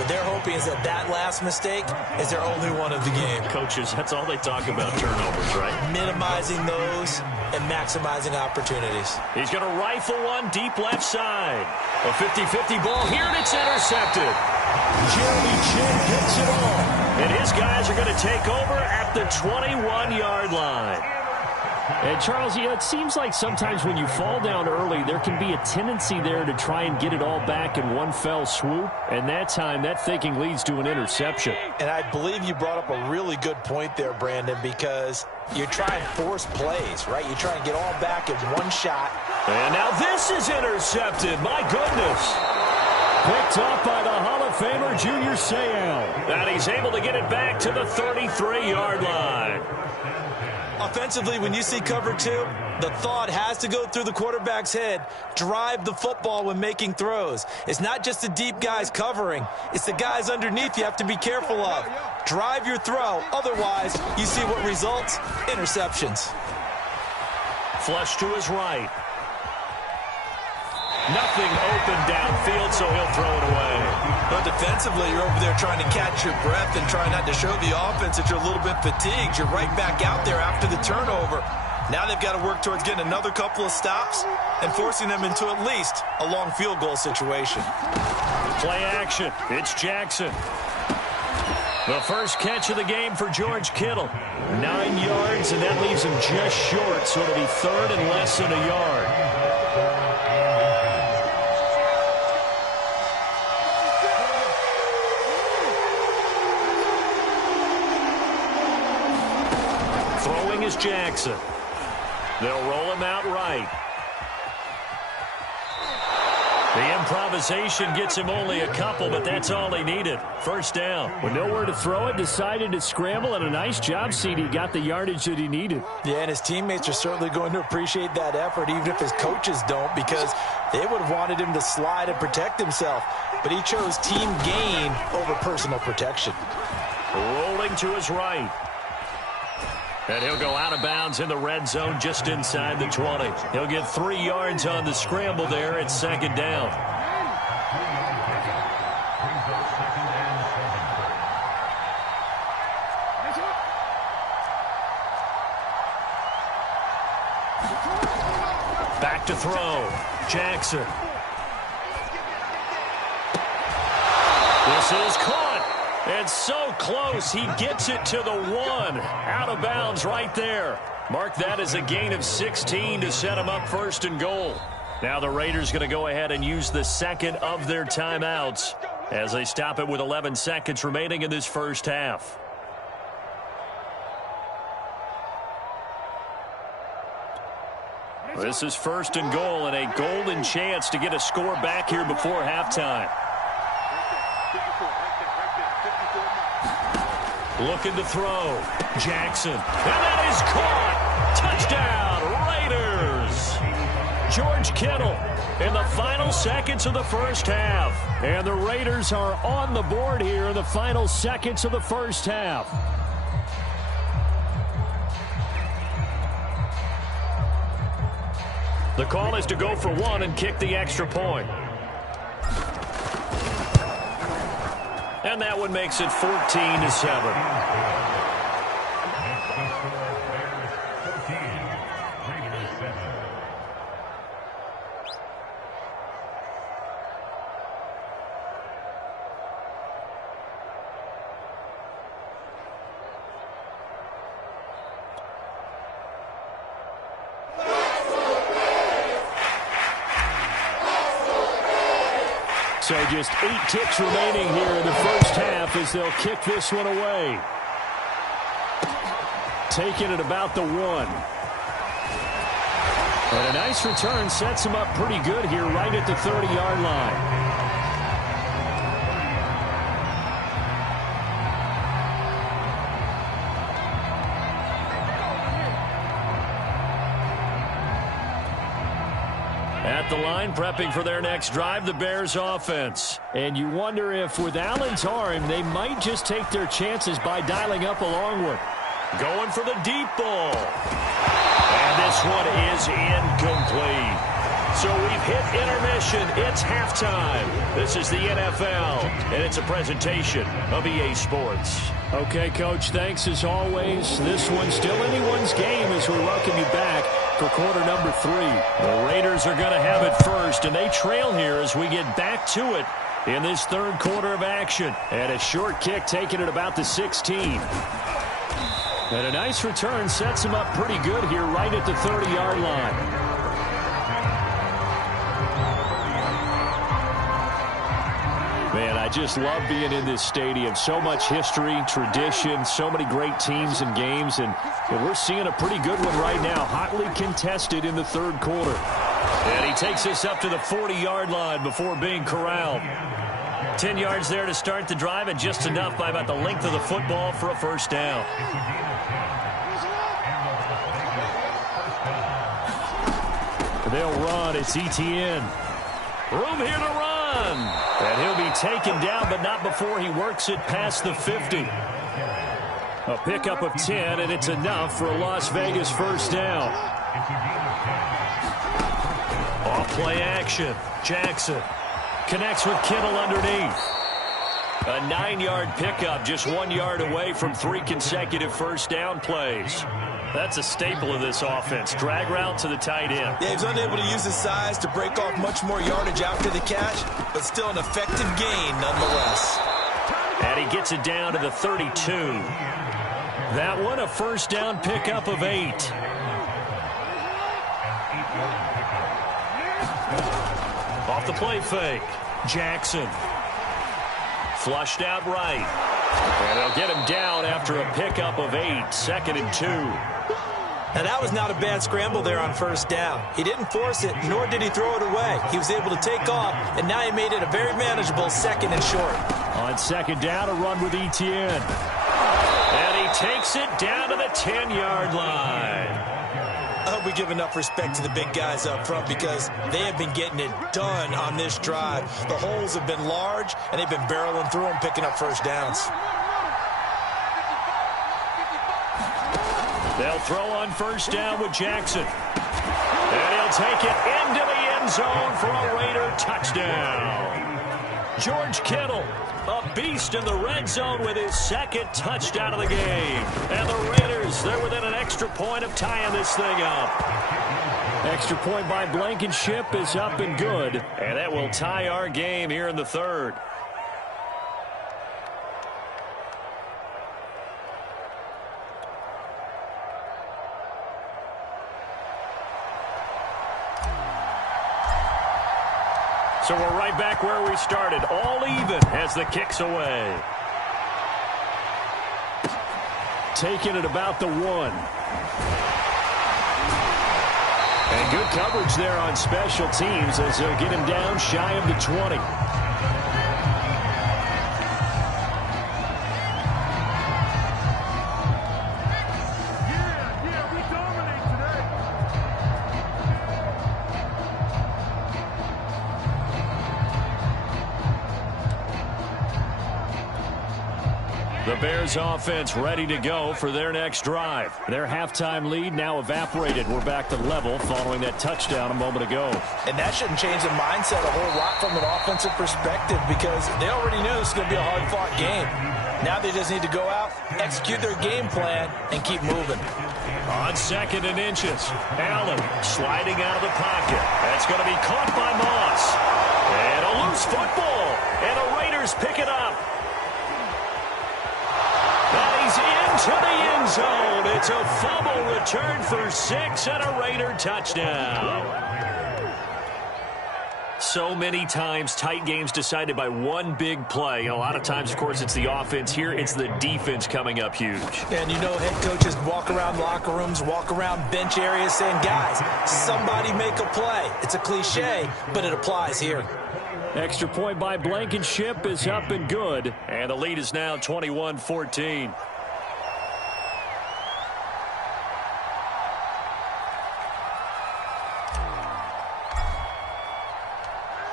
What they're hoping is that that last mistake is their only one of the game. Coaches, that's all they talk about, turnovers, right? Minimizing those and maximizing opportunities. He's going to rifle one deep left side. A 50-50 ball here, and it's intercepted. Jeremy Chin hits it all. And his guys are going to take over at the 21-yard line. And, Charles, it seems like sometimes when you fall down early, there can be a tendency there to try and get it all back in one fell swoop. And that time, that thinking leads to an interception. And I believe you brought up a really good point there, Brandon, because you try and force plays, right? You try and get all back in one shot. And now this is intercepted. My goodness. Picked off by the Hall of Famer, Junior Seau. And he's able to get it back to the 33-yard line. Offensively, when you see cover two, the thought has to go through the quarterback's head. Drive the football when making throws. It's not just the deep guys covering. It's the guys underneath you have to be careful of. Drive your throw. Otherwise, you see what results? Interceptions. Flush to his right. Nothing open downfield, so he'll throw it away. But defensively, you're over there trying to catch your breath and try not to show the offense that you're a little bit fatigued. You're right back out there after the turnover. Now they've got to work towards getting another couple of stops and forcing them into at least a long field goal situation. Play action. It's Jackson. The first catch of the game for George Kittle. 9 yards, and that leaves him just short, so it'll be third and less than a yard. Throwing is Jackson. They'll roll him out right. The improvisation gets him only a couple, but that's all he needed. First down. With nowhere to throw it, decided to scramble, and a nice job, CD. Got the yardage that he needed. Yeah, and his teammates are certainly going to appreciate that effort, even if his coaches don't, because they would have wanted him to slide and protect himself. But he chose team gain over personal protection. Rolling to his right. And he'll go out of bounds in the red zone just inside the 20. He'll get 3 yards on the scramble there at second down. Back to throw. Jackson. This is caught. And so close, he gets it to the 1. Out of bounds right there. Mark that as a gain of 16 to set him up first and goal. Now the Raiders going to go ahead and use the second of their timeouts as they stop it with 11 seconds remaining in this first half. This is first and goal and a golden chance to get a score back here before halftime. Looking to throw. Jackson. And that is caught. Touchdown, Raiders. George Kittle in the final seconds of the first half. And the Raiders are on the board here in the final seconds of the first half. The call is to go for one and kick the extra point. And that one makes it 14-7. So just 8 ticks remaining here in the first half as they'll kick this one away. Taking it about the 1. And a nice return sets him up pretty good here right at the 30-yard line. At at the line, prepping for their next drive, the Bears offense. And you wonder if with Allen's arm, they might just take their chances by dialing up a long one. Going for the deep ball. And this one is incomplete. So we've hit intermission. It's halftime. This is the NFL, and it's a presentation of EA Sports. Okay, Coach, thanks as always. This one's still anyone's game as we welcome you back for quarter number 3. The Raiders are going to have it first, and they trail here as we get back to it in this third quarter of action. And a short kick taken at about the 16. And a nice return sets him up pretty good here right at the 30-yard line. Man, I just love being in this stadium. So much history, tradition, so many great teams and games, and we're seeing a pretty good one right now, hotly contested in the third quarter. And he takes us up to the 40-yard line before being corralled. 10 yards there to start the drive, and just enough by about the length of the football for a first down. They'll run. It's Etienne. Room here to run. And he'll be taken down, but not before he works it past the 50. A pickup of 10, and it's enough for a Las Vegas first down. Off play action. Jackson connects with Kittle underneath. A 9-yard pickup, just 1 yard away from 3 consecutive first down plays. That's a staple of this offense. Drag route to the tight end. Yeah, he's unable to use his size to break off much more yardage after the catch, but still an effective gain nonetheless. And he gets it down to the 32. That one, a first down pickup of 8. Off the play fake. Jackson. Flushed out right. And they'll get him down after a pickup of 8. 2nd and 2. Now, that was not a bad scramble there on first down. He didn't force it, nor did he throw it away. He was able to take off, and now he made it a very manageable 2nd and short. On 2nd down, a run with Etienne. And he takes it down to the 10-yard line. I hope we give enough respect to the big guys up front because they have been getting it done on this drive. The holes have been large, and they've been barreling through them, picking up first downs. They'll throw on first down with Jackson. And he'll take it into the end zone for a Raider touchdown. George Kittle, a beast in the red zone with his 2nd touchdown of the game. And the Raiders, they're within an extra point of tying this thing up. Extra point by Blankenship is up and good. And that will tie our game here in the third. So we're right back where we started, all even as the kick's away. Taking it about the 1. And good coverage there on special teams as they'll get him down shy of the 20. The Bears offense ready to go for their next drive. Their halftime lead now evaporated. We're back to level following that touchdown a moment ago. And that shouldn't change the mindset a whole lot from an offensive perspective because they already knew this was going to be a hard-fought game. Now they just need to go out, execute their game plan, and keep moving. On 2nd and inches, Allen sliding out of the pocket. That's going to be caught by Moss. And a loose football. And the Raiders pick it up. Into the end zone. It's a fumble return for 6 and a Raider touchdown. So many times tight games decided by one big play. A lot of times, of course, it's the offense. Here, it's the defense coming up huge. And you know head coaches walk around locker rooms, walk around bench areas saying, guys, somebody make a play. It's a cliche, but it applies here. Extra point by Blankenship is up and good. And the lead is now 21-14.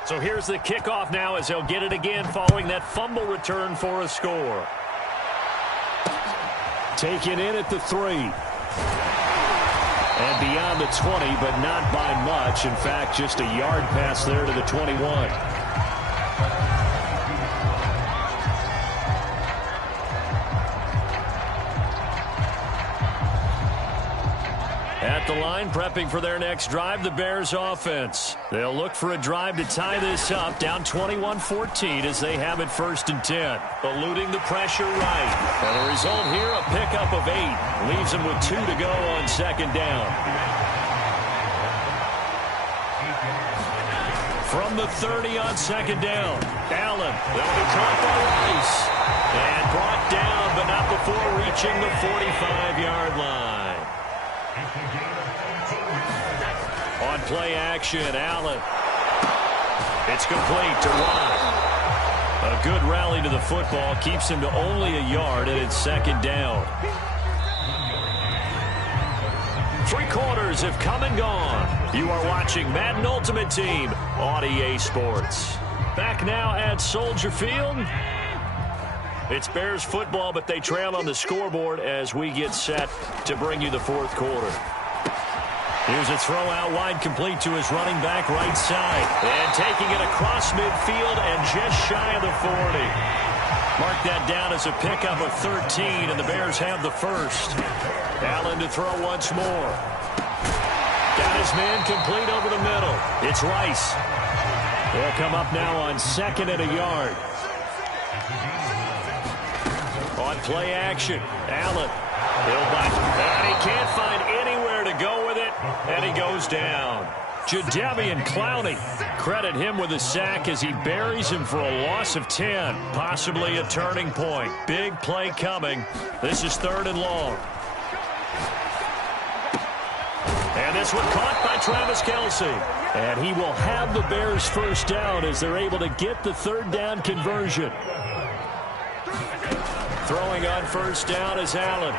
So here's the kickoff now as they'll get it again following that fumble return for a score. Taken in at the 3. And beyond the 20, but not by much. In fact, just a yard pass there to the 21. At the line, prepping for their next drive, the Bears offense. They'll look for a drive to tie this up, down 21-14 as they have it 1st and 10. Eluding the pressure right. And the result here, a pickup of 8. Leaves them with 2 to go on 2nd down. From the 30 on 2nd down, Allen. They'll be caught by Rice. And brought down, but not before reaching the 45-yard line. On play action, Allen. It's complete to Watt. A good rally to the football keeps him to only a yard, and it's 2nd down. 3 quarters have come and gone. You are watching Madden Ultimate Team on EA Sports. Back now at Soldier Field. It's Bears football, but they trail on the scoreboard as we get set to bring you the 4th quarter. Here's a throw out wide, complete to his running back right side. And taking it across midfield and just shy of the 40. Mark that down as a pickup of 13, and the Bears have the 1st. Allen to throw once more. Got his man complete over the middle. It's Rice. They'll come up now on 2nd and a yard. On play action, Allen. And he can't find anywhere to go with it, and he goes down. Jadeveon Clowney, credit him with a sack as he buries him for a loss of 10, possibly a turning point. Big play coming. This is 3rd and long. And this one caught by Travis Kelce. And he will have the Bears 1st down as they're able to get the 3rd down conversion. Throwing on 1st down is Allen.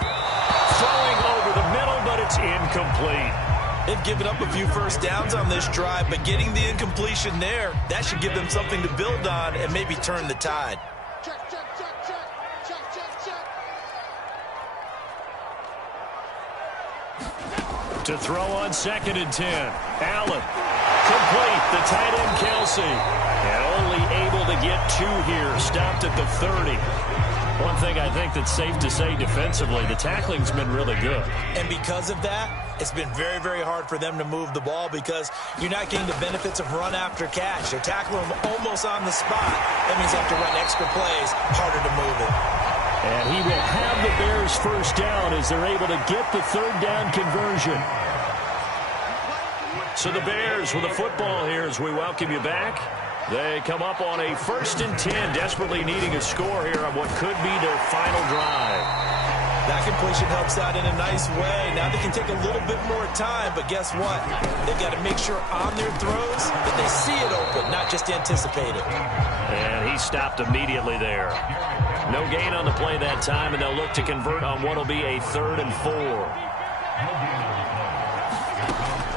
Throwing over the middle, but it's incomplete. They've given up a few 1st downs on this drive, but getting the incompletion there, that should give them something to build on and maybe turn the tide. To throw on 2nd and 10. Allen. Complete. The tight end Kelce. And only able to get 2 here. Stopped at the 30. One thing I think that's safe to say defensively, the tackling's been really good. And because of that, it's been very, very hard for them to move the ball because you're not getting the benefits of run after catch. They're tackling them almost on the spot. That means they have to run extra plays, harder to move it. And he will have the Bears 1st down as they're able to get the 3rd down conversion. So the Bears with the football here as we welcome you back. They come up on a 1st and 10, desperately needing a score here on what could be their final drive. That completion helps out in a nice way. Now they can take a little bit more time, but guess what? They've got to make sure on their throws that they see it open, not just anticipate it. And he stopped immediately there. No gain on the play that time, and they'll look to convert on what will be a 3rd and 4.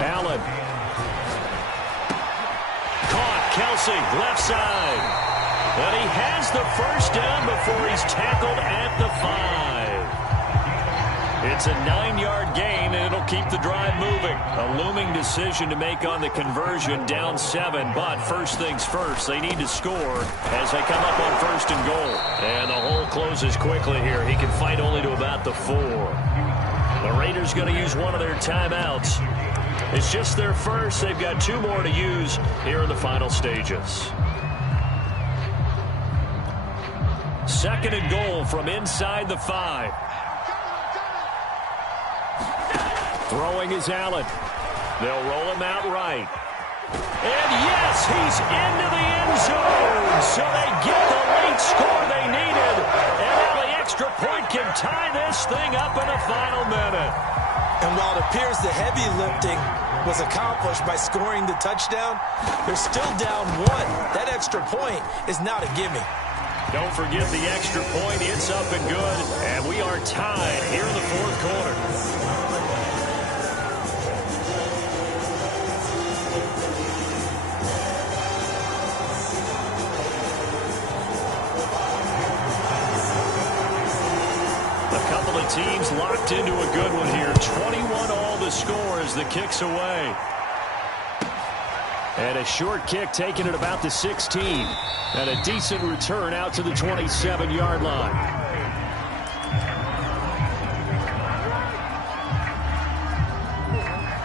Allen. Kelce, left side. And he has the 1st down before he's tackled at the 5. It's a 9-yard gain, and it'll keep the drive moving. A looming decision to make on the conversion, down 7. But first things first, they need to score as they come up on 1st and goal. And the hole closes quickly here. He can fight only to about the 4. The Raiders going to use one of their timeouts. It's just their 1st. They've got 2 more to use here in the final stages. 2nd and goal from inside the 5. Throwing is Allen. They'll roll him out right. And yes, he's into the end zone. So they get the late score they needed. And now the extra point can tie this thing up in the final minute. And while it appears the heavy lifting was accomplished by scoring the touchdown, they're still down 1. That extra point is not a gimme. Don't forget the extra point. It's up and good. And we are tied here in the 4th quarter. couple of teams locked into a good one here. 21 all the score as the kick's away. And a short kick taken at about the 16. And a decent return out to the 27-yard line.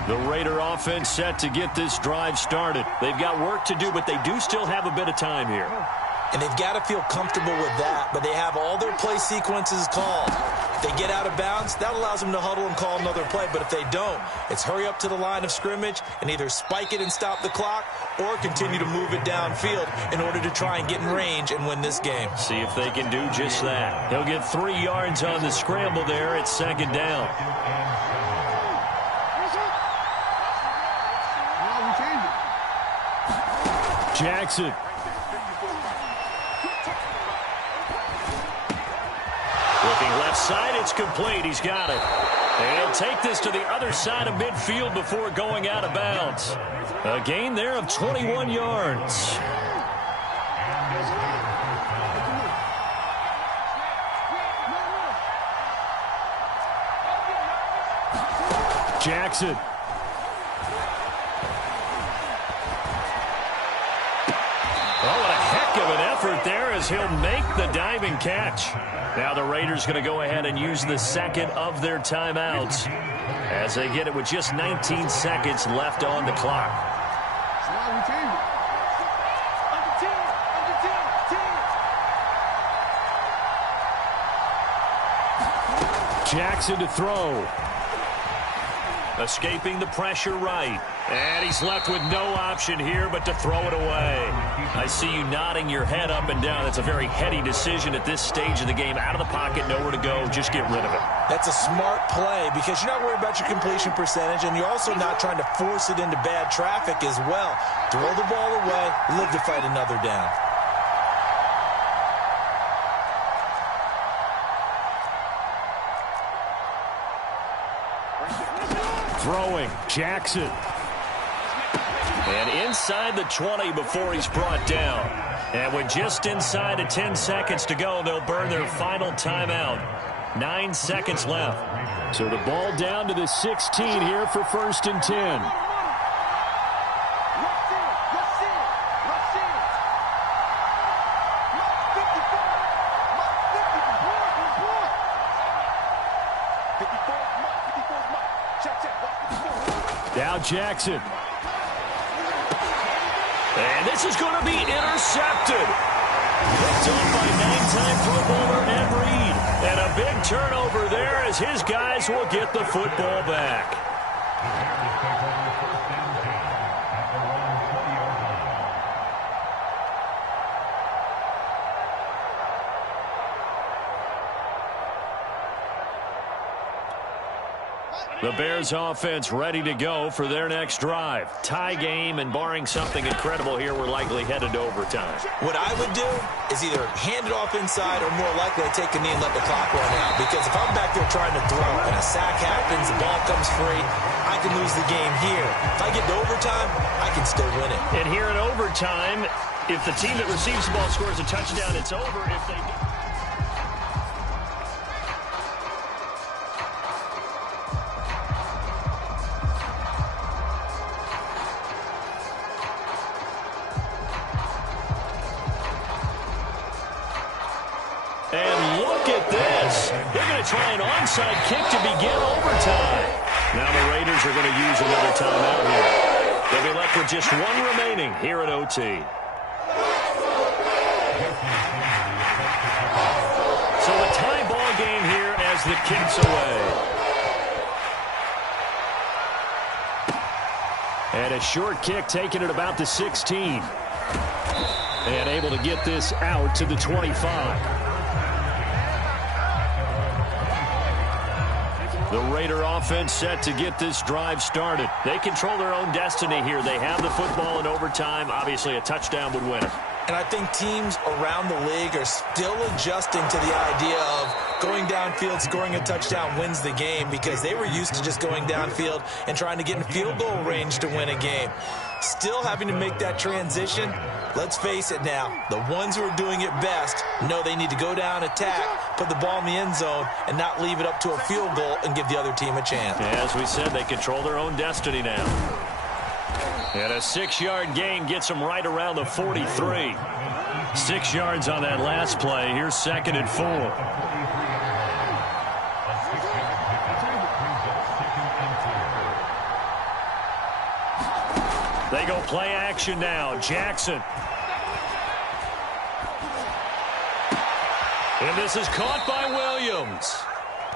The Raider offense set to get this drive started. They've got work to do, but they do still have a bit of time here. And they've got to feel comfortable with that, but they have all their play sequences called. If they get out of bounds, that allows them to huddle and call another play. But if they don't, it's hurry up to the line of scrimmage and either spike it and stop the clock or continue to move it downfield in order to try and get in range and win this game. See if they can do just that. He'll get 3 yards on the scramble there. It's second down. Jackson. Looking left side, it's complete. He's got it. And he'll take this to the other side of midfield before going out of bounds. A gain there of 21 yards. Jackson. Oh, what a heck of an effort there as he'll make the diving catch. Now the Raiders going to go ahead and use the second of their timeouts as they get it with just 19 seconds left on the clock. Jackson to throw. Escaping the pressure right. And he's left with no option here but to throw it away. I see you nodding your head up and down. That's a very heady decision at this stage of the game. Out of the pocket, nowhere to go. Just get rid of it. That's a smart play because you're not worried about your completion percentage, and you're also not trying to force it into bad traffic as well. Throw the ball away, live to fight another down. Throwing, Jackson. And inside the 20 before he's brought down. And with just inside of 10 seconds to go, they'll burn their final timeout. 9 seconds left. So the ball down to the 16 here for 1st and 10. Now Jackson. And this is going to be intercepted. Picked off by 9-time Pro Bowler Ed Reed. And a big turnover there as his guys will get the football back. The Bears offense ready to go for their next drive. Tie game, and barring something incredible here, we're likely headed to overtime. What I would do is either hand it off inside or more likely take a knee and let the clock run out. Because if I'm back there trying to throw and a sack happens, the ball comes free, I can lose the game here. If I get to overtime, I can still win it. And here in overtime, if the team that receives the ball scores a touchdown, it's over. If they don't. And look at this. They're going to try an onside kick to begin overtime. Now the Raiders are going to use another timeout here. They'll be left with just one remaining here at OT. So a tie ball game here as the kick's away. And a short kick taken at about the 16. And able to get this out to the 25. The Raider offense set to get this drive started. They control their own destiny here. They have the football in overtime. Obviously, a touchdown would win it. And I think teams around the league are still adjusting to the idea of going downfield, scoring a touchdown wins the game because they were used to just going downfield and trying to get in field goal range to win a game. Still having to make that transition. Let's face it now, the ones who are doing it best know they need to go down, attack, put the ball in the end zone, and not leave it up to a field goal and give the other team a chance. As we said, they control their own destiny now. And a 6-yard gain gets them right around the 43. 6 yards on that last play. Here's 2nd and 4. They go play action now. Jackson. And this is caught by Williams.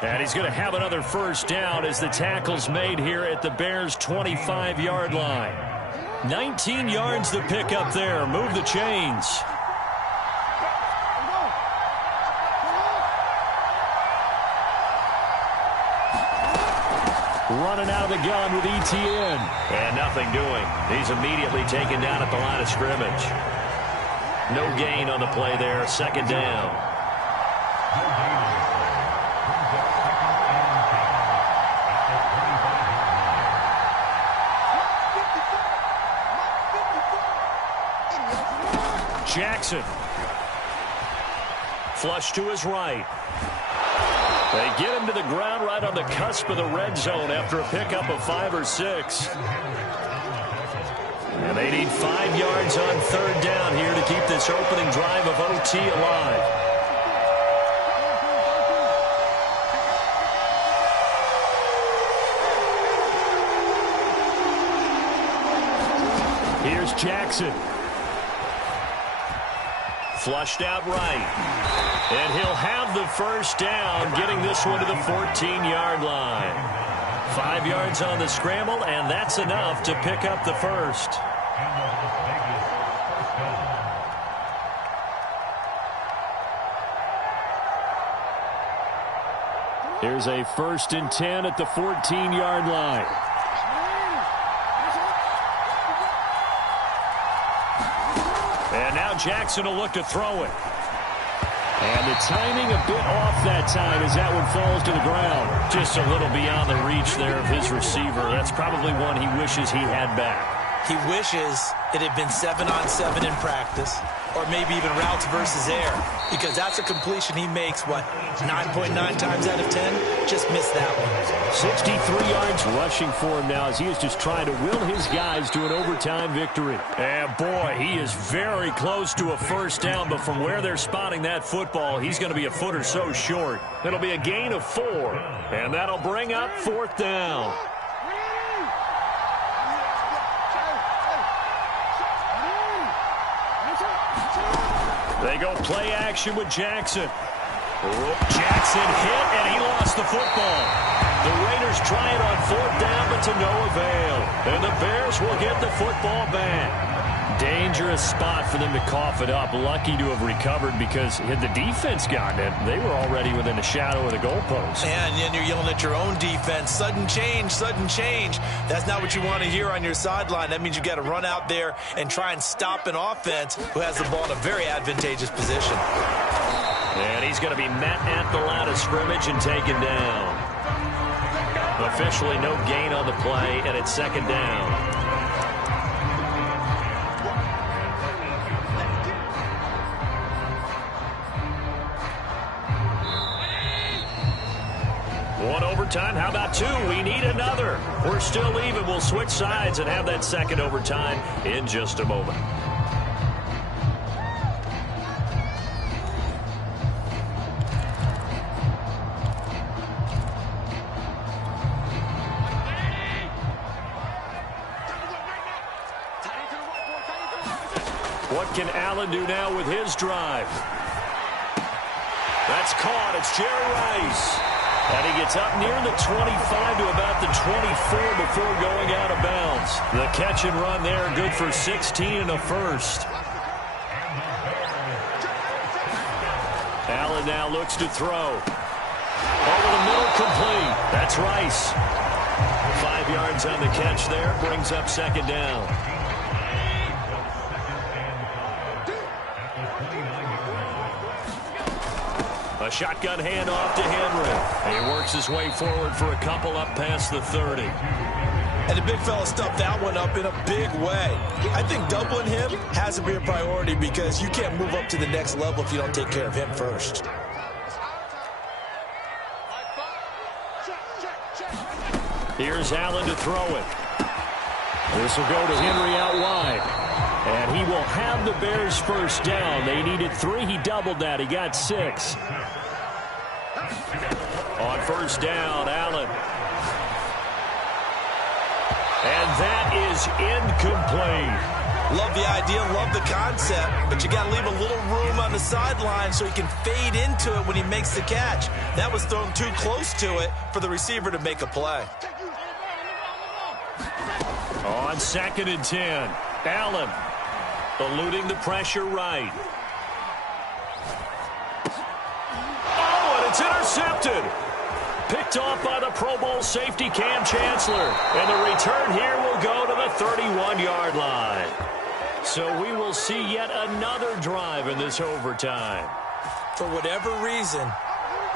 And he's going to have another first down as the tackle's made here at the Bears' 25-yard line. 19 yards to pick up there. Move the chains. Running out of the gun with ETN. And nothing doing. He's immediately taken down at the line of scrimmage. No gain on the play there. 2nd down. Jackson. Flush to his right. They get him to the ground right on the cusp of the red zone after a pickup of 5 or 6. And they need 5 yards on 3rd down here to keep this opening drive of OT alive. Here's Jackson. Flushed out right. And he'll have the first down, getting this one to the 14-yard line. 5 yards on the scramble, and that's enough to pick up the first. Here's a 1st and 10 at the 14-yard line. And now Jackson will look to throw it. And the timing a bit off that time as that one falls to the ground. Just a little beyond the reach there of his receiver. That's probably one he wishes he had back. He wishes it had been 7-on-7 in practice, or maybe even routes versus air, because that's a completion he makes, 9.9 times out of 10? Just missed that one. 63 yards rushing for him now as he is just trying to will his guys to an overtime victory. And boy, he is very close to a first down, but from where they're spotting that football, he's going to be a foot or so short. It'll be a gain of 4, and that'll bring up 4th down. They go play action with Jackson. Jackson hit, and he lost the football. The Raiders try it on 4th down, but to no avail. And the Bears will get the football back. Dangerous spot for them to cough it up. Lucky to have recovered because had the defense gotten it, they were already within the shadow of the goalpost. And then you're yelling at your own defense. Sudden change, sudden change. That's not what you want to hear on your sideline. That means you got to run out there and try and stop an offense who has the ball in a very advantageous position. And he's going to be met at the line of scrimmage and taken down. Officially no gain on the play, and it's 2nd down. One overtime. How about 2? We need another. We're still even. We'll switch sides and have that 2nd overtime in just a moment. What can Allen do now with his drive? That's caught. It's Jerry Rice. And he gets up near the 25 to about the 24 before going out of bounds. The catch and run there, good for 16 and a first. Allen now looks to throw. Over the middle, complete. That's Rice. 5 yards on the catch there, brings up 2nd down. A shotgun handoff to Henry. He works his way forward for a couple up past the 30. And the big fella stuffed that one up in a big way. I think doubling him has to be a priority because you can't move up to the next level if you don't take care of him first. Here's Allen to throw it. This will go to Henry out wide. And he will have the Bears first down. They needed 3. He doubled that. He got 6. On first down, Allen. And that is incomplete. Love the idea, love the concept, but you got to leave a little room on the sideline so he can fade into it when he makes the catch. That was thrown too close to it for the receiver to make a play. On 2nd and 10, Allen eluding the pressure right. Oh, and it's intercepted. Picked off by the Pro Bowl safety Cam Chancellor. And the return here will go to the 31-yard line. So we will see yet another drive in this overtime. For whatever reason,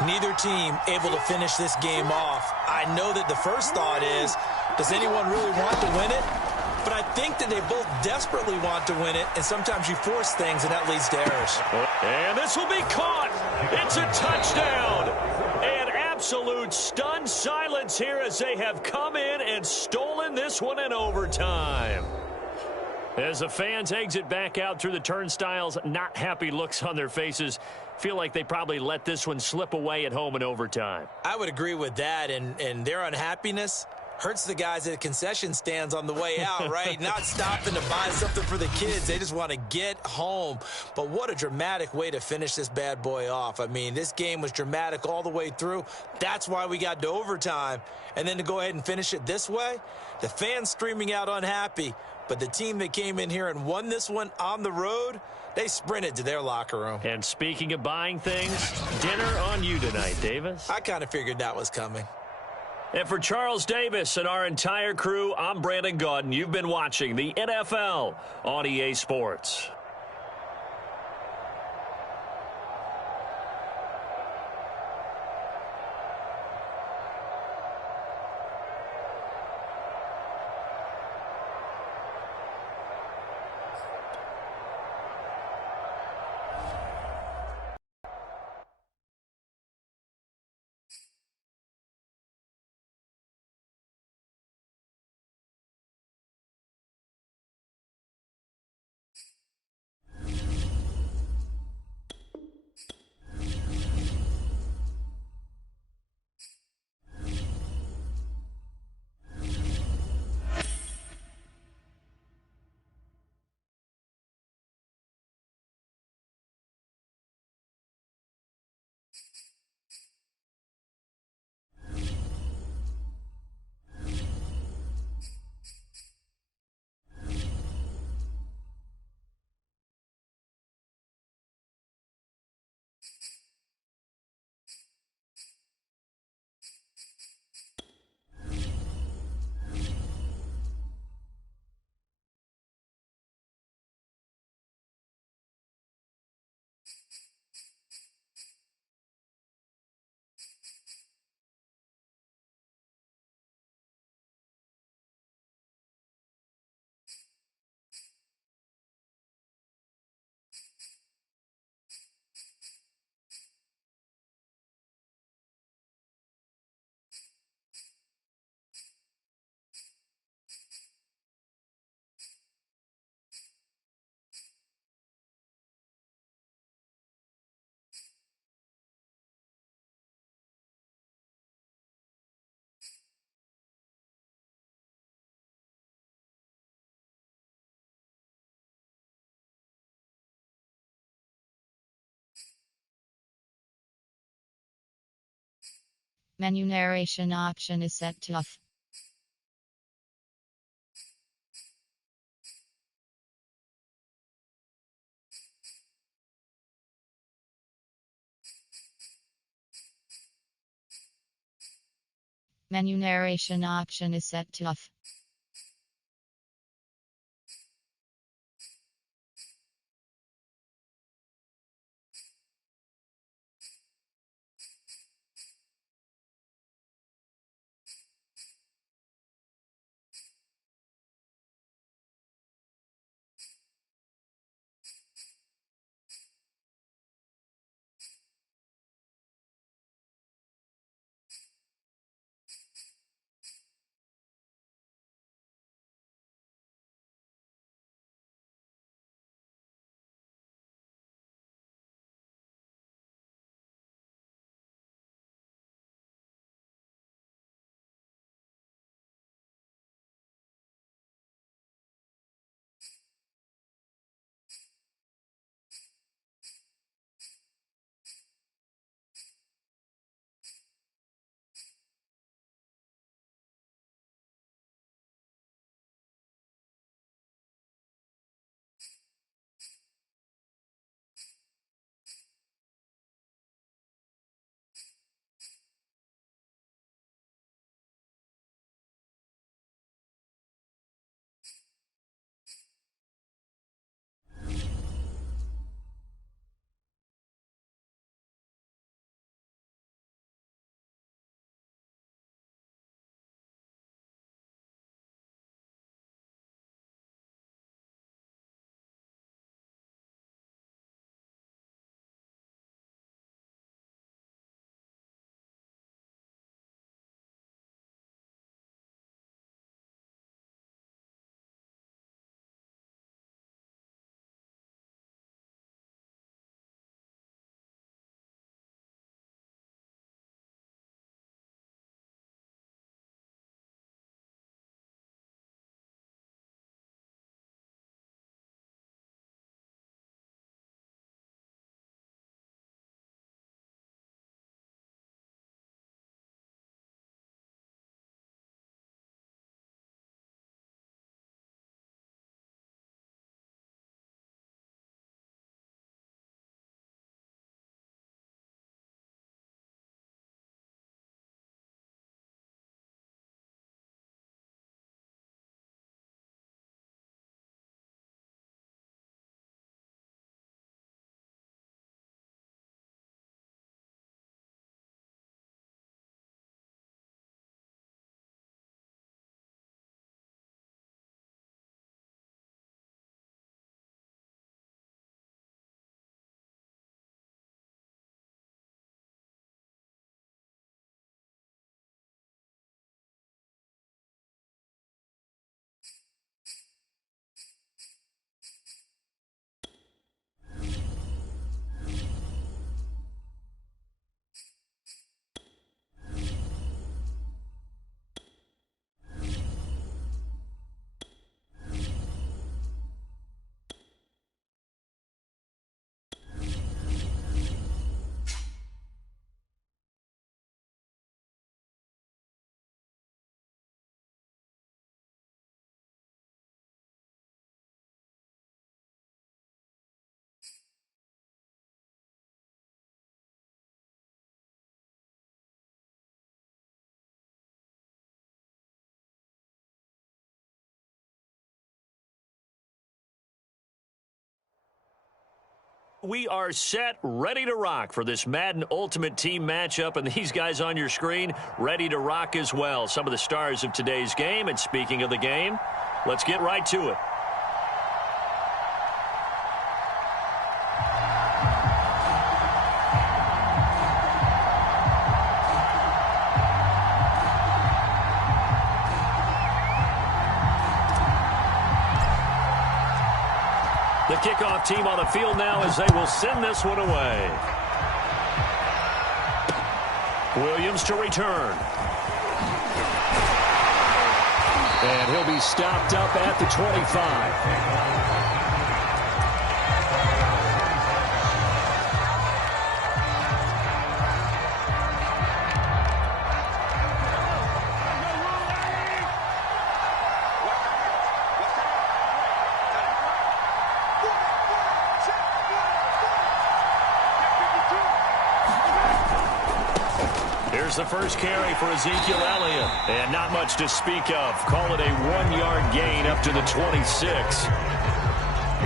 neither team able to finish this game off. I know that the first thought is, does anyone really want to win it? But I think that they both desperately want to win it, and sometimes you force things, and that leads to errors. And this will be caught. It's a touchdown. And absolute stunned silence here as they have come in and stolen this one in overtime. As the fans exit back out through the turnstiles, not happy looks on their faces. Feel like they probably let this one slip away at home in overtime. I would agree with that, and their unhappiness hurts the guys at concession stands on the way out, right? Not stopping to buy something for the kids. They just want to get home. But what a dramatic way to finish this bad boy off. I mean, this game was dramatic all the way through. That's why we got to overtime. And then to go ahead and finish it this way, the fans streaming out unhappy. But the team that came in here and won this one on the road, they sprinted to their locker room. And speaking of buying things, dinner on you tonight, Davis. I kind of figured that was coming. And for Charles Davis and our entire crew, I'm Brandon Gaudin. You've been watching the NFL on EA Sports. Menu narration option is set to off. Menu narration option is set to off. We are set, ready to rock for this Madden Ultimate Team matchup, and these guys on your screen ready to rock as well. Some of the stars of today's game, and speaking of the game, let's get right to it. The kickoff team on the field now as they will send this one away. Williams to return. And he'll be stopped up at the 25. The first carry for Ezekiel Elliott. And not much to speak of. Call it a 1-yard gain up to the 26.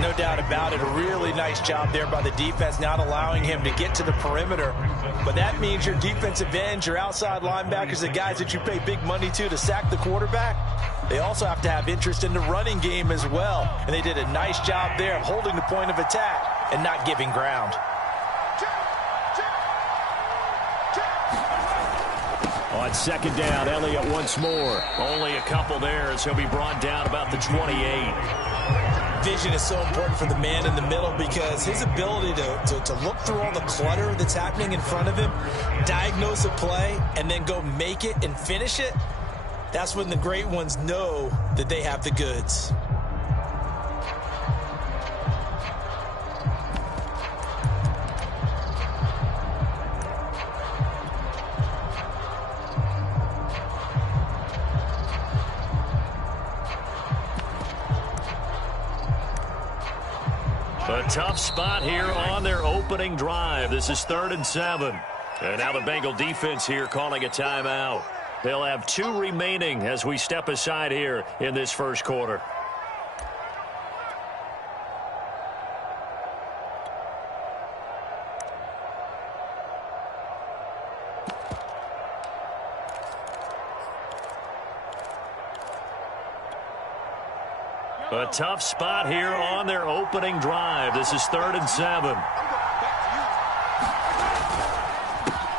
No doubt about it. A really nice job there by the defense, not allowing him to get to the perimeter. But that means your defensive ends, your outside linebackers, the guys that you pay big money to sack the quarterback, they also have to have interest in the running game as well. And they did a nice job there of holding the point of attack and not giving ground. On second down, Elliott once more. Only a couple there as he'll be brought down about the 28. Vision is so important for the man in the middle because his ability to look through all the clutter that's happening in front of him, diagnose a play, and then go make it and finish it, that's when the great ones know that they have the goods. A tough spot here on their opening drive. This is 3rd and 7. And now the Bengal defense here calling a timeout. They'll have 2 remaining as we step aside here in this first quarter. A tough spot here on their opening drive. This is 3rd and 7.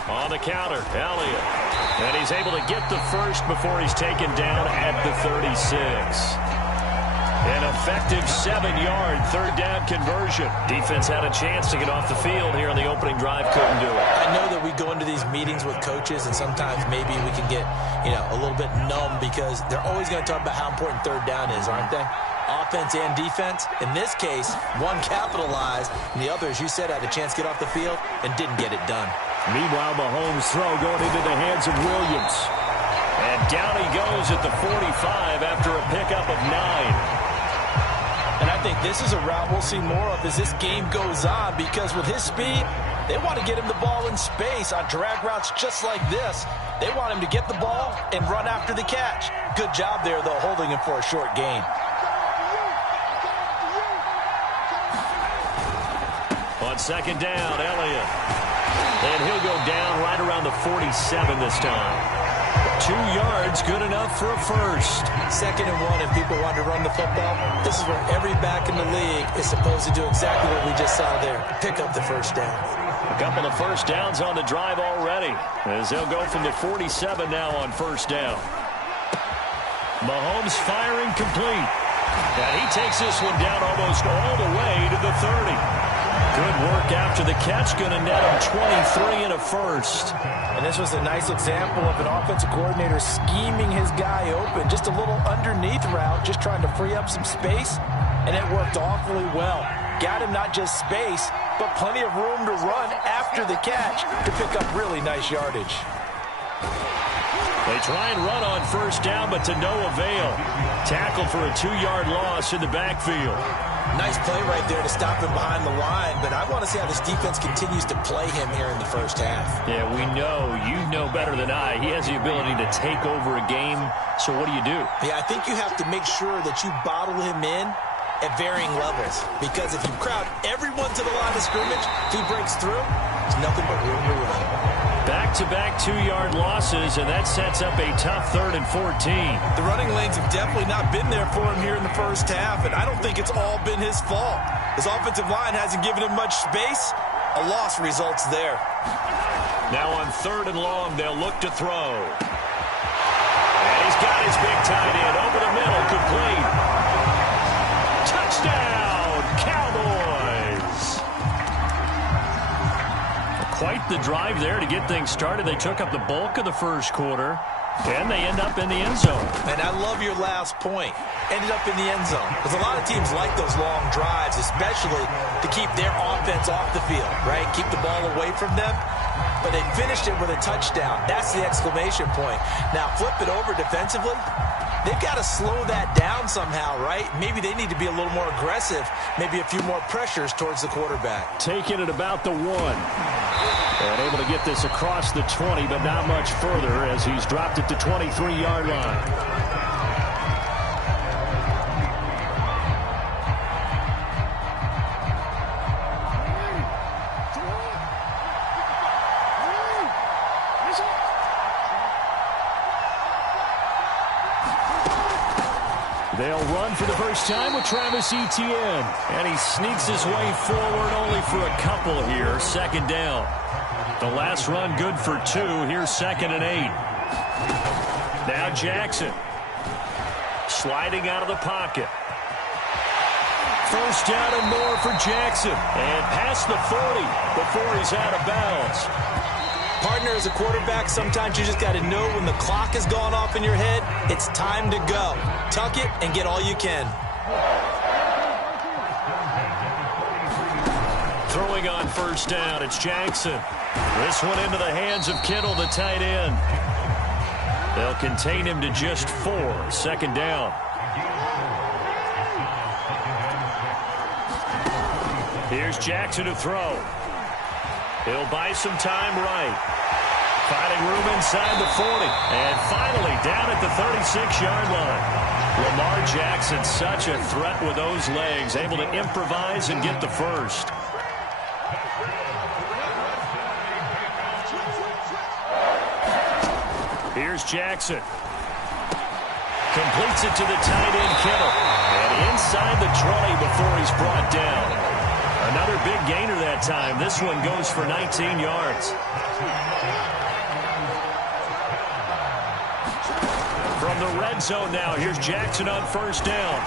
On the counter, Elliott. And he's able to get the first before he's taken down at the 36. An effective 7-yard 3rd down conversion. Defense had a chance to get off the field here on the opening drive. Couldn't do it. I know that we go into these meetings with coaches, and sometimes maybe we can get, a little bit numb because they're always going to talk about how important 3rd down is, aren't they? Offense and defense. In this case, one capitalized, and the other, as you said, had a chance to get off the field and didn't get it done. Meanwhile, Mahomes' throw going into the hands of Williams. And down he goes at the 45 after a pickup of 9. And I think this is a route we'll see more of as this game goes on because with his speed, they want to get him the ball in space on drag routes just like this. They want him to get the ball and run after the catch. Good job there, though, holding him for a short gain. On second down, Elliott. And he'll go down right around the 47 this time. 2 yards, good enough for a first. 2nd and 1, and people want to run the football. This is where every back in the league is supposed to do exactly what we just saw there. Pick up the first down. A couple of first downs on the drive already, as they'll go from the 47 now on first down. Mahomes firing complete. And he takes this one down almost all the way to the 30. Good work after the catch. Going to net him 23 and a first. And this was a nice example of an offensive coordinator scheming his guy open. Just a little underneath route, just trying to free up some space. And it worked awfully well. Got him not just space, but plenty of room to run after the catch to pick up really nice yardage. They try and run on first down, but to no avail. Tackle for a 2-yard loss in the backfield. Nice play right there to stop him behind the line, but I want to see how this defense continues to play him here in the first half. Yeah, we know. You know better than I. He has the ability to take over a game, so what do you do? Yeah, I think you have to make sure that you bottle him in at varying levels. Because if you crowd everyone to the line of scrimmage, if he breaks through, there's nothing but room to run. Back-to-back 2-yard losses, and that sets up a tough 3rd and 14. The running lanes have definitely not been there for him here in the first half, and I don't think it's all been his fault. His offensive line hasn't given him much space. A loss results there. Now on 3rd and long, they'll look to throw. And he's got his big tight end over the middle, complete. Touchdown, Cowboys! Quite the drive there to get things started. They took up the bulk of the first quarter, and they end up in the end zone. And I love your last point. Ended up in the end zone. Because a lot of teams like those long drives, especially to keep their offense off the field, right? Keep the ball away from them. But they finished it with a touchdown. That's the exclamation point. Now, flip it over defensively. They've got to slow that down somehow, right? Maybe they need to be a little more aggressive. Maybe a few more pressures towards the quarterback. Taking it about the 1. And able to get this across the 20, but not much further as he's dropped it to 23-yard line. They'll run for the first time with Travis Etienne. And he sneaks his way forward only for a couple here. 2nd down. The last run good for 2. Here's 2nd and 8. Now Jackson. Sliding out of the pocket. 1st down and more for Jackson. And past the 40 before he's out of bounds. Partner, as a quarterback, sometimes you just got to know when the clock has gone off in your head, it's time to go. Tuck it and get all you can. Throwing on 1st down, it's Jackson. This one into the hands of Kittle, the tight end. They'll contain him to just 4. 2nd down. Here's Jackson to throw. He'll buy some time right. Finding room inside the 40. And finally down at the 36-yard line. Lamar Jackson, such a threat with those legs. Able to improvise and get the first. Here's Jackson. Completes it to the tight end, Kittle. And inside the 20 before he's brought down. Another big gainer that time. This one goes for 19 yards. From the red zone now, here's Jackson on 1st down.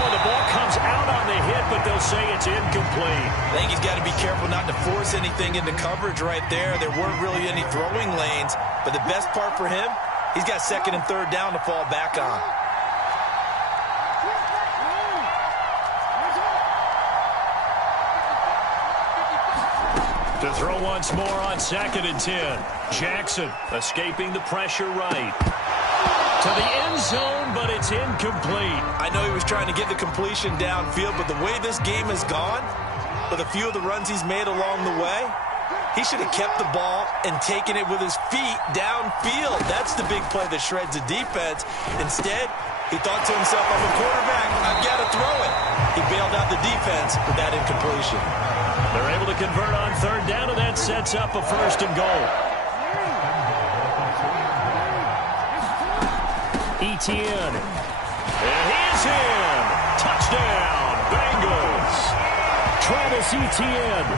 Oh, the ball comes out on the hit, but they'll say it's incomplete. I think he's got to be careful not to force anything into coverage right there. There weren't really any throwing lanes, but the best part for him, he's got 2nd and 3rd down to fall back on. To throw once more on 2nd and 10. Jackson escaping the pressure right. To the end zone, but it's incomplete. I know he was trying to get the completion downfield, but the way this game has gone, with a few of the runs he's made along the way, he should have kept the ball and taken it with his feet downfield. That's the big play that shreds the defense. Instead, he thought to himself, I'm a quarterback, I've got to throw it. He bailed out the defense with that incompletion. They're able to convert on 3rd down, and that sets up a 1st and goal. Etienne. And he's in. Touchdown, Bengals. Travis Etienne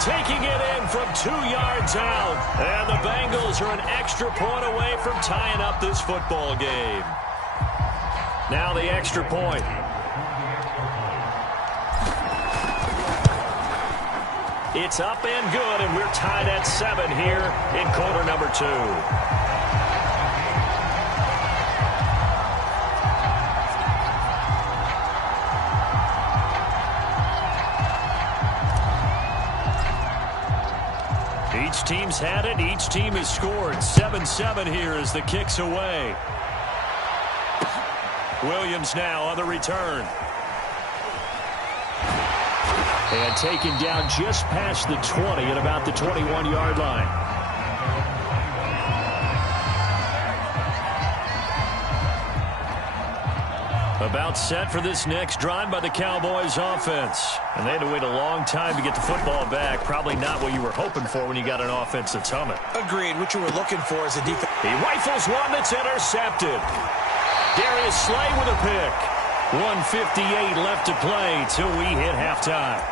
taking it in from 2 yards out. And the Bengals are an extra point away from tying up this football game. Now the extra point. It's up and good, and we're tied at 7 here in quarter number 2. Each team's had it. Each team has scored. 7-7 here as the kick's away. Williams now on the return. And taken down just past the 20 at about the 21-yard line. About set for this next drive by the Cowboys offense. And they had to wait a long time to get the football back. Probably not what you were hoping for when you got an offense that's humming. Agreed. What you were looking for is a defense. He rifles one that's intercepted. Darius Slay with a pick. 1:58 left to play till we hit halftime.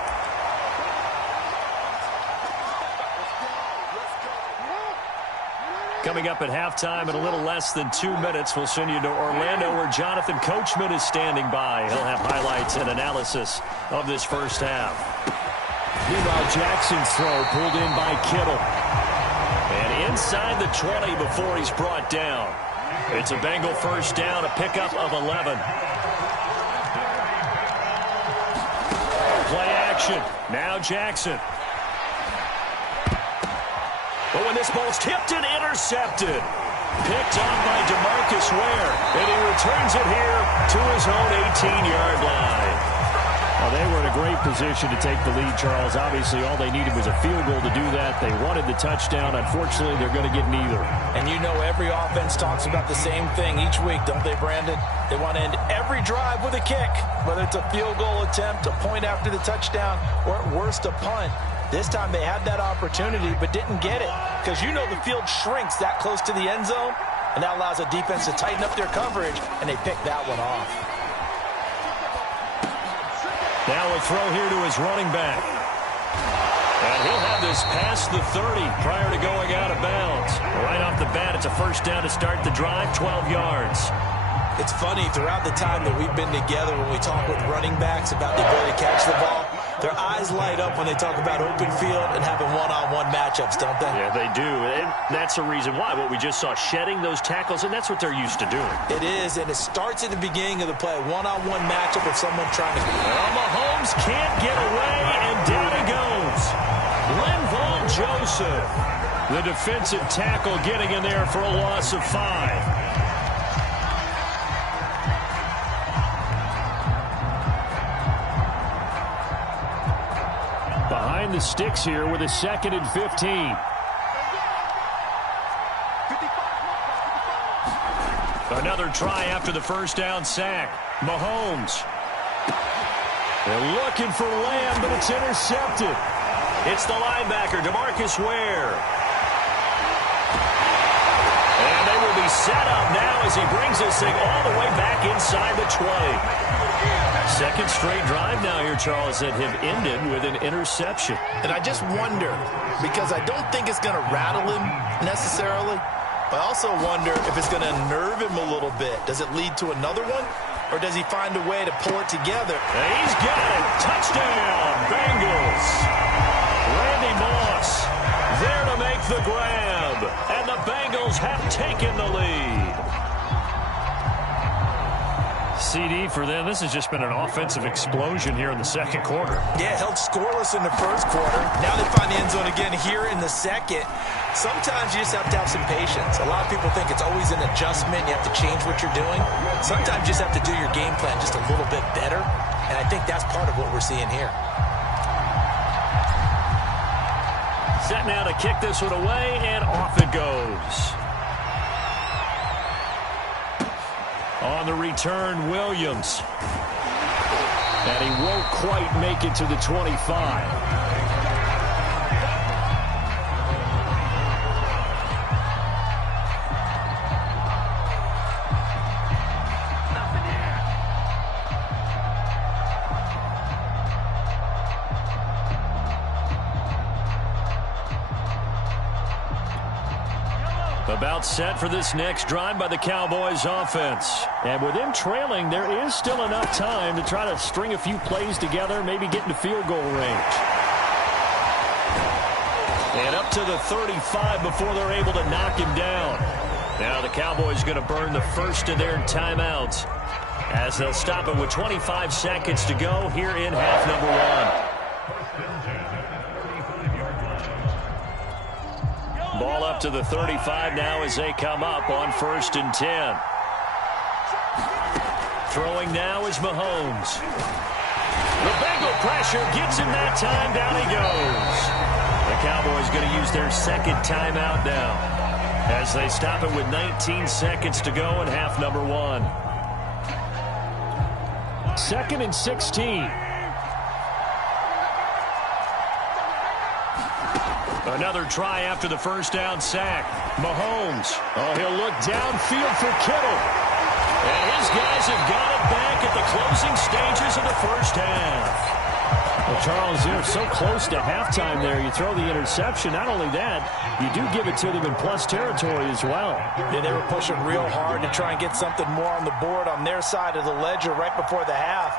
Coming up at halftime in a little less than 2 minutes, we'll send you to Orlando where Jonathan Coachman is standing by. He'll have highlights and analysis of this first half. Meanwhile, Jackson's throw pulled in by Kittle. And inside the 20 before he's brought down. It's a Bengal first down, a pickup of 11. Play action. Now Jackson. But when this ball's tipped and intercepted, picked off by DeMarcus Ware, and he returns it here to his own 18-yard line. Well, they were in a great position to take the lead, Charles. Obviously, all they needed was a field goal to do that. They wanted the touchdown. Unfortunately, they're going to get neither. And you know every offense talks about the same thing each week, don't they, Brandon? They want to end every drive with a kick, whether it's a field goal attempt, a point after the touchdown, or at worst, a punt. This time they had that opportunity but didn't get it because you know the field shrinks that close to the end zone, and that allows a defense to tighten up their coverage, and they picked that one off. Now a throw here to his running back. And he'll have this past the 30 prior to going out of bounds. Right off the bat, it's a first down to start the drive, 12 yards. It's funny, throughout the time that we've been together when we talk with running backs about the ability to catch the ball, their eyes light up when they talk about open field and having one-on-one matchups, don't they? Yeah, they do. And that's the reason why. What we just saw, shedding those tackles, and that's what they're used to doing. It is, and it starts at the beginning of the play. One-on-one matchup with someone trying to... Well, Mahomes can't get away, and down he goes. Linval Joseph, the defensive tackle, getting in there for a loss of 5. Behind the sticks here with a 2nd and 15. Another try after the first down sack. Mahomes. They're looking for Lamb, but it's intercepted. It's the linebacker, DeMarcus Ware. And they will be set up now as he brings this thing all the way back inside the 20. Second straight drive now here, Charles, that have ended with an interception. And I just wonder, because I don't think it's going to rattle him necessarily, but I also wonder if it's going to unnerve him a little bit. Does it lead to another one, or does he find a way to pull it together? And he's got it. Touchdown, Bengals. Randy Moss there to make the grab, and the Bengals have taken the lead. CD for them. This has just been an offensive explosion here in the second quarter. Yeah, held scoreless in the first quarter. Now they find the end zone again here in the second. Sometimes you just have to have some patience. A lot of people think it's always an adjustment. You have to change what you're doing. Sometimes you just have to do your game plan just a little bit better. And I think that's part of what we're seeing here. Set now to kick this one away, and off it goes. On the return, Williams. And he won't quite make it to the 25. About set for this next drive by the Cowboys offense. And with them trailing, there is still enough time to try to string a few plays together, maybe get into field goal range. And up to the 35 before they're able to knock him down. Now the Cowboys going to burn the first of their timeouts as they'll stop it with 25 seconds to go here in half number 1. Ball up to the 35 now as they come up on 1st and 10. Throwing now is Mahomes. The Bengal pressure gets him that time. Down he goes. The Cowboys going to use their second timeout now as they stop it with 19 seconds to go in half number 1. 2nd and 16. Another try after the first down sack. Mahomes. Oh, he'll look downfield for Kittle. And his guys have got it back at the closing stages of the first half. Well, Charles, they're so close to halftime there. You throw the interception. Not only that, you do give it to them in plus territory as well. Yeah, they were pushing real hard to try and get something more on the board on their side of the ledger right before the half.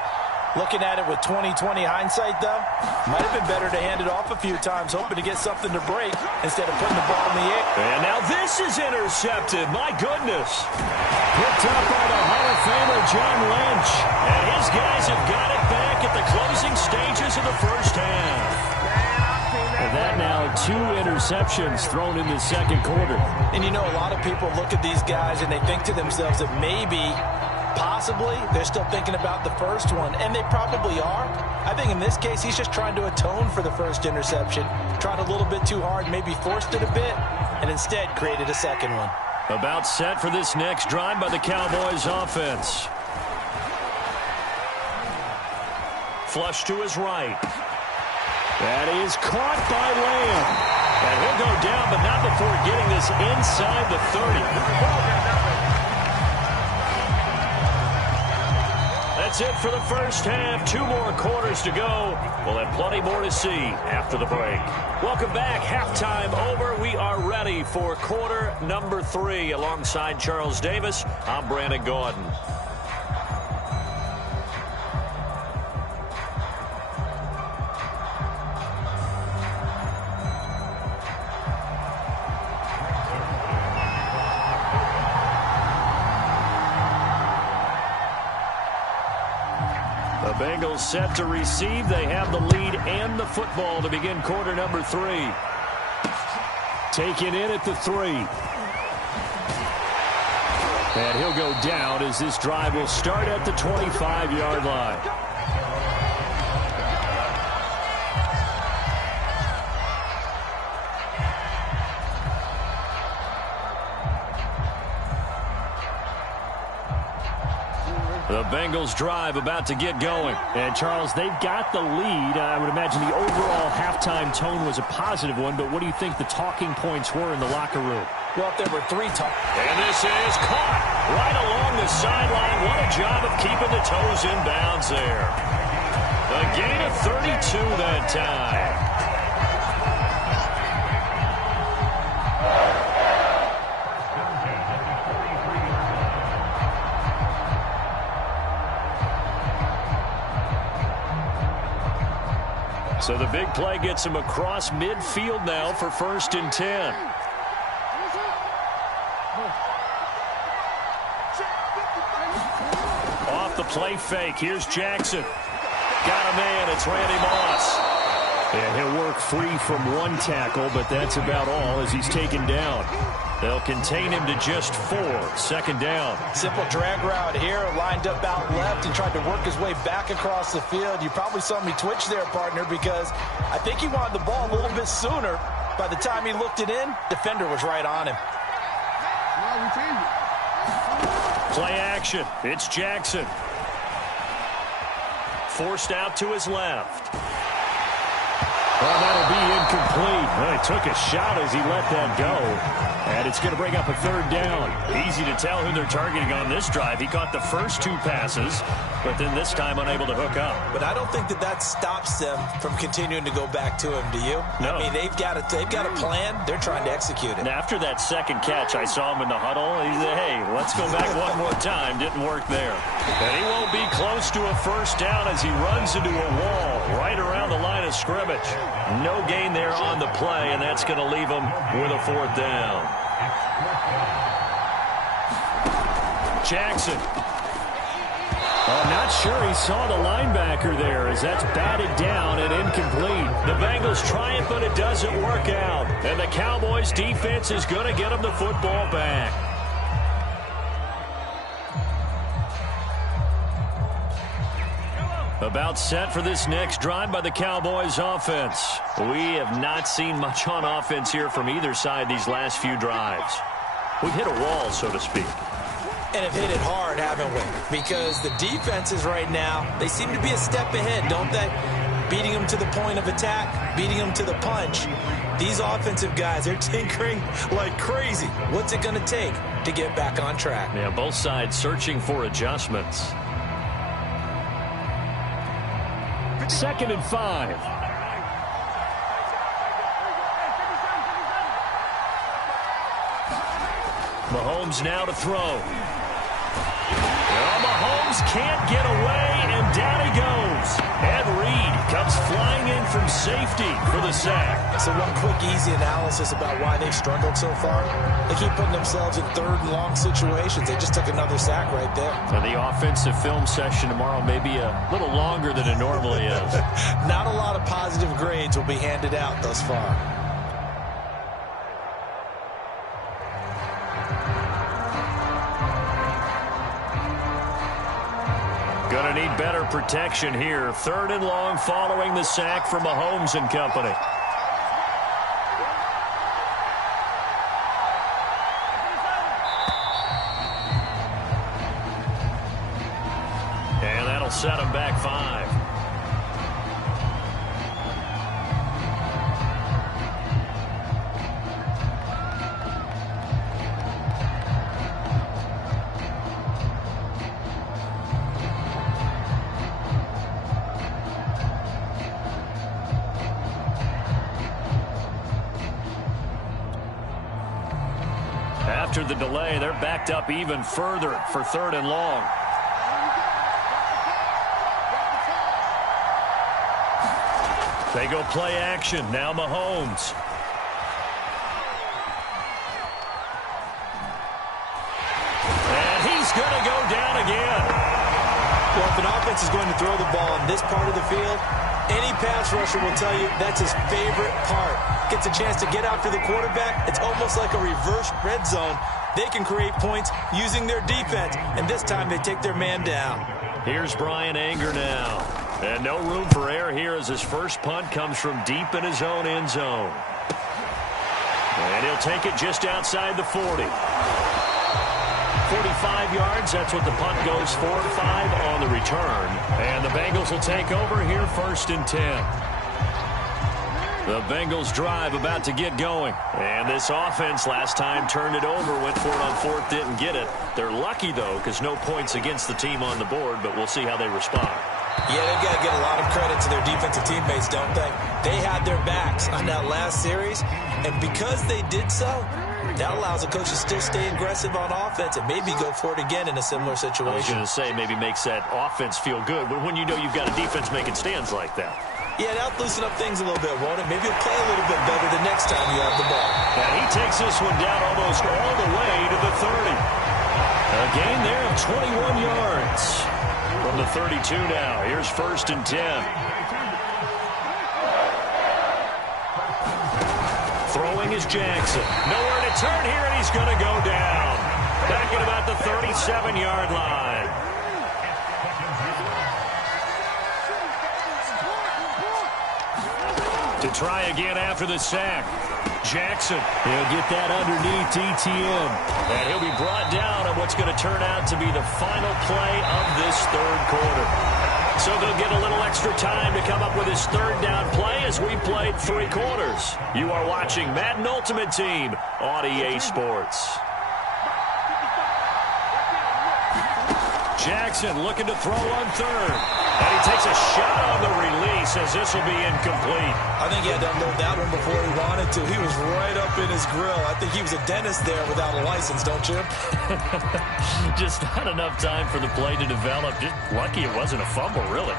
Looking at it with 20/20 hindsight, though, might have been better to hand it off a few times, hoping to get something to break instead of putting the ball in the air. And now this is intercepted. My goodness. Picked up by the Hall of Famer John Lynch. And his guys have got it back at the closing stages of the first half. And that now 2 interceptions thrown in the second quarter. And you know, a lot of people look at these guys and they think to themselves that maybe, possibly, they're still thinking about the first one, and they probably are. I think in this case, he's just trying to atone for the first interception. Tried a little bit too hard, maybe forced it a bit, and instead created a second one. About set for this next drive by the Cowboys offense. Flush to his right. That is caught by Lamb. And he'll go down, but not before getting this inside the 30. That's it for the first half. 2 more quarters to go. We'll have plenty more to see after the break. Welcome back. Halftime over. We are ready for quarter number 3. Alongside Charles Davis, I'm Brandon Gordon. Bengals set to receive. They have the lead and the football to begin quarter number 3. Taken in at the 3. And he'll go down as this drive will start at the 25-yard line. The Bengals drive about to get going. And, Charles, they've got the lead. I would imagine the overall halftime tone was a positive one, but what do you think the talking points were in the locker room? Well, if there were 3 And this is caught right along the sideline. What a job of keeping the toes in bounds there. A gain of 32 that time. So the big play gets him across midfield now for 1st and 10. Off the play fake. Here's Jackson. Got a man. It's Randy Moss. And he'll work free from 1 tackle, but that's about all as he's taken down. They'll contain him to just 4. 2nd down. Simple drag route here. Lined up out left and tried to work his way back across the field. You probably saw me twitch there, partner, because I think he wanted the ball a little bit sooner. By the time he looked it in, defender was right on him. Play action. It's Jackson. Forced out to his left. Well, that'll be incomplete. Well, he took a shot as he let that go. And it's going to bring up a 3rd down. Easy to tell who they're targeting on this drive. He caught the first 2 passes, but then this time unable to hook up. But I don't think that stops them from continuing to go back to him, do you? No. I mean, they've got a plan. They're trying to execute it. And after that second catch, I saw him in the huddle. He said, hey, let's go back one more time. Didn't work there. And he won't be close to a 1st down as he runs into a wall right around the line of scrimmage. No gain there on the play, and that's going to leave him with a 4th down. Jackson. I'm not sure he saw the linebacker there as that's batted down and incomplete. The Bengals try it, but it doesn't work out. And the Cowboys defense is going to get them the football back. About set for this next drive by the Cowboys offense. We have not seen much on offense here from either side these last few drives. We've hit a wall, so to speak. And have hit it hard, haven't we? Because the defenses right now, they seem to be a step ahead, don't they? Beating them to the point of attack, beating them to the punch. These offensive guys, they're tinkering like crazy. What's it going to take to get back on track? Yeah, both sides searching for adjustments. 2nd and 5. Mahomes now to throw. Well, Mahomes can't get away, and down he goes. Ed Reed comes flying in from safety for the sack. So one quick, easy analysis about why they've struggled so far. They keep putting themselves in 3rd and long situations. They just took another sack right there. And the offensive film session tomorrow may be a little longer than it normally is. Not a lot of positive grades will be handed out thus far. Going to need better protection here. 3rd and long following the sack from Mahomes and company. And that'll set him back 5. After the delay, they're backed up even further for 3rd and long. They go play action. Now Mahomes. And he's going to go down again. Well, if an offense is going to throw the ball in this part of the field, any pass rusher will tell you that's his favorite part. Gets a chance to get after the quarterback. It's almost like a reverse red zone. They can create points using their defense, and this time they take their man down. Here's Brian Anger now. And no room for error here as his first punt comes from deep in his own end zone. And he'll take it just outside the 40. 45 yards, that's what the punt goes for. 5 on the return. And the Bengals will take over here 1st and 10. The Bengals drive about to get going. And this offense last time turned it over, went for it on 4th, didn't get it. They're lucky, though, because no points against the team on the board, but we'll see how they respond. Yeah, they've got to get a lot of credit to their defensive teammates, don't they? They had their backs on that last series, and because they did so, that allows the coach to still stay aggressive on offense and maybe go for it again in a similar situation. I was going to say maybe makes that offense feel good, but when you know you've got a defense making stands like that. Yeah, that'll loosen up things a little bit, won't it? Maybe he'll play a little bit better the next time you have the ball. And he takes this one down almost all the way to the 30. A gain there of 21 yards. From the 32 now, here's 1st and 10. Throwing is Jackson. Nowhere to turn here, and he's going to go down. Back at about the 37-yard line. To try again after the sack. Jackson, he'll get that underneath ETN. And he'll be brought down on what's going to turn out to be the final play of this 3rd quarter. So they'll get a little extra time to come up with his 3rd down play as we played 3 quarters. You are watching Madden Ultimate Team on EA Sports. Jackson looking to throw on 3rd. And he takes a shot on the release as this will be incomplete. I think he had to unload that one before he wanted to. He was right up in his grill. I think he was a dentist there without a license, don't you? Just not enough time for the play to develop. Just lucky it wasn't a fumble, really.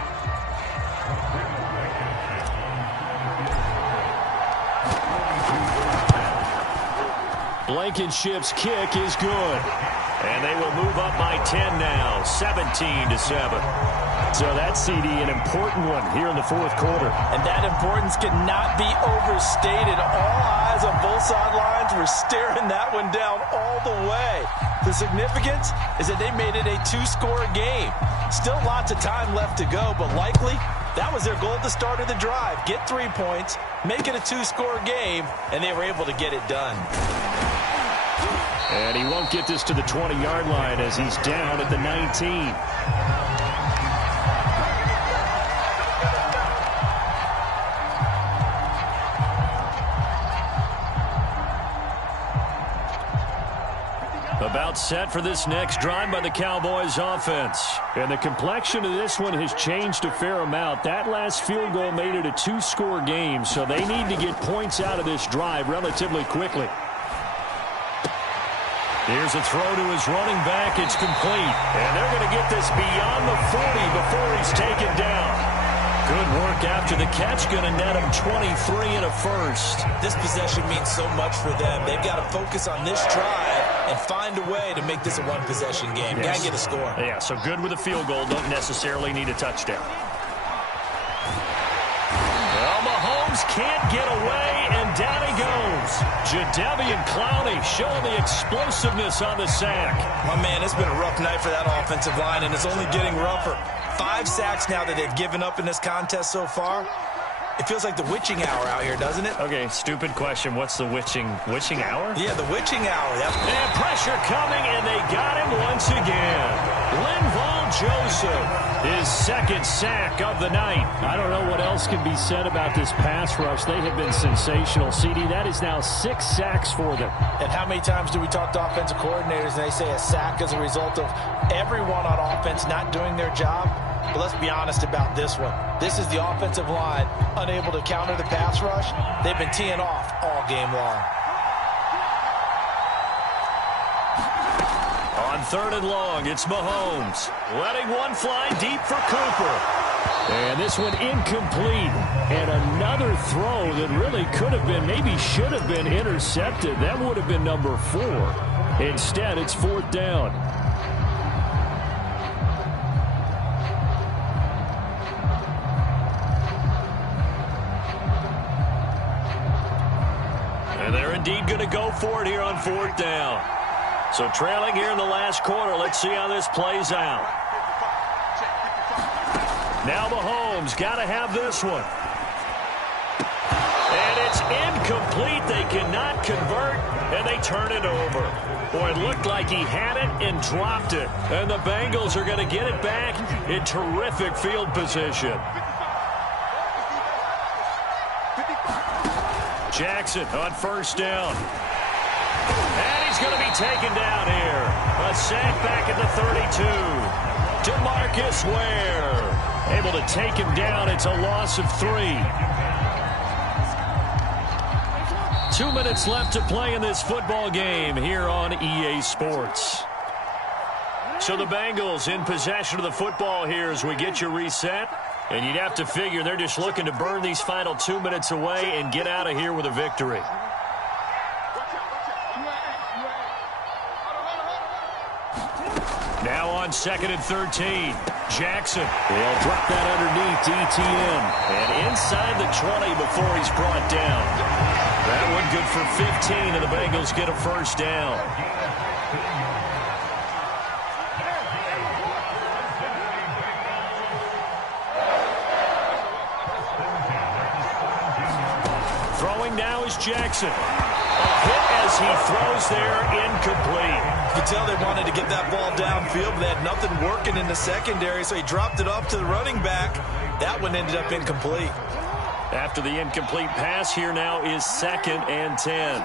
Blankenship's kick is good. And they will move up by 10 now, 17-7. So that, CD, an important one here in the 4th quarter. And that importance cannot be overstated. All eyes on both sidelines were staring that one down all the way. The significance is that they made it a 2-score game. Still lots of time left to go, but likely that was their goal at the start of the drive. Get 3 points, make it a 2-score game, and they were able to get it done. And he won't get this to the 20-yard line as he's down at the 19. About set for this next drive by the Cowboys offense. And the complexion of this one has changed a fair amount. That last field goal made it a 2-score game, so they need to get points out of this drive relatively quickly. Here's a throw to his running back. It's complete. And they're going to get this beyond the 40 before he's taken down. Good work after the catch. Going to net him 23 and a first. This possession means so much for them. They've got to focus on this drive and find a way to make this a one-possession game. Yes. Got to get a score. Yeah, so good with a field goal. Don't necessarily need a touchdown. Well, Mahomes can't get away, and down he goes. Jadeveon Clowney showing the explosiveness on the sack. My man, it's been a rough night for that offensive line, and it's only getting rougher. 5 sacks now that they've given up in this contest so far. It feels like the witching hour out here, doesn't it? Okay, stupid question. What's the witching hour? Yeah, the witching hour. And pressure coming, and they got him once again. Linval Joseph, his second sack of the night. I don't know what else can be said about this pass rush. They have been sensational. CD, that is now 6 sacks for them. And how many times do we talk to offensive coordinators and they say a sack is a result of everyone on offense not doing their job? But let's be honest about this one. This is the offensive line unable to counter the pass rush. They've been teeing off all game long. On 3rd and long, it's Mahomes. Letting one fly deep for Cooper. And this one incomplete. And another throw that really could have been, maybe should have been intercepted. That would have been number 4. Instead, it's 4th down. And they're indeed going to go for it here on 4th down. So trailing here in the last quarter. Let's see how this plays out. Now Mahomes got to have this one. And it's incomplete. They cannot convert, and they turn it over. Boy, it looked like he had it and dropped it. And the Bengals are going to get it back in terrific field position. Jackson on 1st down. And he's going to be taken down here. A sack back at the 32. DeMarcus Ware able to take him down. It's a loss of 3. 2 minutes left to play in this football game here on EA Sports. So the Bengals in possession of the football here as we get you reset. And you'd have to figure they're just looking to burn these final 2 minutes away and get out of here with a victory. Now on 2nd and 13. Jackson. They'll drop that underneath to ETN. And inside the 20 before he's brought down. That one good for 15, and the Bengals get a 1st down. Throwing now is Jackson. A hit as he throws there, incomplete. You can tell they wanted to get that ball downfield, but they had nothing working in the secondary, so he dropped it off to the running back. That one ended up incomplete. After the incomplete pass, here now is 2nd and 10.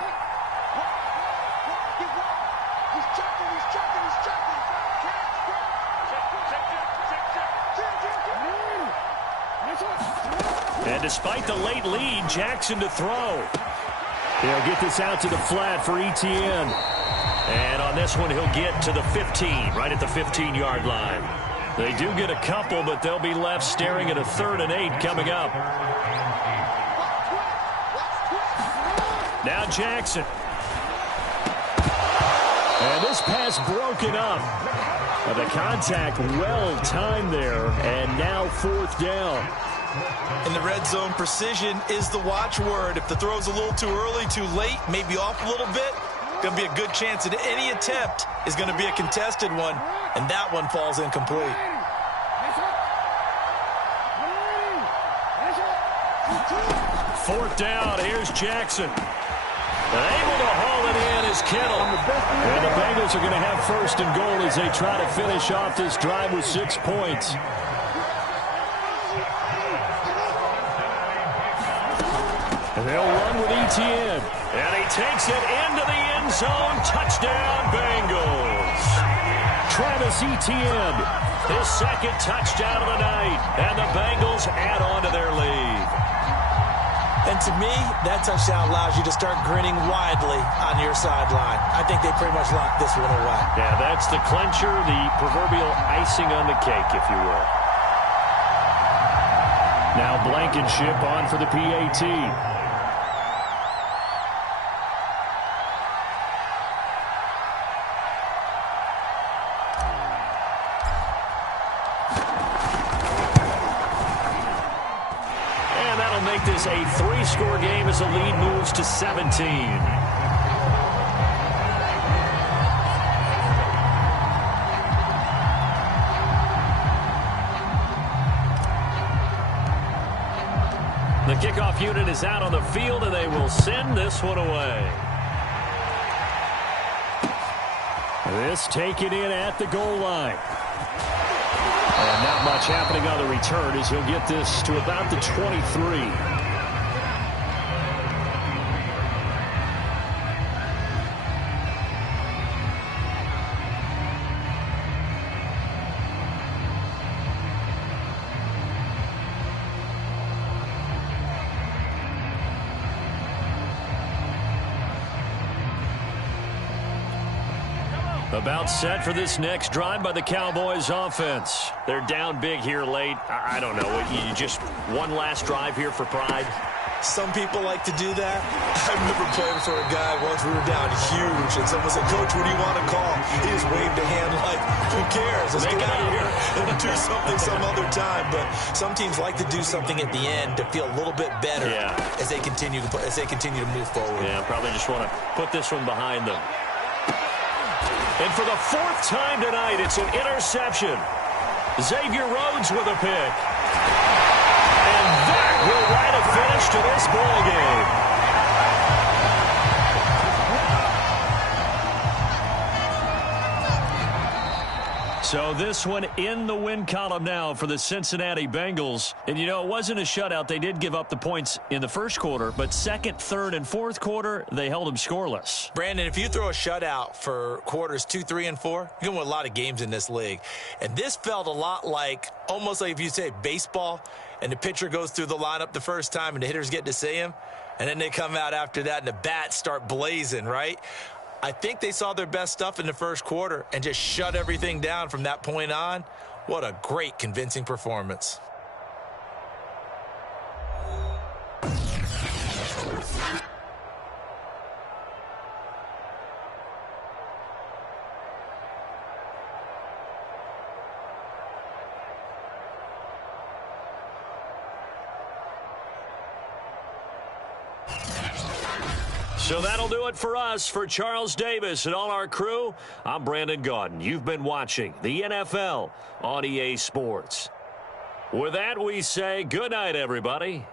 And despite the late lead, Jackson to throw. He'll get this out to the flat for ETN. And on this one, he'll get to the 15, right at the 15-yard line. They do get a couple, but they'll be left staring at a 3rd and 8 coming up. Now Jackson. And this pass broken up. But the contact well timed there, and now 4th down. In the red zone, precision is the watchword. If the throw's a little too early, too late, maybe off a little bit, going to be a good chance that any attempt is going to be a contested one, and that one falls incomplete. Fourth down, here's Jackson. Able to haul it in is Kittle. And the Bengals are going to have first and goal as they try to finish off this drive with 6 points. And they'll run with ETN. And he takes it into the end zone. Touchdown, Bengals. Travis Etienne, his second touchdown of the night. And the Bengals add on to their lead. And to me, that touchdown allows you to start grinning widely on your sideline. I think they pretty much locked this one away. Yeah, that's the clincher, the proverbial icing on the cake, if you will. Now Blankenship on for the PAT. Make this a 3-score game as the lead moves to 17. The kickoff unit is out on the field, and they will send this one away. This taken in at the goal line. And not much happening on the return as he'll get this to about the 23. About set for this next drive by the Cowboys offense. They're down big here late. I don't know. You just one last drive here for pride? Some people like to do that. I remember playing for a guy once. We were down huge, and someone said, "Coach, what do you want to call?" He just waved a hand like, "Who cares? Let's get out of here and do something some other time." But some teams like to do something at the end to feel a little bit better as they continue to move forward. Yeah, probably just want to put this one behind them. And for the 4th time tonight, it's an interception. Xavier Rhodes with a pick. And that will write a finish to this ball game. So this one in the win column now for the Cincinnati Bengals. And, you know, it wasn't a shutout. They did give up the points in the first quarter, but second, third, and fourth quarter, they held them scoreless. Brandon, if you throw a shutout for quarters 2, 3, and 4, you're going to win a lot of games in this league. And this felt a lot like, almost like if you say baseball, and the pitcher goes through the lineup the first time and the hitters get to see him, and then they come out after that and the bats start blazing, right? I think they saw their best stuff in the first quarter and just shut everything down from that point on. What a great, convincing performance. So that'll do it for us. For Charles Davis and all our crew, I'm Brandon Gaudin. You've been watching the NFL on EA Sports. With that, we say good night, everybody.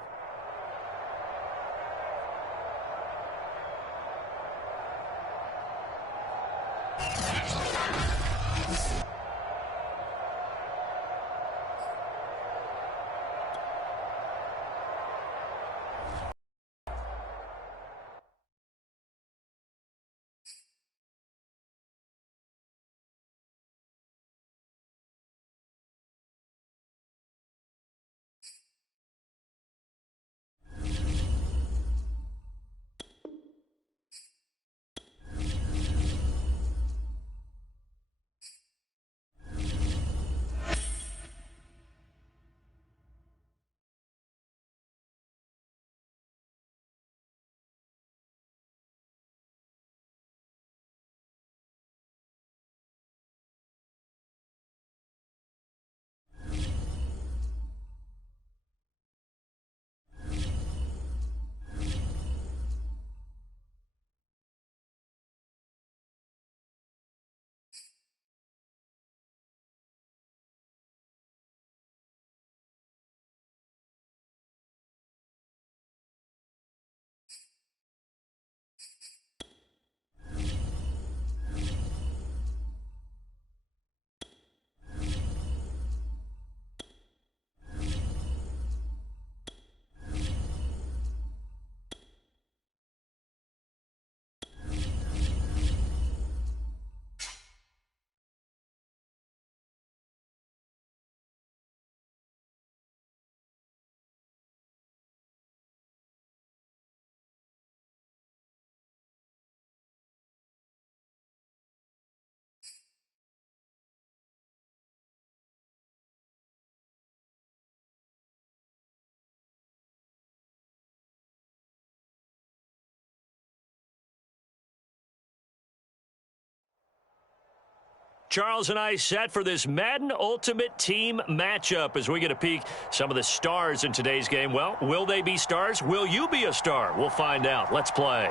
Charles and I set for this Madden Ultimate Team matchup as we get a peek some of the stars in today's game. Well, will they be stars? Will you be a star? We'll find out. Let's play.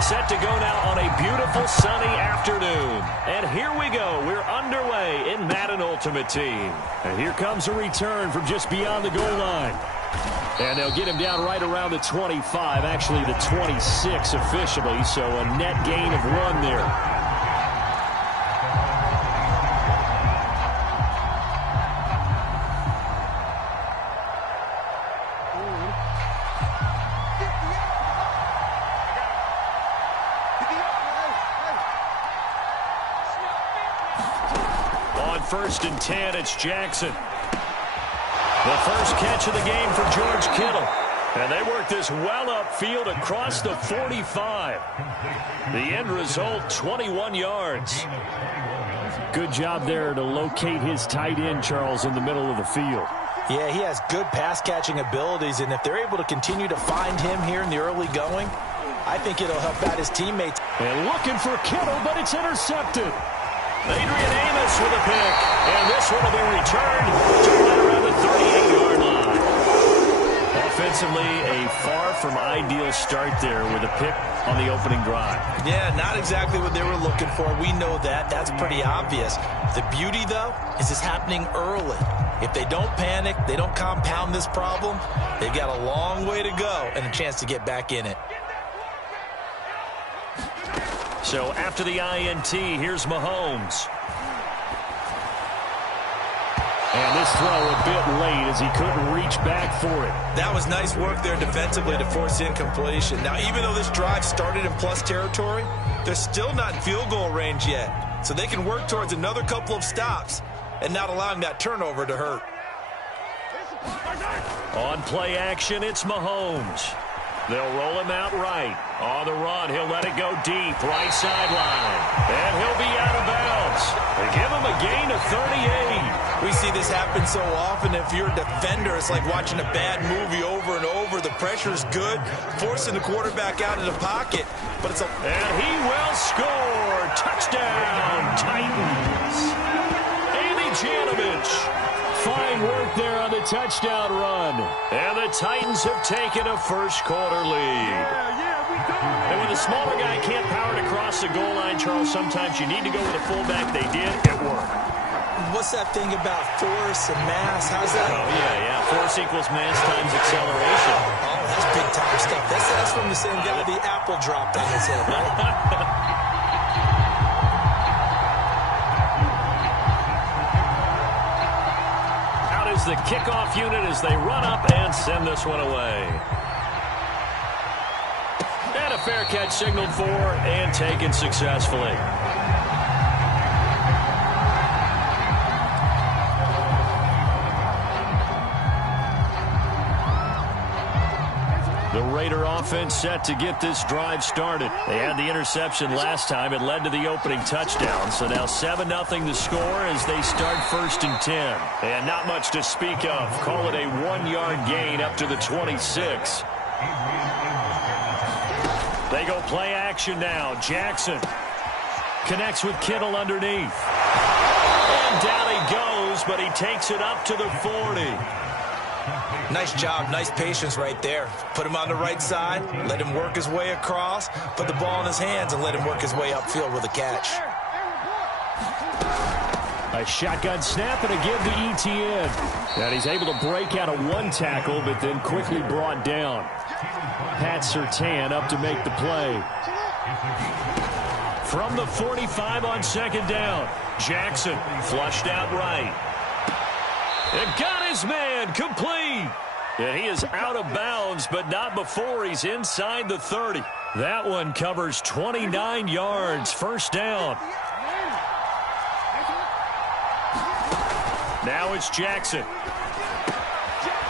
Set to go now on a beautiful sunny afternoon. And here we go. We're underway in Madden Ultimate Team. And here comes a return from just beyond the goal line. And they'll get him down right around the 25, actually the 26 officially, so a net gain of 1 there. First and 10, it's Jackson. The first catch of the game for George Kittle. And they work this well upfield across the 45. The end result, 21 yards. Good job there to locate his tight end, Charles, in the middle of the field. Yeah, he has good pass-catching abilities, and if they're able to continue to find him here in the early going, I think it'll help out his teammates. And looking for Kittle, but it's intercepted. Adrian Amos with a pick, and this one will be returned to right around the 38-yard line. Offensively, a far from ideal start there with a pick on the opening drive. Yeah, not exactly what they were looking for. We know that. That's pretty obvious. The beauty, though, is it's happening early. If they don't panic, they don't compound this problem, they've got a long way to go and a chance to get back in it. So after the INT, here's Mahomes. And this throw a bit late as he couldn't reach back for it. That was nice work there defensively to force incompletion. Now, even though this drive started in plus territory, they're still not in field goal range yet. So they can work towards another couple of stops and not allowing that turnover to hurt. On play action, it's Mahomes. They'll roll him out right. On the run, he'll let it go deep, right sideline. And he'll be out of bounds. They give him a gain of 38. We see this happen so often. If you're a defender, it's like watching a bad movie over and over. The pressure's good, forcing the quarterback out of the pocket. But it's a... And he will score. Touchdown, Titans. Andy Janovich. Fine work there on the touchdown run. And the Titans have taken a first-quarter lead. And when the smaller guy can't power it across the goal line, Charles, sometimes you need to go with a fullback. They did. It worked. What's that thing about force and mass? How's that? Oh, yeah. Force equals mass times acceleration. Oh, that's big-time stuff. That's from the same guy the apple dropped on his head, right? The kickoff unit as they run up and send this one away. And a fair catch signaled for and taken successfully. The Raider offense set to get this drive started. They had the interception last time. It led to the opening touchdown. So now 7-0 the score as they start first and 10. And not much to speak of. Call it a 1-yard gain up to the 26. They go play action now. Jackson connects with Kittle underneath. And down he goes, but he takes it up to the 40. Nice job, nice patience right there. Put him on the right side, let him work his way across, put the ball in his hands, and let him work his way upfield with a catch. A shotgun snap and a give to ETN. And he's able to break out of one tackle, but then quickly brought down. Pat Surtain up to make the play. From the 45 on second down, Jackson flushed out right. And got his man complete. And he is out of bounds, but not before he's inside the 30. That one covers 29 yards, first down. Now it's Jackson.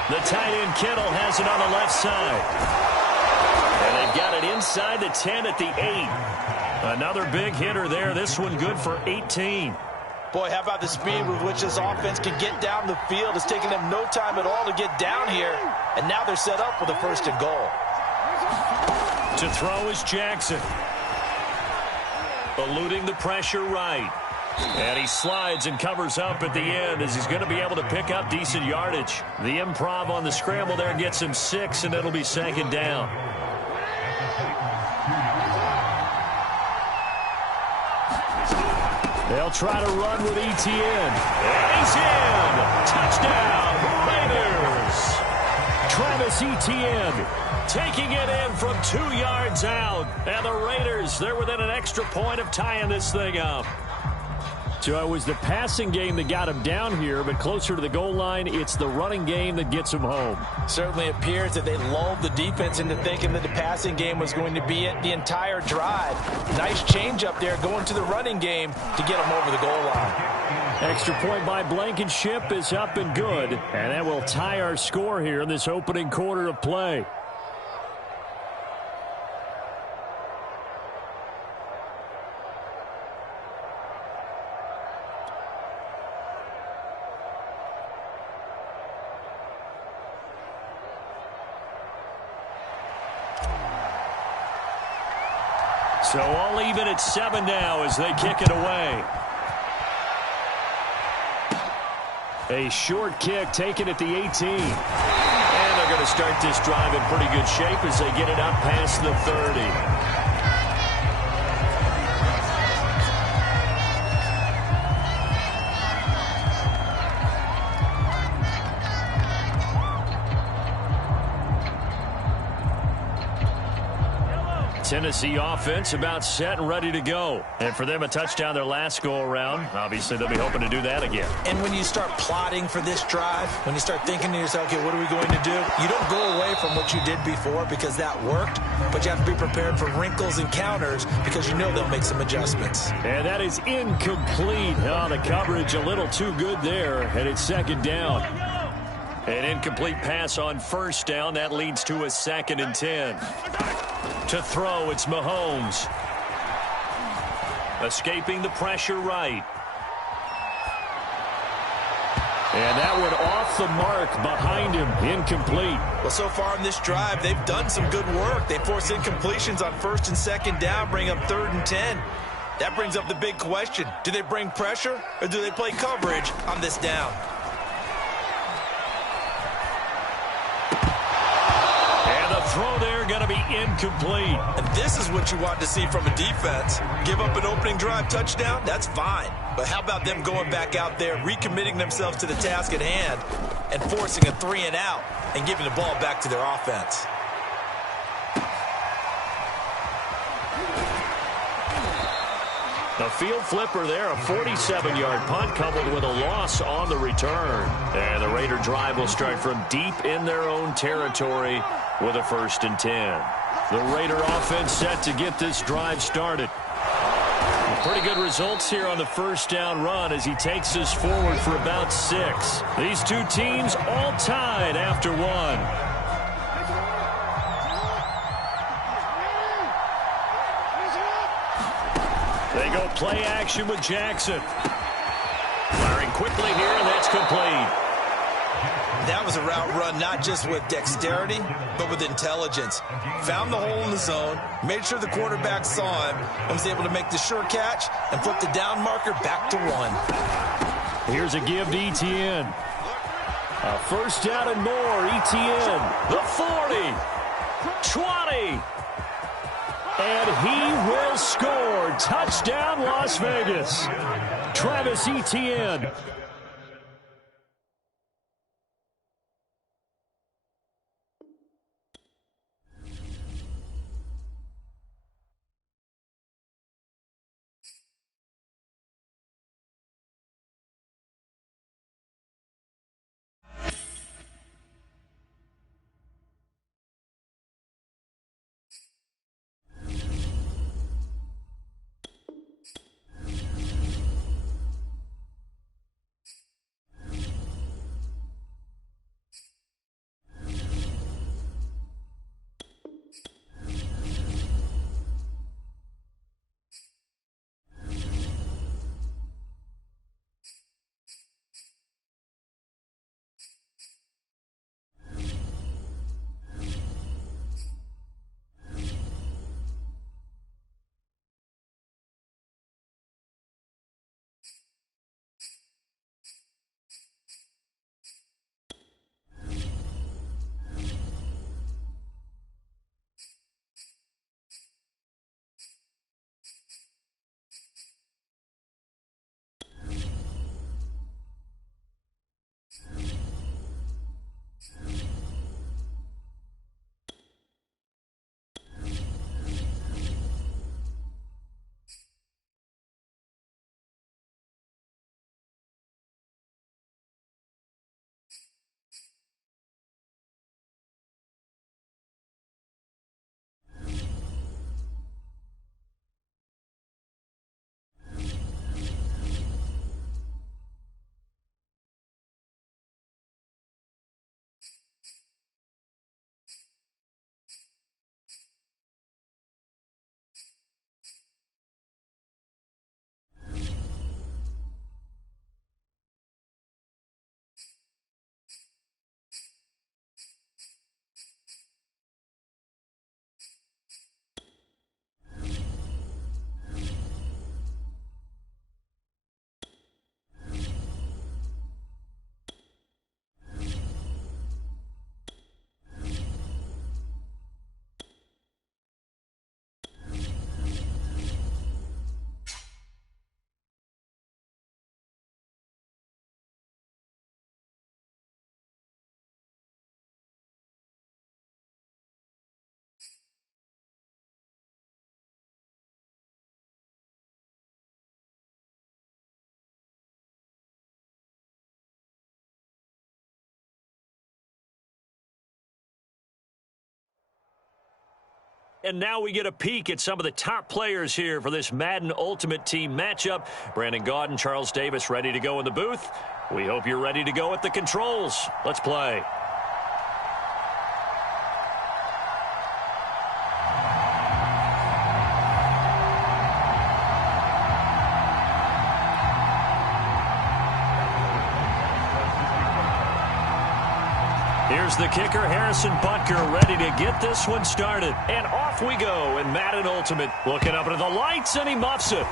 The tight end Kittle has it on the left side. And they've got it inside the 10 at the 8. Another big hitter there. This one good for 18. Boy, how about the speed with which this offense can get down the field? It's taken them no time at all to get down here. And now they're set up with a 1st and goal. To throw is Jackson. Eluding the pressure right. And he slides and covers up at the end as he's going to be able to pick up decent yardage. The improv on the scramble there gets him 6, and it'll be 2nd down. They'll try to run with Etienne. And he's in. Touchdown, Raiders. Travis Etienne taking it in from 2 yards out. And the Raiders, they're within an extra point of tying this thing up. So it was the passing game that got him down here, but closer to the goal line, it's the running game that gets him home. Certainly appears that they lulled the defense into thinking that the passing game was going to be it the entire drive. Nice change up there going to the running game to get him over the goal line. Extra point by Blankenship is up and good, and that will tie our score here in this opening quarter of play. So all even at 7 now as they kick it away. A short kick taken at the 18. And they're going to start this drive in pretty good shape as they get it up past the 30. Tennessee offense about set and ready to go. And for them, a touchdown their last go-around. Obviously, they'll be hoping to do that again. And when you start plotting for this drive, when you start thinking to yourself, okay, what are we going to do? You don't go away from what you did before because that worked, but you have to be prepared for wrinkles and counters because you know they'll make some adjustments. And that is incomplete. Oh, the coverage a little too good there, and it's 2nd down. An incomplete pass on 1st down. That leads to a 2nd and 10. To throw, it's Mahomes. Escaping the pressure right. And that one off the mark behind him. Incomplete. Well, so far in this drive, they've done some good work. They force incompletions on 1st and 2nd down, bring up 3rd and 10. That brings up the big question. Do they bring pressure or do they play coverage on this down? Throw there going to be incomplete. And this is what you want to see from a defense. Give up an opening drive touchdown, that's fine. But how about them going back out there, recommitting themselves to the task at hand, and forcing a 3 and out and giving the ball back to their offense? A field flipper there, a 47-yard punt coupled with a loss on the return. And the Raider drive will start from deep in their own territory with a 1st and 10. The Raider offense set to get this drive started. Pretty good results here on the 1st down run as he takes us forward for about 6. These two teams all tied after 1. They go play action with Jackson. Firing quickly here, and that's complete. That was a route run not just with dexterity, but with intelligence. Found the hole in the zone, made sure the quarterback saw him, and was able to make the sure catch and flip the down marker back to 1. Here's a give to Etienne. A 1st down and more. Etienne, the 40, 20. And he will score. Touchdown, Las Vegas. Travis Etienne. And now we get a peek at some of the top players here for this Madden Ultimate Team matchup. Brandon Gaudin, Charles Davis ready to go in the booth. We hope you're ready to go at the controls. Let's play. Here's the kicker, Harrison Butker, ready to get this one started. And off we go in Madden Ultimate. Looking up into the lights, and he muffs it.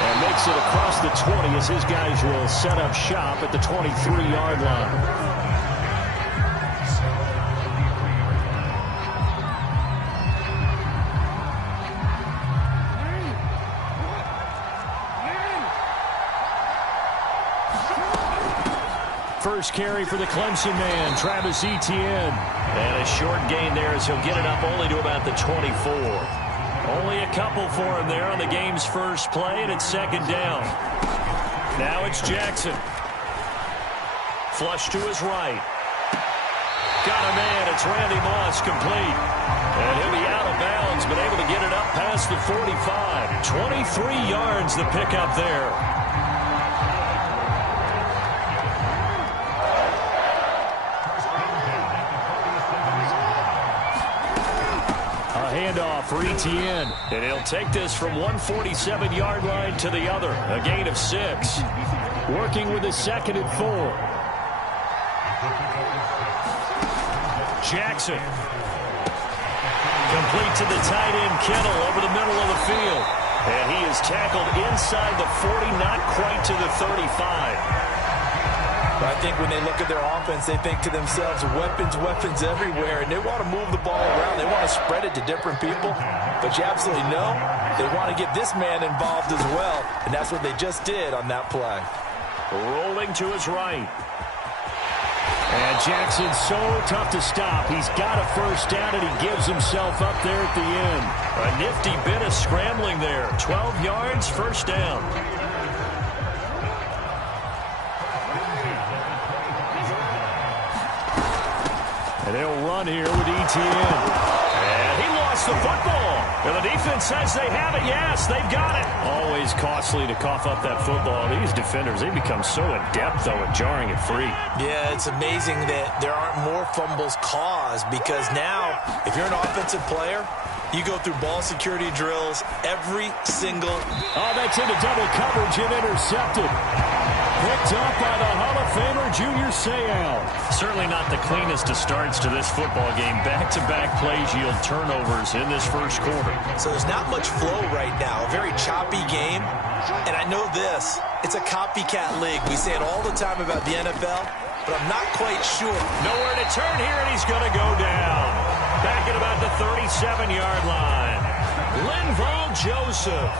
And makes it across the 20 as his guys will set up shop at the 23-yard line. First carry for the Clemson man, Travis Etienne. And a short gain there as he'll get it up only to about the 24. Only a couple for him there on the game's first play, and it's second down. Now it's Jackson. Flush to his right. Got a man, it's Randy Moss, complete. And he'll be out of bounds, but able to get it up past the 45. 23 yards the pickup there. Handoff for Etienne. And he'll take this from 147-yard line to the other. A gain of 6. Working with a 2nd and 4. Jackson. Complete to the tight end, Kittle, over the middle of the field. And he is tackled inside the 40, not quite to the 35. I think when they look at their offense, they think to themselves, weapons, weapons everywhere, and they want to move the ball around. They want to spread it to different people, but you absolutely know they want to get this man involved as well, and that's what they just did on that play. Rolling to his right. And Jackson's so tough to stop. He's got a first down, and he gives himself up there at the end. A nifty bit of scrambling there. 12 yards, first down. And they'll run here with Etienne. And he lost the football. And the defense says they have it. Yes, they've got it. Always costly to cough up that football. These defenders, they become so adept, though, at jarring it free. Yeah, it's amazing that there aren't more fumbles caused, because now, if you're an offensive player, you go through ball security drills every single... Oh, that's into double coverage and intercepted. Picked up by the Hall of Famer, Junior Seau. Certainly not the cleanest of starts to this football game. Back-to-back plays yield turnovers in this first quarter. So there's not much flow right now. A very choppy game. And I know this. It's a copycat league. We say it all the time about the NFL, but I'm not quite sure. Nowhere to turn here, and he's going to go down. Back at about the 37-yard line. Linval Joseph.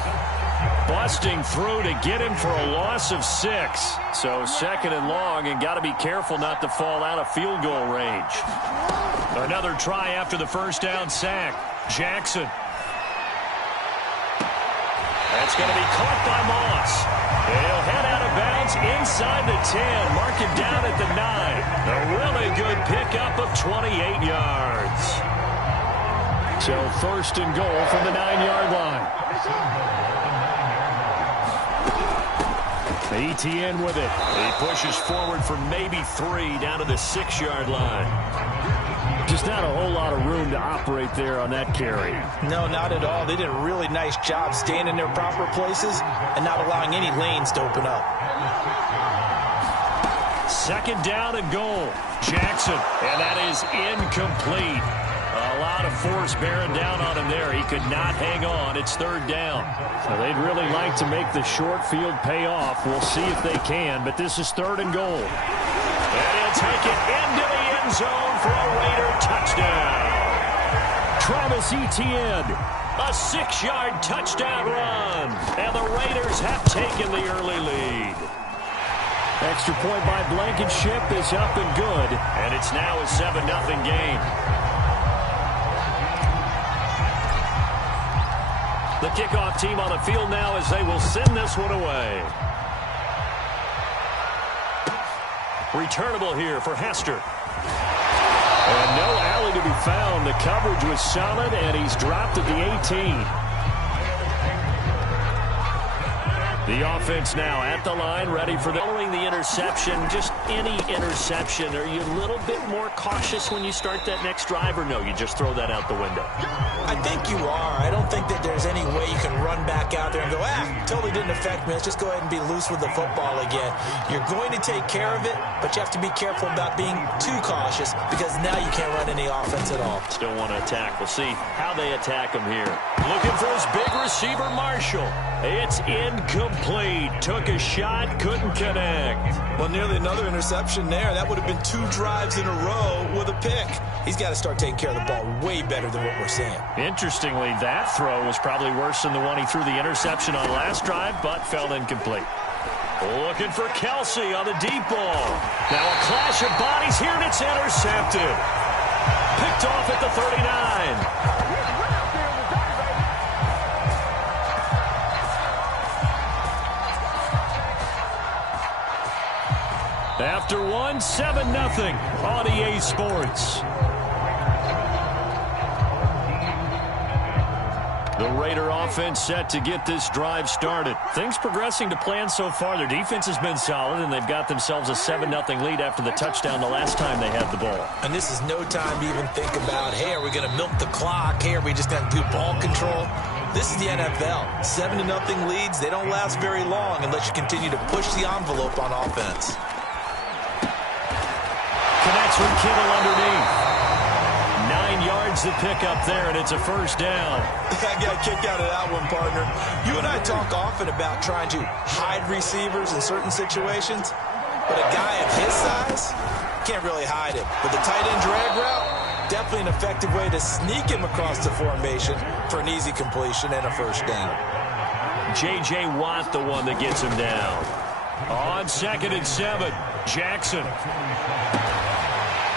Busting through to get him for a loss of 6. So second and long, and got to be careful not to fall out of field goal range. Another try after the first down sack. Jackson. That's going to be caught by Moss. He'll head out of bounds inside the 10. Mark him down at the 9. A really good pickup of 28 yards. So first and goal from the 9-yard line. Etienne with it. He pushes forward for maybe 3 down to the 6-yard line. Just not a whole lot of room to operate there on that carry. No, not at all. They did a really nice job staying in their proper places and not allowing any lanes to open up. Second down and goal. Jackson, and that is incomplete. A lot of force bearing down on him there. He could not hang on. It's third down. So they'd really like to make the short field pay off. We'll see if they can, but this is third and goal. And he'll take it into the end zone for a Raider touchdown. Travis Etienne. A 6-yard touchdown run. And the Raiders have taken the early lead. Extra point by Blankenship is up and good. And it's now a 7-0 game. The kickoff team on the field now as they will send this one away. Returnable here for Hester. And no alley to be found. The coverage was solid, and he's dropped at the 18. The offense now at the line, ready for following the interception. Just any interception. Are you a little bit more cautious when you start that next drive, or no, you just throw that out the window? I think you are. I don't think that there's any way you can run back out there and go, totally didn't affect me. Let's just go ahead and be loose with the football again. You're going to take care of it, but you have to be careful about being too cautious because now you can't run any offense at all. Still want to attack. We'll see how they attack him here. Looking for his big receiver, Marshall. It's incomplete. Took a shot, couldn't connect. Well, nearly another interception there. That would have been 2 drives in a row with a pick. He's got to start taking care of the ball way better than what we're seeing. Interestingly, that throw was probably worse than the one he threw the interception on last drive, but fell incomplete. Looking for Kelsey on the deep ball. Now a clash of bodies here, and it's intercepted. Picked off at the 39. After one, 7-0 on EA Sports. The Raider offense set to get this drive started. Things progressing to plan so far. Their defense has been solid, and they've got themselves a 7-0 lead after the touchdown the last time they had the ball. And this is no time to even think about, hey, are we going to milk the clock? Hey, are we just going to do ball control? This is the NFL. 7-0 leads, they don't last very long unless you continue to push the envelope on offense. Connects with Kittle underneath. 9 yards to pick up there, and it's a first down. I got a kick out of that one, partner. You and I talk often about trying to hide receivers in certain situations, but a guy of his size can't really hide him. With the tight end drag route, definitely an effective way to sneak him across the formation for an easy completion and a first down. J.J. Watt, the one that gets him down. On 2nd and 7, Jackson.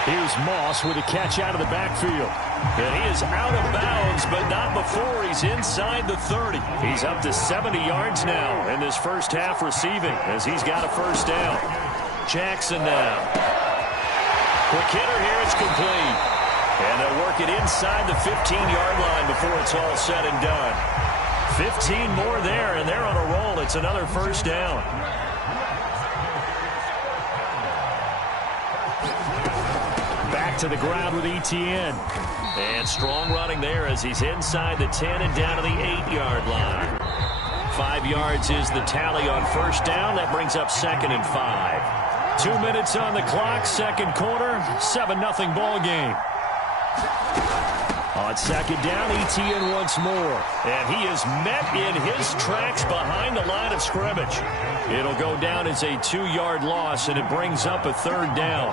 Here's Moss with a catch out of the backfield. And he is out of bounds, but not before he's inside the 30. He's up to 70 yards now in this first half receiving as he's got a first down. Jackson now. Quick hitter here, it's complete. And they'll work it inside the 15-yard line before it's all said and done. 15 more there, and they're on a roll. It's another first down. Back to the ground with ETN. And strong running there as he's inside the 10 and down to the 8-yard line. 5 yards is the tally on first down. That brings up 2nd and 5. 2 minutes on the clock, second quarter, 7-0 ball game. On second down, ETN once more. And he is met in his tracks behind the line of scrimmage. It'll go down as a 2-yard loss, and it brings up a third down.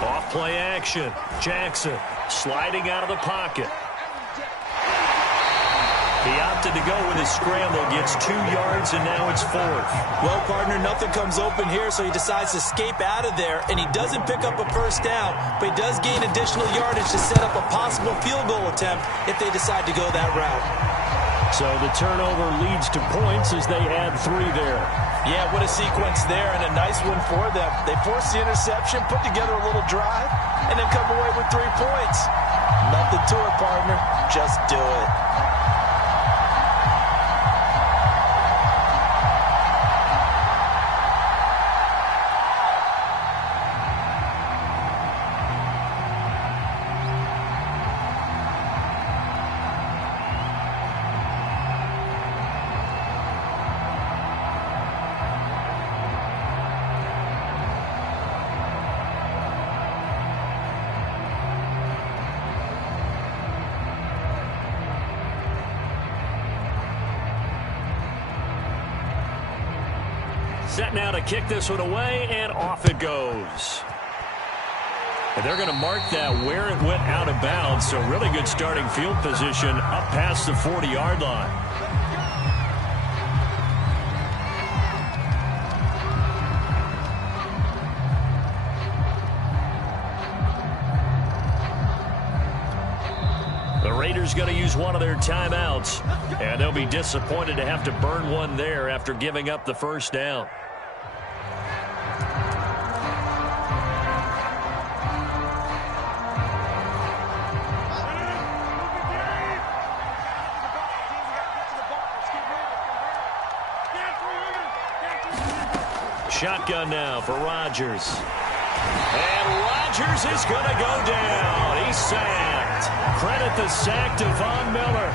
Off play action. Jackson sliding out of the pocket. He opted to go with his scramble, gets 2 yards, and now it's 4th. Well, partner, nothing comes open here, so he decides to escape out of there, and he doesn't pick up a first down, but he does gain additional yardage to set up a possible field goal attempt if they decide to go that route. So the turnover leads to points as they add 3 there. Yeah, what a sequence there, and a nice one for them. They force the interception, put together a little drive, and then come away with 3 points. Nothing to it, partner. Just do it. Set now to kick this one away, and off it goes. And they're going to mark that where it went out of bounds, so really good starting field position up past the 40-yard line. The Raiders going to use one of their timeouts, and they'll be disappointed to have to burn one there after giving up the first down. shotgun now for Rodgers. And Rodgers is going to go down. He's sacked. Credit the sack to Von Miller.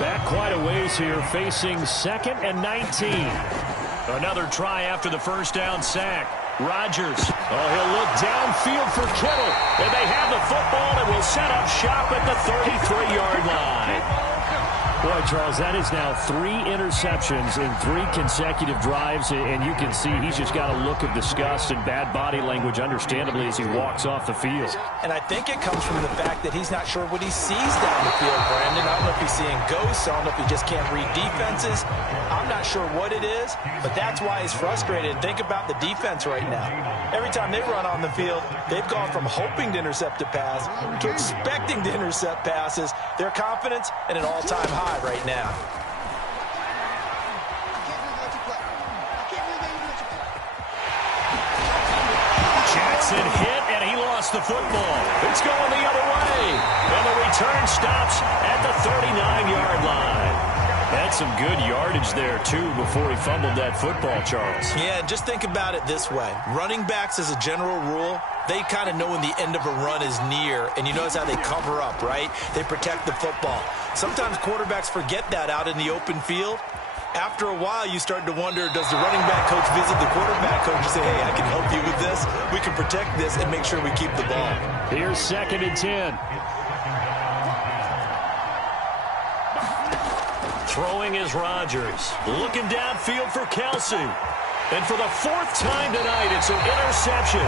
Back quite a ways here, facing 2nd and 19. Another try after the first down sack. Rodgers. Oh, he'll look downfield for Kittle. And they have the football and will set up shop at the 33-yard line. Boy, Charles, that is now 3 interceptions in 3 consecutive drives, and you can see he's just got a look of disgust and bad body language, understandably, as he walks off the field. And I think it comes from the fact that he's not sure what he sees down the field, Brandon. I don't know if he's seeing ghosts. I don't know if he just can't read defenses. I'm not sure what it is, but that's why he's frustrated. Think about the defense right now. Every time they run on the field, they've gone from hoping to intercept a pass to expecting to intercept passes. Their confidence at an all-time high right now. Jackson hit, and he lost the football. It's going the other way. And the return stops at the 39-yard line. That's some good yardage there, too, before he fumbled that football, Charles. Yeah, just think about it this way. Running backs, as a general rule, they kind of know when the end of a run is near, and you notice how they cover up, right? They protect the football. Sometimes quarterbacks forget that out in the open field. After a while, you start to wonder, does the running back coach visit the quarterback coach and say, hey, I can help you with this. We can protect this and make sure we keep the ball. Here's 2nd and 10. Throwing is Rodgers. Looking downfield for Kelsey. And for the 4th time tonight, it's an interception.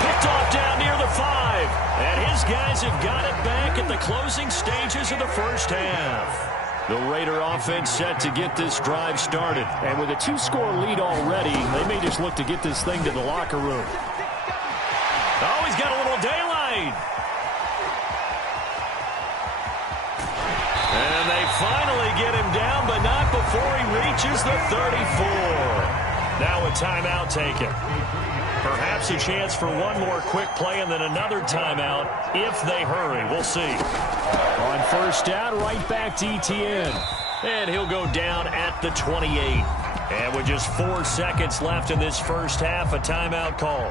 Picked off down near the 5. And his guys have got it back at the closing stages of the first half. The Raider offense set to get this drive started. And with a 2-score lead already, they may just look to get this thing to the locker room. Oh, he's got a little daylight. And they finally get him down, but not before he reaches the 34. Now a timeout taken. Perhaps a chance for one more quick play and then another timeout if they hurry. We'll see. On first down, right back to Etienne. And he'll go down at the 28. And with just 4 seconds left in this first half, a timeout call.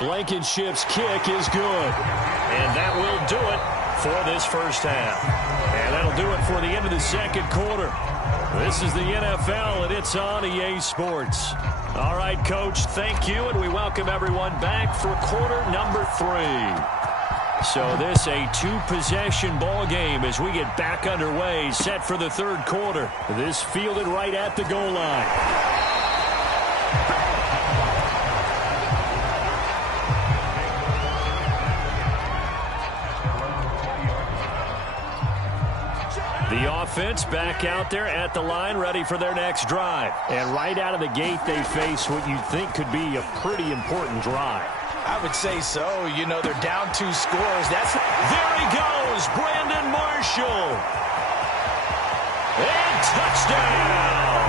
Blankenship's kick is good. And that will do it for this first half. And that'll do it for the end of the second quarter. This is the NFL, and it's on EA Sports. All right, Coach, thank you, and we welcome everyone back for quarter number 3. So this a 2-possession ball game as we get back underway, set for the third quarter. This fielded right at the goal line. The offense back out there at the line, ready for their next drive. And right out of the gate, they face what you'd think could be a pretty important drive. I would say so. You know, they're down 2 scores. There he goes, Brandon Marshall. And touchdown.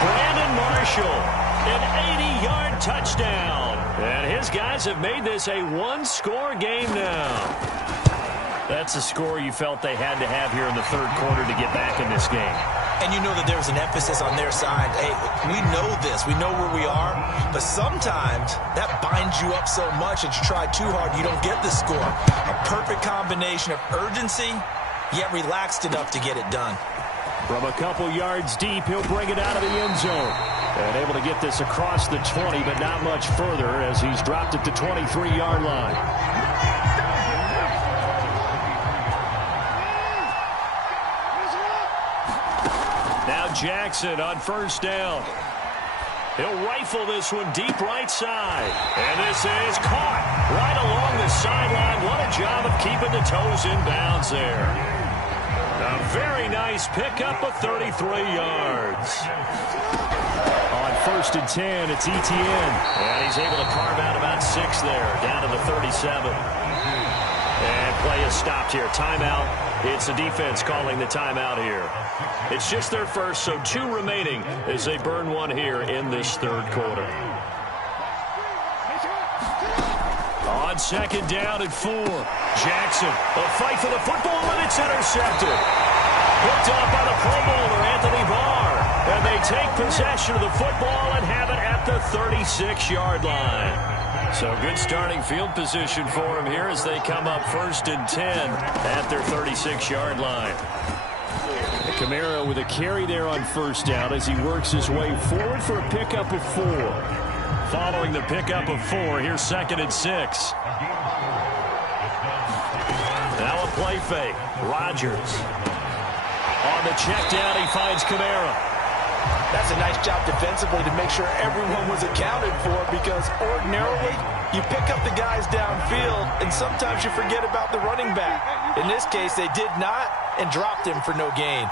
Brandon Marshall, an 80-yard touchdown. And his guys have made this a 1-score game now. That's a score you felt they had to have here in the third quarter to get back in this game. And you know that there's an emphasis on their side. Hey, we know this. We know where we are. But sometimes that binds you up so much that you try too hard, you don't get the score. A perfect combination of urgency, yet relaxed enough to get it done. From a couple yards deep, he'll bring it out of the end zone. And able to get this across the 20, but not much further as he's dropped at the 23-yard line. Now Jackson on first down. He'll rifle this one deep right side. And this is caught right along the sideline. What a job of keeping the toes in bounds there. A very nice pickup of 33 yards. On first and 10, it's Etienne. And he's able to carve out about 6 there, down to the 37. And play is stopped here. Timeout. It's the defense calling the timeout here. It's just their first, so 2 remaining as they burn one here in this third quarter. On on second down and 4. Jackson, a fight for the football, and it's intercepted. Picked off by the Pro Bowler, Anthony Barr. And they take possession of the football and have it at the 36-yard line. So good starting field position for him here as they come up 1st and 10 at their 36-yard line. Kamara with a carry there on 1st down as he works his way forward for a pickup of 4. Following the pickup of 4, here's 2nd and 6. Now a play fake. Rodgers. On the check down, he finds Kamara. That's a nice job defensively to make sure everyone was accounted for, because ordinarily you pick up the guys downfield and sometimes you forget about the running back. In this case, they did not and dropped him for no gain.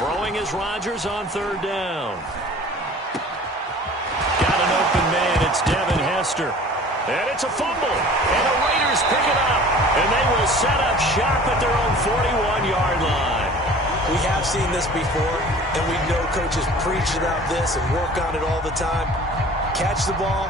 Throwing is Rodgers on 3rd down. Got an open man. It's Devin Hester. And it's a fumble. And the Raiders pick it up. And they will set up shop at their own 41-yard line. We have seen this before, and we know coaches preach about this and work on it all the time. Catch the ball.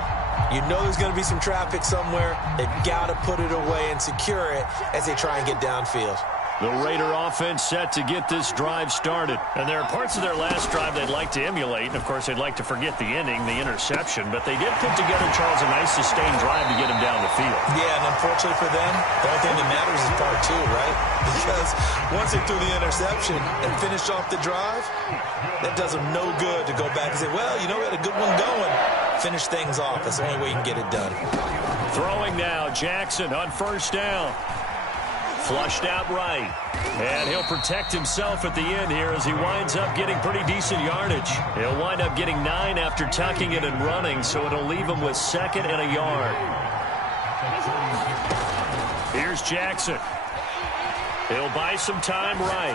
You know there's going to be some traffic somewhere. They've got to put it away and secure it as they try and get downfield. The Raider offense set to get this drive started. And there are parts of their last drive they'd like to emulate. And, of course, they'd like to forget the ending, the interception. But they did put together, Charles, a nice sustained drive to get him down the field. Yeah, and unfortunately for them, the only thing that matters is part 2, right? Because once they threw the interception and finished off the drive, that does them no good to go back and say, well, you know, we had a good one going. Finish things off. That's the only way you can get it done. Throwing now, Jackson on 1st down. Flushed out right. And he'll protect himself at the end here as he winds up getting pretty decent yardage. He'll wind up getting 9 after tucking it and running, so it'll leave him with 2nd and a yard. Here's Jackson. He'll buy some time right.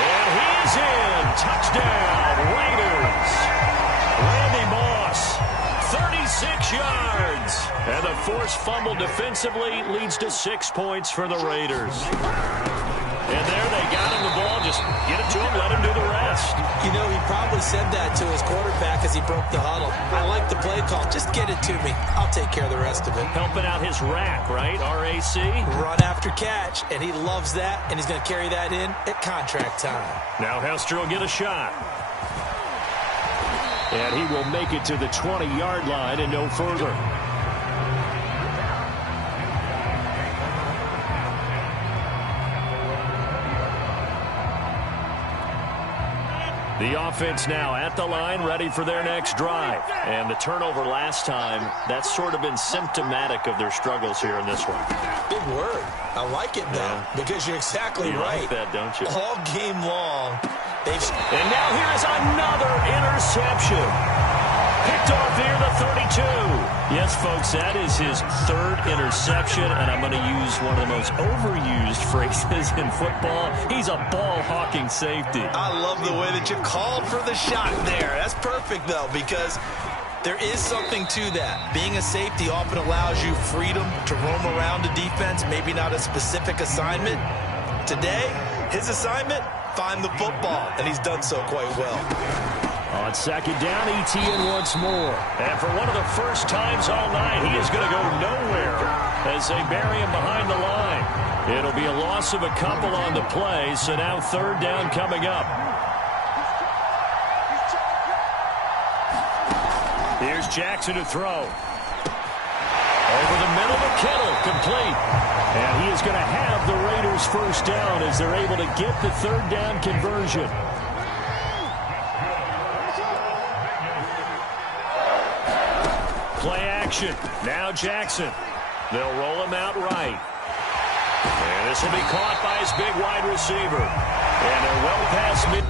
And he is in. Touchdown, Raiders. Randy Moss, 36 yards. And the forced fumble defensively leads to 6 points for the Raiders. And there they got him the ball. Just get it to him, let him do the rest. You know, he probably said that to his quarterback as he broke the huddle. I like the play call. Just get it to me. I'll take care of the rest of it. Helping out his rack, right? R-A-C? Run after catch, and he loves that, and he's going to carry that in at contract time. Now Hester will get a shot. And he will make it to the 20-yard line and no further. The offense now at the line, ready for their next drive. And the turnover last time, that's sort of been symptomatic of their struggles here in this one. Big word. I like it, though, because you're exactly right. You like that, don't you? All game long. And now here is another interception. Picked off near the 32. Yes, folks, that is his 3rd interception, and I'm going to use one of the most overused phrases in football. He's a ball-hawking safety. I love the way that you called for the shot there. That's perfect, though, because there is something to that. Being a safety often allows you freedom to roam around the defense, maybe not a specific assignment. Today, his assignment, find the football, and he's done so quite well. On 2nd down, ETN once more. And for one of the first times all night, he is going to go nowhere as they bury him behind the line. It'll be a loss of a couple on the play, so now 3rd down coming up. Here's Jackson to throw. Over the middle to Kittle, complete. And he is going to have the Raiders' 1st down as they're able to get the 3rd down conversion. Play action. Now Jackson. They'll roll him out right. And this will be caught by his big wide receiver. And they're well past mid.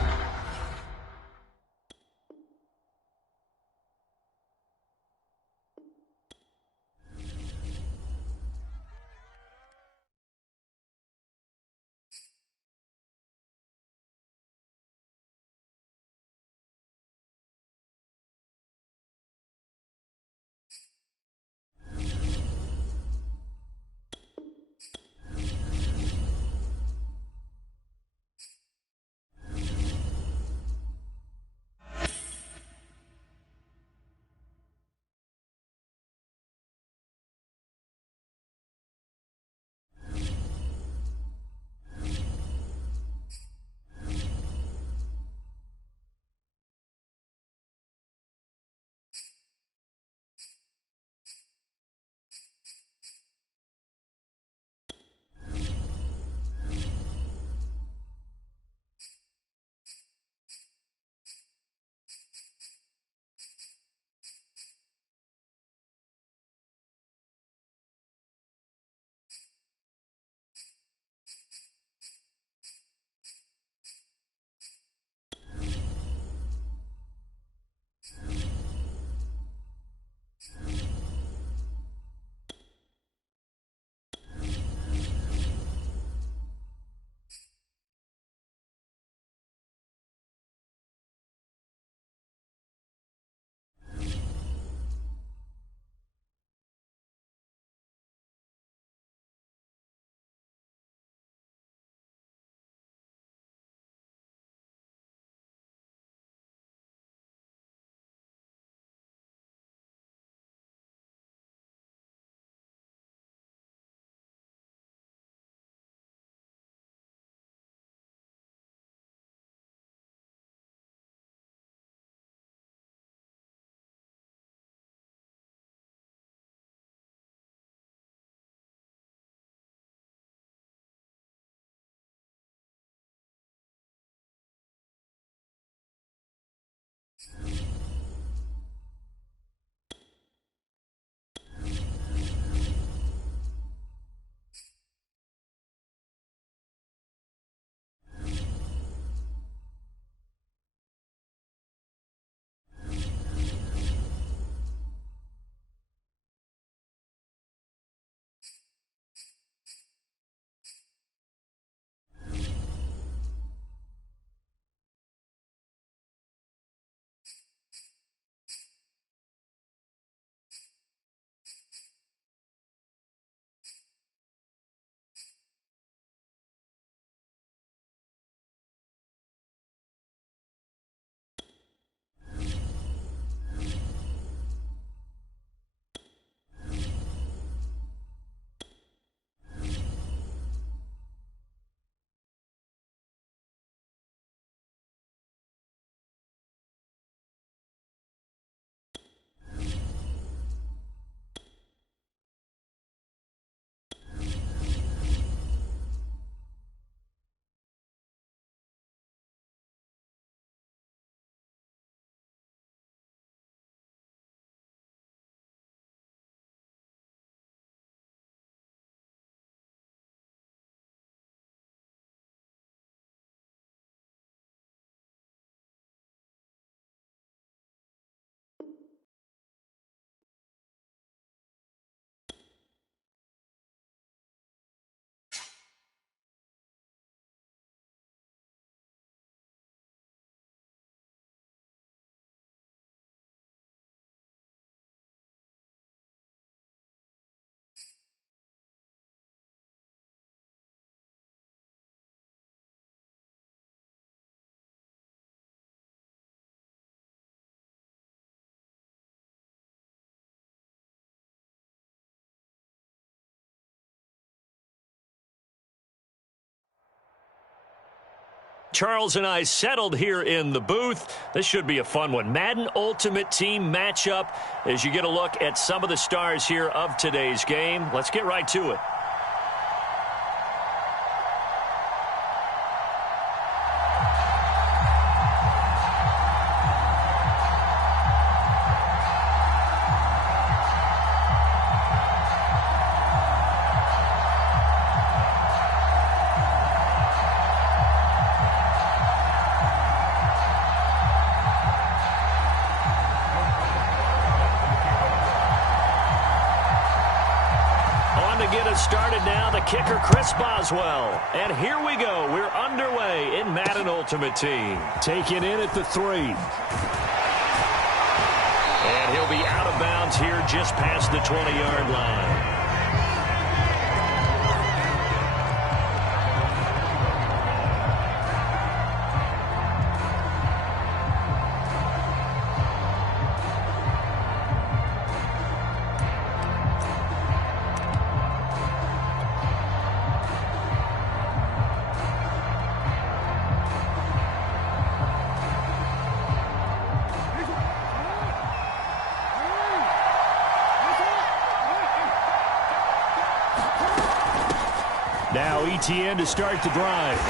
Charles and I settled here in the booth. This should be a fun one. Madden Ultimate Team matchup as you get a look at some of the stars here of today's game. Let's get right to it. Get us started now, the kicker, Chris Boswell. And here we go. We're underway in Madden Ultimate Team. Taken in at the 3. And he'll be out of bounds here just past the 20-yard line. Now ETN to start the drive.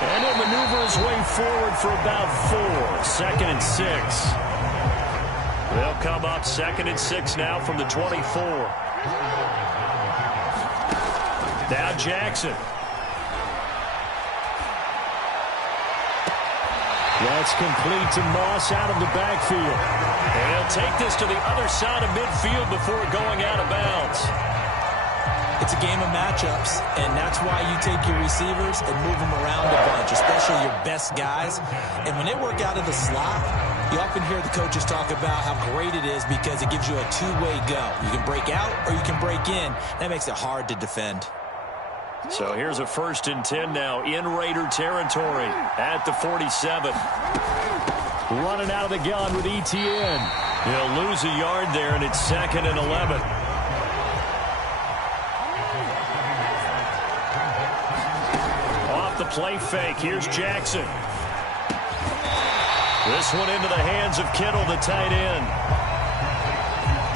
And he'll maneuver his way forward for about 4. 2nd and 6. They'll come up 2nd and 6 now from the 24. Now Jackson. That's complete to Moss out of the backfield. And he'll take this to the other side of midfield before going out of bounds. It's a game of matchups, and that's why you take your receivers and move them around a bunch, especially your best guys. And when they work out of the slot, you often hear the coaches talk about how great it is because it gives you a two-way go. You can break out or you can break in. That makes it hard to defend. So here's a 1st and 10 now in Raider territory at the 47. Running out of the gun with ETN. He'll lose a yard there, and it's 2nd and 11. The play fake. Here's Jackson. This one into the hands of Kittle, the tight end.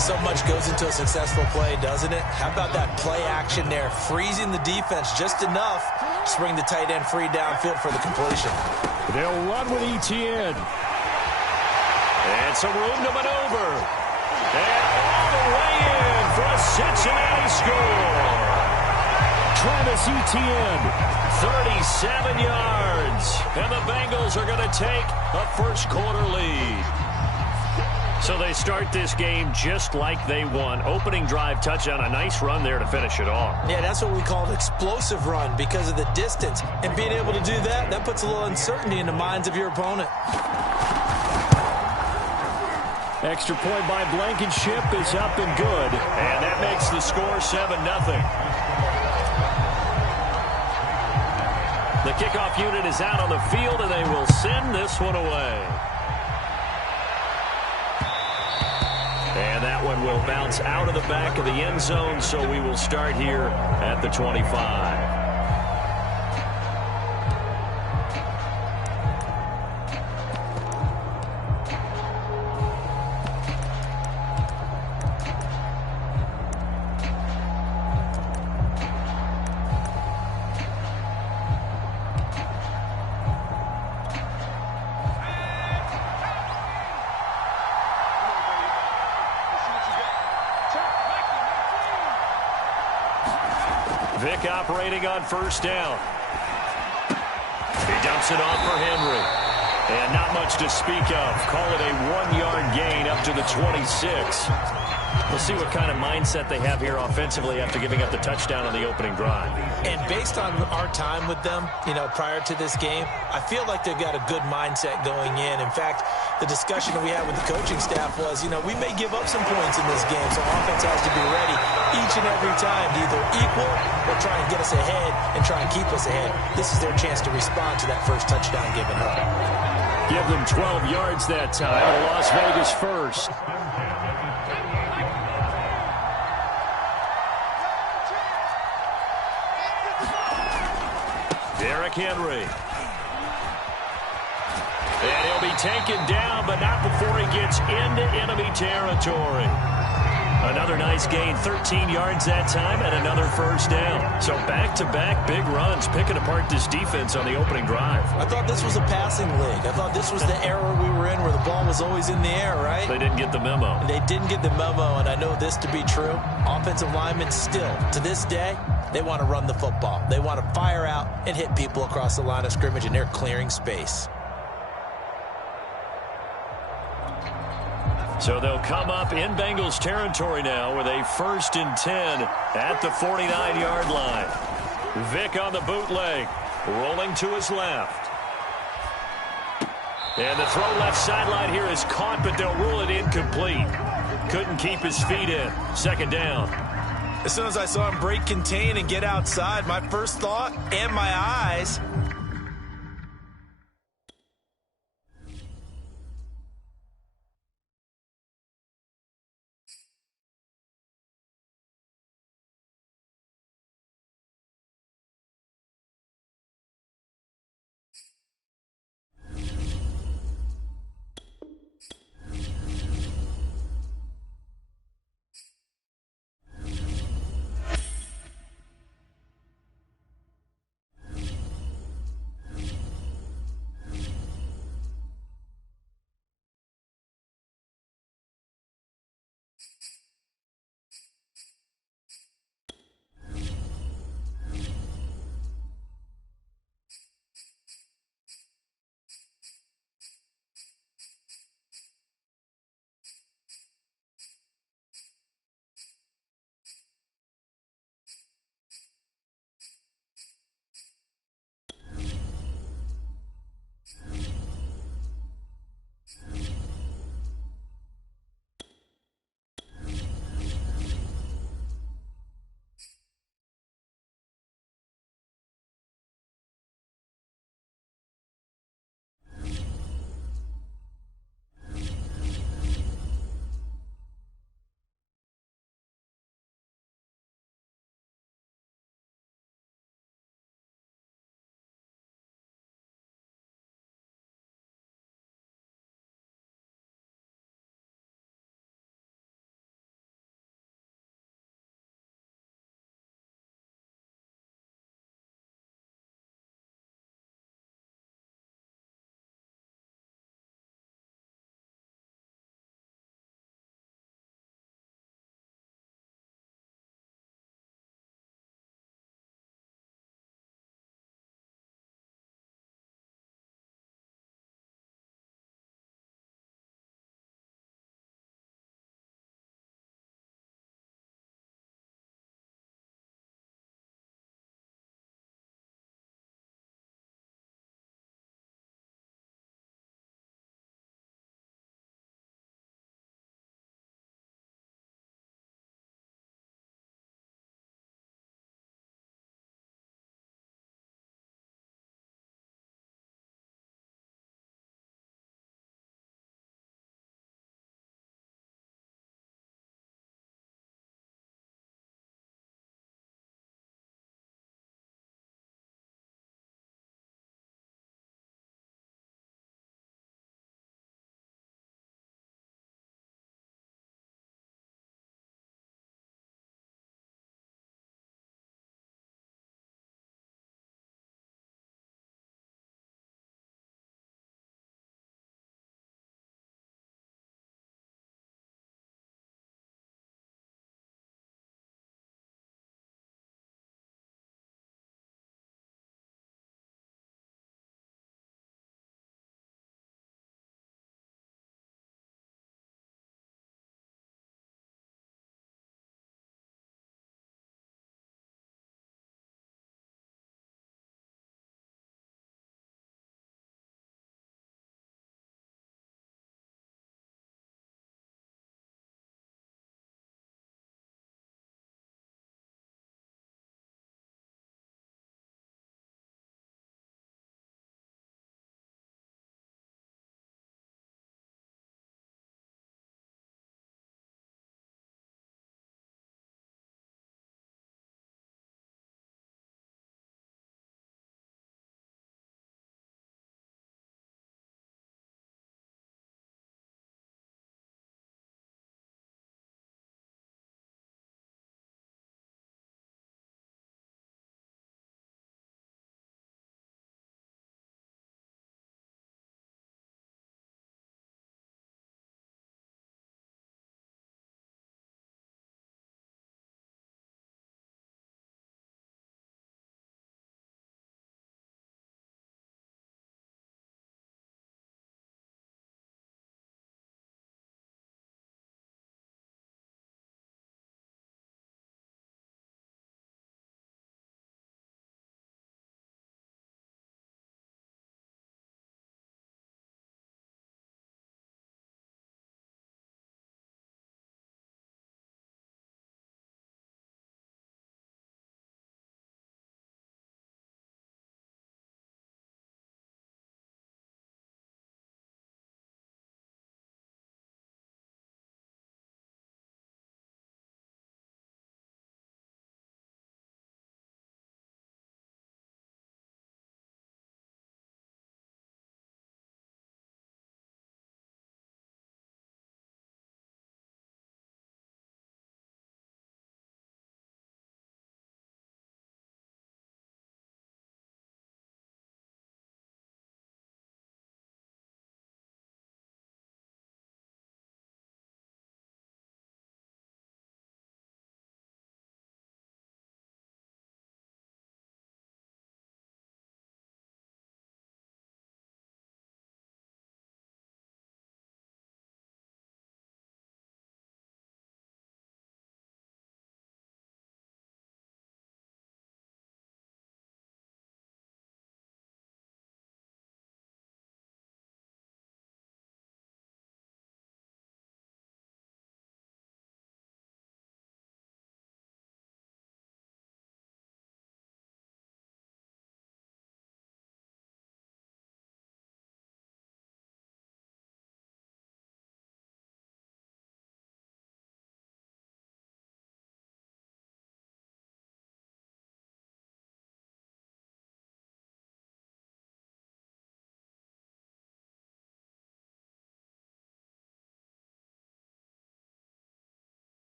So much goes into a successful play, doesn't it? How about that play action there? Freezing the defense just enough to bring the tight end free downfield for the completion. They'll run with ETN. And some room to maneuver. And all the way in for a Cincinnati score. Travis Etienne. 37 yards. And the Bengals are going to take a first-quarter lead. So they start this game just like they won. Opening drive touchdown, a nice run there to finish it off. Yeah, that's what we call an explosive run because of the distance. And being able to do that, that puts a little uncertainty in the minds of your opponent. Extra point by Blankenship is up and good. And that makes the score 7-0. The kickoff unit is out on the field, and they will send this one away. And that one will bounce out of the back of the end zone, so we will start here at the 25. Vick operating on 1st down. He dumps it off for Henry. And not much to speak of. Call it a 1-yard gain up to the 26. We'll see what kind of mindset they have here offensively after giving up the touchdown on the opening drive. And based on our time with them, prior to this game, I feel like they've got a good mindset going in. In fact, the discussion that we had with the coaching staff was, we may give up some points in this game, so offense has to be ready each and every time to either equal or try and get us ahead and try and keep us ahead. This is their chance to respond to that first touchdown given up. Give them 12 yards that time. Las Vegas first. Derek Derrick Henry. And he'll be taken down, but not before he gets into enemy territory. Another nice gain, 13 yards that time, and another first down. So back-to-back big runs, picking apart this defense on the opening drive. I thought this was a passing league. I thought this was the era we were in where the ball was always in the air, right? They didn't get the memo. They didn't get the memo, and I know this to be true. Offensive linemen still, to this day, they want to run the football. They want to fire out and hit people across the line of scrimmage, and they're clearing space. So they'll come up in Bengals territory now with a 1st and 10 at the 49-yard line. Vick on the bootleg, rolling to his left. And the throw left sideline here is caught, but they'll rule it incomplete. Couldn't keep his feet in. 2nd down. As soon as I saw him break contain and get outside, my first thought and my eyes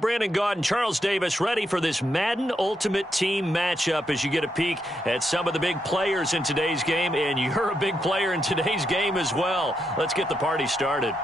Brandon Gaud and Charles Davis ready for this Madden Ultimate Team matchup as you get a peek at some of the big players in today's game, and you're a big player in today's game as well. Let's get the party started.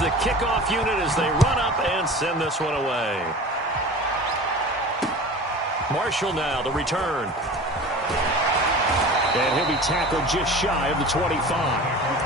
The kickoff unit as they run up and send this one away. Marshall now, the return. And he'll be tackled just shy of the 25.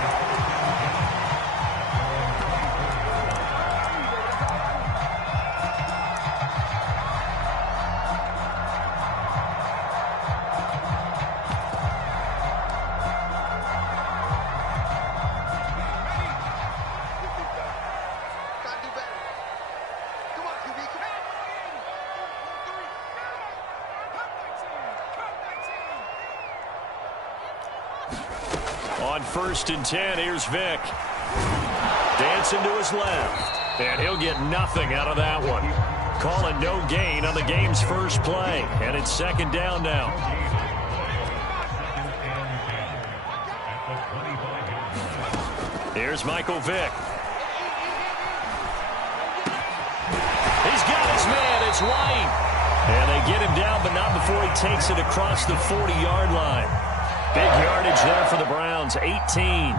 On 1st and 10, here's Vick. Dancing to his left. And he'll get nothing out of that one. Calling no gain on the game's first play. And it's 2nd down now. Here's Michael Vick. He's got his man. It's White. And they get him down, but not before he takes it across the 40-yard line. Big yardage there for the Browns, 18. Well,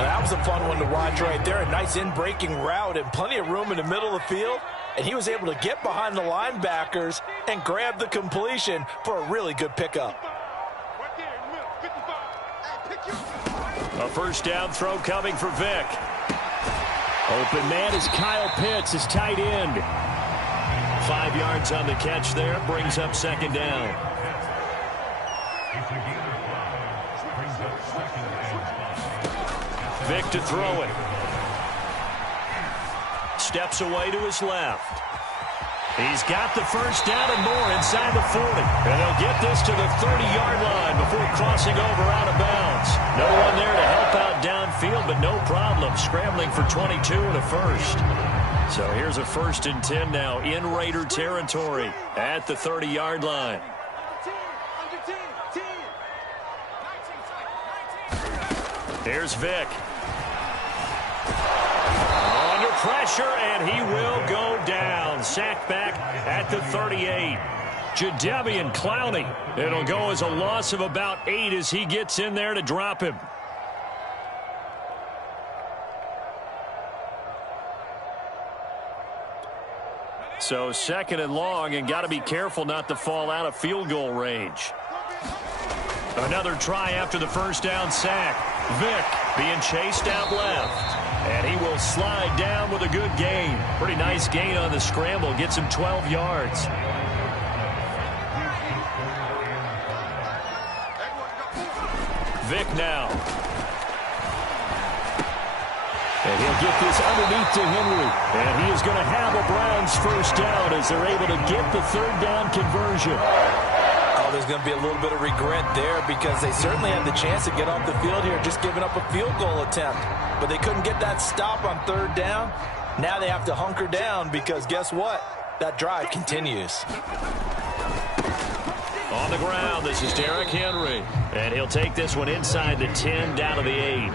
that was a fun one to watch right there. A nice in-breaking route and plenty of room in the middle of the field. And he was able to get behind the linebackers and grab the completion for a really good pickup. A 1st down throw coming for Vick. Open man is Kyle Pitts, his tight end. 5 yards on the catch there, brings up 2nd down. Vick to throw it. Steps away to his left. He's got the 1st down and more inside the 40. And they'll get this to the 30-yard line before crossing over out of bounds. No one there to help out downfield, but no problem. Scrambling for 22 and a 1st. So here's a 1st and 10 now in Raider territory at the 30-yard line. Here's Vick. Under pressure, and he will go down. Sacked back at the 38. Jadeveon Clowney. It'll go as a loss of about 8 as he gets in there to drop him. So 2nd and long, and got to be careful not to fall out of field goal range. Another try after the 1st down sack. Vick being chased out left. And he will slide down with a good gain. Pretty nice gain on the scramble. Gets him 12 yards. Vick now. And he'll get this underneath to Henry. And he is going to have a Browns 1st down as they're able to get the 3rd down conversion. There's going to be a little bit of regret there because they certainly had the chance to get off the field here, just giving up a field goal attempt. But they couldn't get that stop on 3rd down. Now they have to hunker down because guess what? That drive continues. On the ground, this is Derrick Henry. And he'll take this one inside the 10, down to the 8.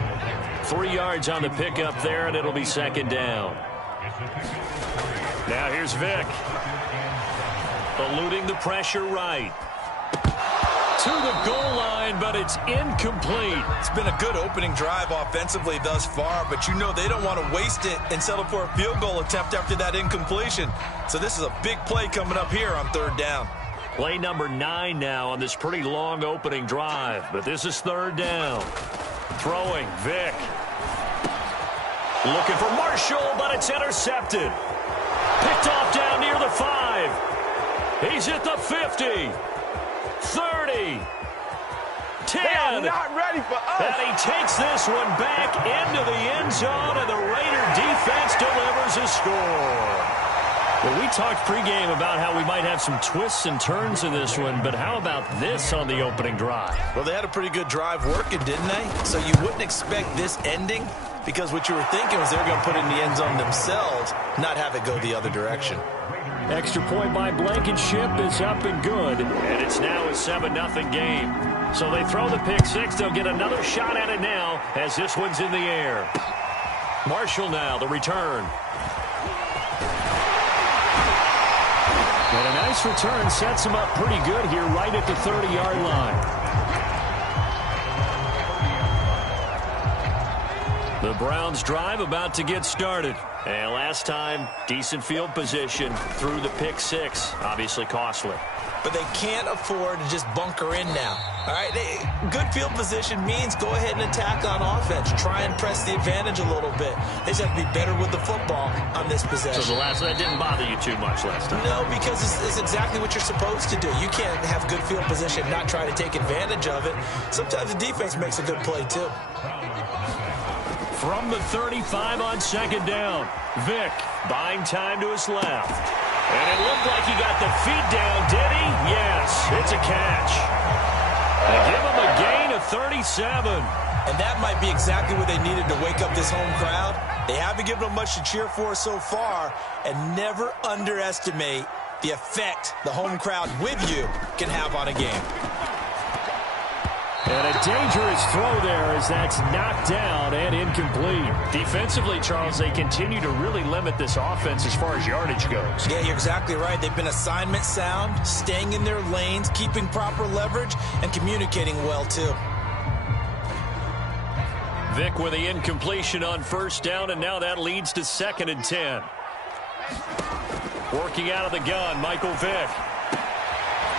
3 yards on the pickup there, and it'll be 2nd down. Now here's Vick. Eluding the pressure right. To the goal line, but it's incomplete. It's been a good opening drive offensively thus far, but you know they don't want to waste it and settle for a field goal attempt after that incompletion. So this is a big play coming up here on 3rd down. Play number 9 now on this pretty long opening drive, but this is 3rd down. Throwing, Vick. Looking for Marshall, but it's intercepted. Picked off down near the 5. He's at the 50. 30. 10. They are not ready for us. And he takes this one back into the end zone, and the Raider defense delivers a score. Well, we talked pregame about how we might have some twists and turns in this one, but how about this on the opening drive? Well, they had a pretty good drive working, didn't they? So you wouldn't expect this ending, because what you were thinking was they were going to put it in the end zone themselves, not have it go the other direction. Extra point by Blankenship is up and good, and it's now a 7-0 game. So they throw the pick six. They'll get another shot at it now as this one's in the air. Marshall now, the return. And a nice return sets him up pretty good here right at the 30-yard line. The Browns drive about to get started. And last time, decent field position through the pick six. Obviously costly. But they can't afford to just bunker in now. All right, good field position means go ahead and attack on offense. Try and press the advantage a little bit. They just have to be better with the football on this possession. So that didn't bother you too much last time? No, because it's exactly what you're supposed to do. You can't have good field position and not try to take advantage of it. Sometimes the defense makes a good play, too. From the 35 on second down, Vick buying time to his left. And it looked like he got the feet down, did he? Yes, it's a catch. They give him a gain of 37. And that might be exactly what they needed to wake up this home crowd. They haven't given them much to cheer for so far, and never underestimate the effect the home crowd with you can have on a game. And a dangerous throw there as that's knocked down and incomplete. Defensively, Charles, they continue to really limit this offense as far as yardage goes. Yeah, you're exactly right. They've been assignment sound, staying in their lanes, keeping proper leverage, and communicating well, too. Vick with the incompletion on first down, and now that leads to 2nd and 10. Working out of the gun, Michael Vick.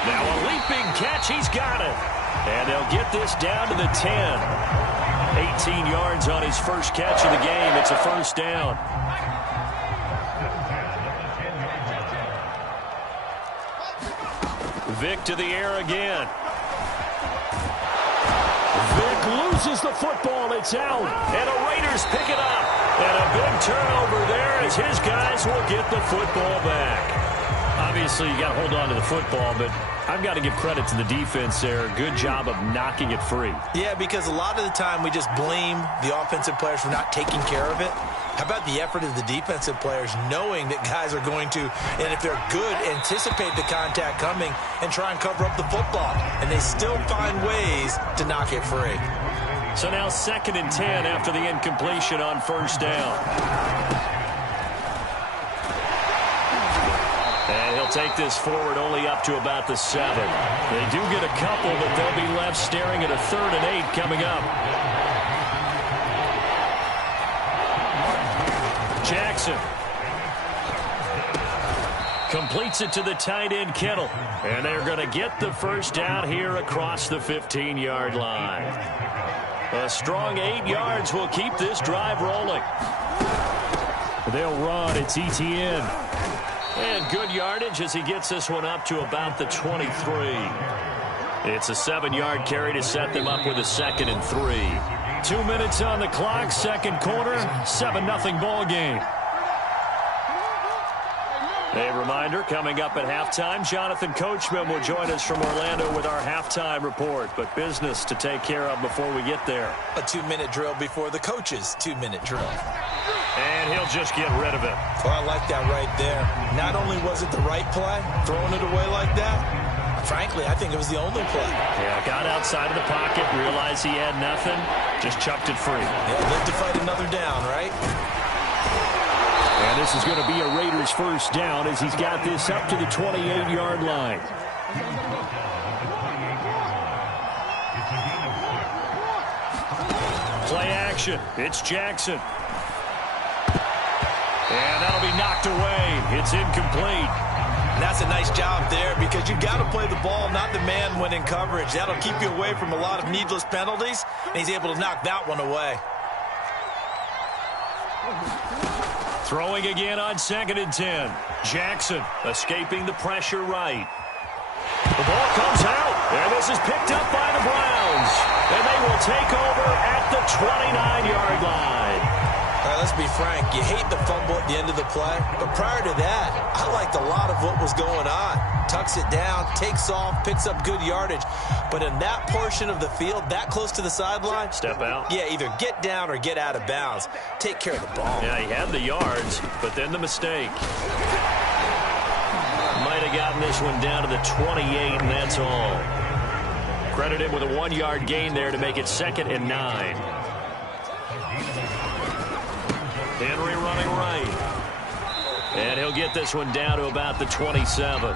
Now a leaping catch, he's got it. And they'll get this down to the 10. 18 yards on his first catch of the game. It's a first down. Vick to the air again. Vick loses the football. It's out. And the Raiders pick it up. And a big turnover there as his guys will get the football back. Obviously, you got to hold on to the football, but I've got to give credit to the defense there. Good job of knocking it free. Yeah, because a lot of the time we just blame the offensive players for not taking care of it. How about the effort of the defensive players knowing that guys are going to, and if they're good, anticipate the contact coming and try and cover up the football. And they still find ways to knock it free. So now 2nd and 10 after the incompletion on first down. And he'll take this forward only up to about the 7. They do get a couple, but they'll be left staring at a 3rd and 8 coming up. Jackson completes it to the tight end Kittle. And they're going to get the first down here across the 15-yard line. A strong 8 yards will keep this drive rolling. They'll run. It's Etienne. And good yardage as he gets this one up to about the 23. It's a 7-yard carry to set them up with a 2nd and 3. 2 minutes on the clock, second quarter, 7-0 ball game. A reminder, coming up at halftime, Jonathan Coachman will join us from Orlando with our halftime report. But business to take care of before we get there. A 2-minute drill before the coach's 2-minute drill. And he'll just get rid of it. Well, I like that right there. Not only was it the right play, throwing it away like that, frankly, I think it was the only play. Yeah, got outside of the pocket, realized he had nothing, just chucked it free. Yeah, live to fight another down, right? And this is going to be a Raiders first down as he's got this up to the 28-yard line. Play action. It's Jackson. And that'll be knocked away. It's incomplete. And that's a nice job there because you got to play the ball, not the man when in coverage. That'll keep you away from a lot of needless penalties, and he's able to knock that one away. Throwing again on 2nd and 10. Jackson escaping the pressure right. The ball comes out, and this is picked up by the Browns. And they will take over at the 29-yard line. All right, let's be frank. You hate the fumble at the end of the play, but prior to that, I liked a lot of what was going on. Tucks it down, takes off, picks up good yardage. But in that portion of the field, that close to the sideline, step out. Yeah, either get down or get out of bounds. Take care of the ball. Yeah, he had the yards, but then the mistake. Might have gotten this one down to the 28, and that's all. Credit him with a 1-yard gain there to make it 2nd and 9. Henry running right. And he'll get this one down to about the 27.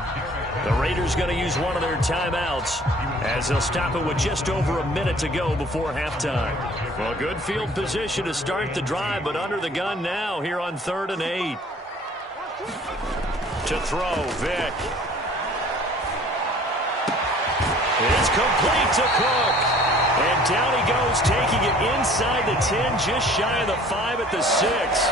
The Raiders going to use one of their timeouts as they'll stop it with just over a minute to go before halftime. Well, good field position to start the drive, but under the gun now here on 3rd and 8. To throw, Vick. It's complete to Cook. And down he goes, taking it inside the 10, just shy of the 5 at the 6.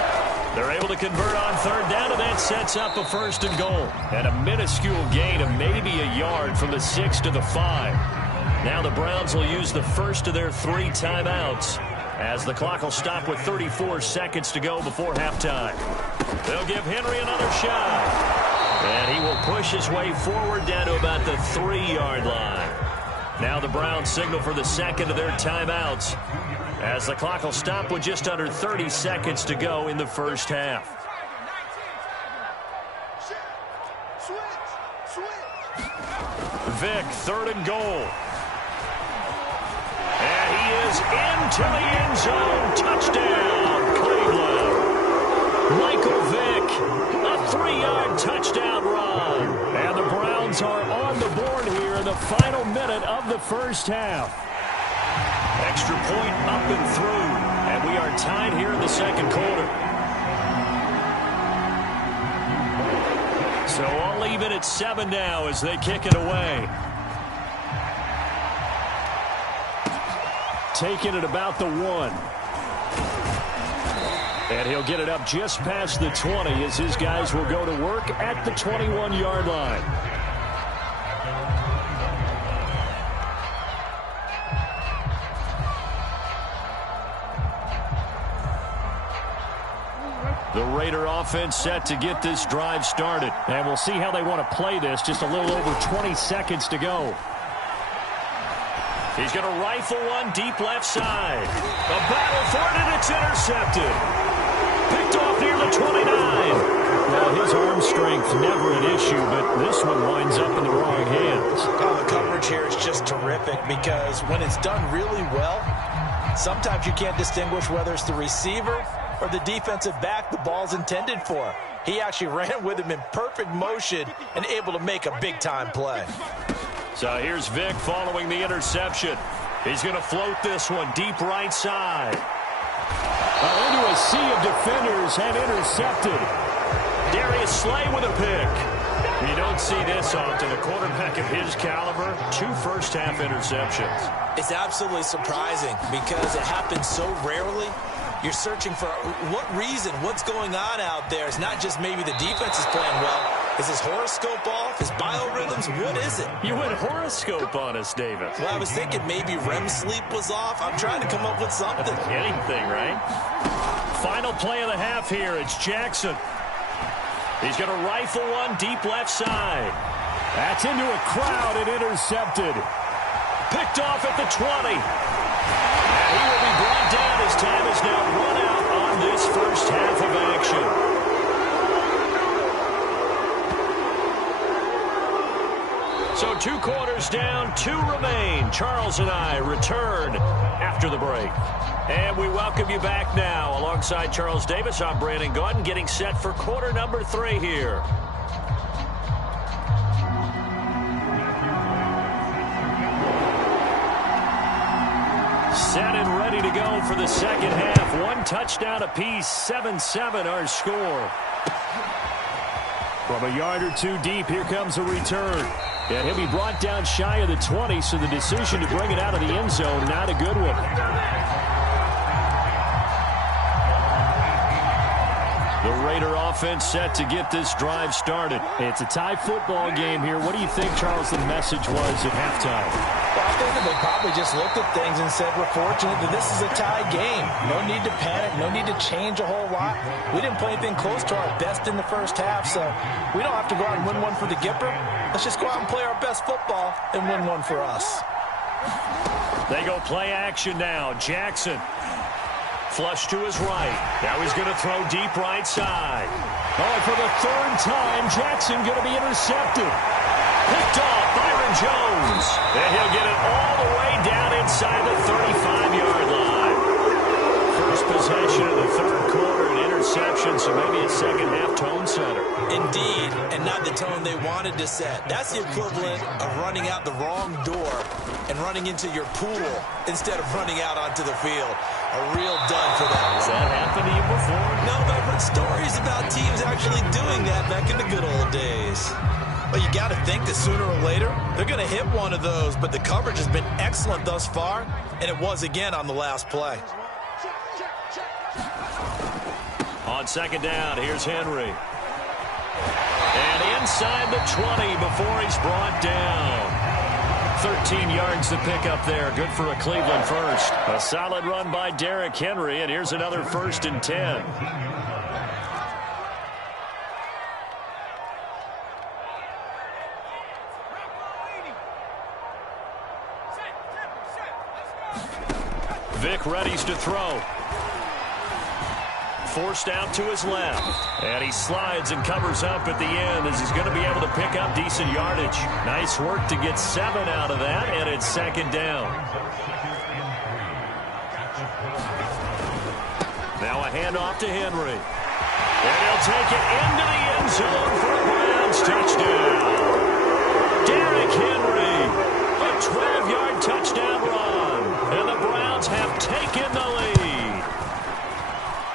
They're able to convert on 3rd down, and that sets up a 1st and goal. And a minuscule gain of maybe a yard from the 6 to the 5. Now the Browns will use the first of their 3 timeouts as the clock will stop with 34 seconds to go before halftime. They'll give Henry another shot. And he will push his way forward down to about the 3-yard line. Now the Browns signal for the second of their timeouts as the clock will stop with just under 30 seconds to go in the first half. Vick, 3rd and goal. And he is into the end zone. Touchdown, Cleveland. Michael Vick, a 3-yard touchdown run. And the Browns are on the board here in the final minute of the first half. Extra point up and through. And we are tied here in the second quarter. So I'll leave it at 7 now as they kick it away. Taking it about the 1. And he'll get it up just past the 20 as his guys will go to work at the 21-yard line. The Raider offense set to get this drive started. And we'll see how they want to play this. Just a little over 20 seconds to go. He's going to rifle one deep left side. A battle for it, and it's intercepted. Picked off near the 29. Well, his arm strength never an issue, but this one winds up in the wrong hands. Oh, the coverage here is just terrific because when it's done really well, sometimes you can't distinguish whether it's the receiver or the defensive back the ball's intended for. He actually ran with him in perfect motion and able to make a big-time play. So here's Vick following the interception. He's going to float this one deep right side. Into a sea of defenders and intercepted. Darius Slay with a pick. You don't see this often. A quarterback of his caliber, 2 first-half interceptions. It's absolutely surprising because it happens so rarely. You're searching for what reason, what's going on out there. It's not just maybe the defense is playing well. Is his horoscope off? His biorhythms? What is it? You went horoscope on us, David. Well, I was thinking maybe REM sleep was off. I'm trying to come up with something. Anything, right? Final play of the half here. It's Jackson. He's going to rifle one deep left side. That's into a crowd and intercepted. Picked off at the 20. And he will be brought down. His time is now run out on this first half of action. So 2 quarters down, 2 remain. Charles and I return after the break. And we welcome you back now. Alongside Charles Davis, I'm Brandon Gaudin, getting set for quarter number 3 here. Set and ready to go for the second half. 1 touchdown apiece, 7-7 our score. From a yard or 2 deep, here comes a return. And he'll be brought down shy of the 20, so the decision to bring it out of the end zone, not a good one. The Raider offense set to get this drive started. It's a tie football game here. What do you think, Charles, the message was at halftime? Well, I think that they probably just looked at things and said, we're fortunate that this is a tie game. No need to panic. No need to change a whole lot. We didn't play anything close to our best in the first half, so we don't have to go out and win one for the Gipper. Let's just go out and play our best football and win one for us. They go play action now. Jackson. Flush to his right. Now he's going to throw deep right side. Oh, and for the third time, Jackson going to be intercepted. Picked off Byron Jones. And he'll get it all the way down inside the 35-yard line. First possession of the third quarter, an interception, so maybe a second-half tone setter. Indeed, and not the tone they wanted to set. That's the equivalent of running out the wrong door and running into your pool instead of running out onto the field. A real dud for that. Has that happened to you before? No, but I've heard stories about teams actually doing that back in the good old days. Well, you got to think that sooner or later, they're going to hit one of those, but the coverage has been excellent thus far, and it was again on the last play. On second down, here's Henry. And inside the 20 before he's brought down. 13 yards to pick up there. Good for a Cleveland first. A solid run by Derrick Henry, and here's another 1st and 10. Vic readies to throw. Forced out to his left. And he slides and covers up at the end as he's going to be able to pick up decent yardage. Nice work to get 7 out of that, and it's second down. Now a handoff to Henry. And he'll take it into the end zone for a Browns touchdown. Derrick Henry, a 12-yard touchdown run. And the Browns have taken the lead.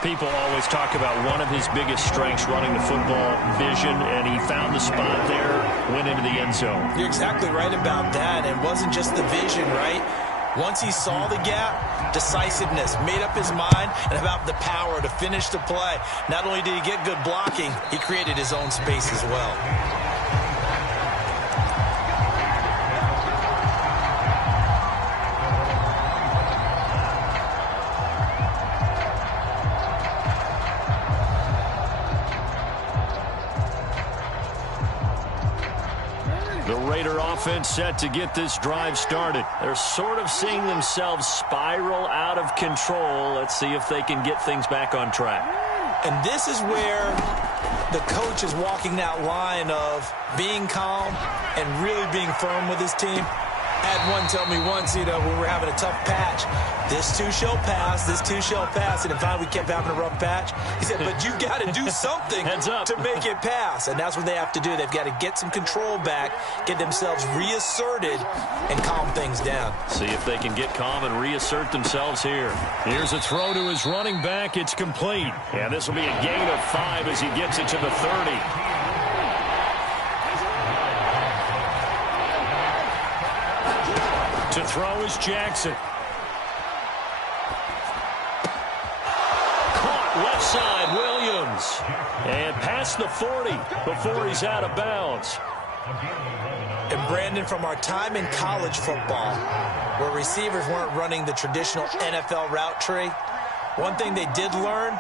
People always talk about one of his biggest strengths running the football, vision, and he found the spot there, went into the end zone. You're exactly right about that. It wasn't just the vision, right? Once he saw the gap, decisiveness, made up his mind, and about the power to finish the play. Not only did he get good blocking, he created his own space as well. Offense set to get this drive started. They're sort of seeing themselves spiral out of control. Let's see if they can get things back on track. And this is where the coach is walking that line of being calm and really being firm with his team. Had one tell me once, when we're having a tough patch, this too shall pass, this too shall pass. And if we kept having a rough patch, he said, but you got to do something to make it pass. And that's what they have to do. They've got to get some control back, get themselves reasserted, and calm things down. See if they can get calm and reassert themselves here. Here's a throw to his running back. It's complete. And this will be a gain of 5 as he gets it to the 30. To throw is Jackson. Caught left side, Williams. And past the 40 before he's out of bounds. And Brandon, from our time in college football, where receivers weren't running the traditional NFL route tree, one thing they did learn,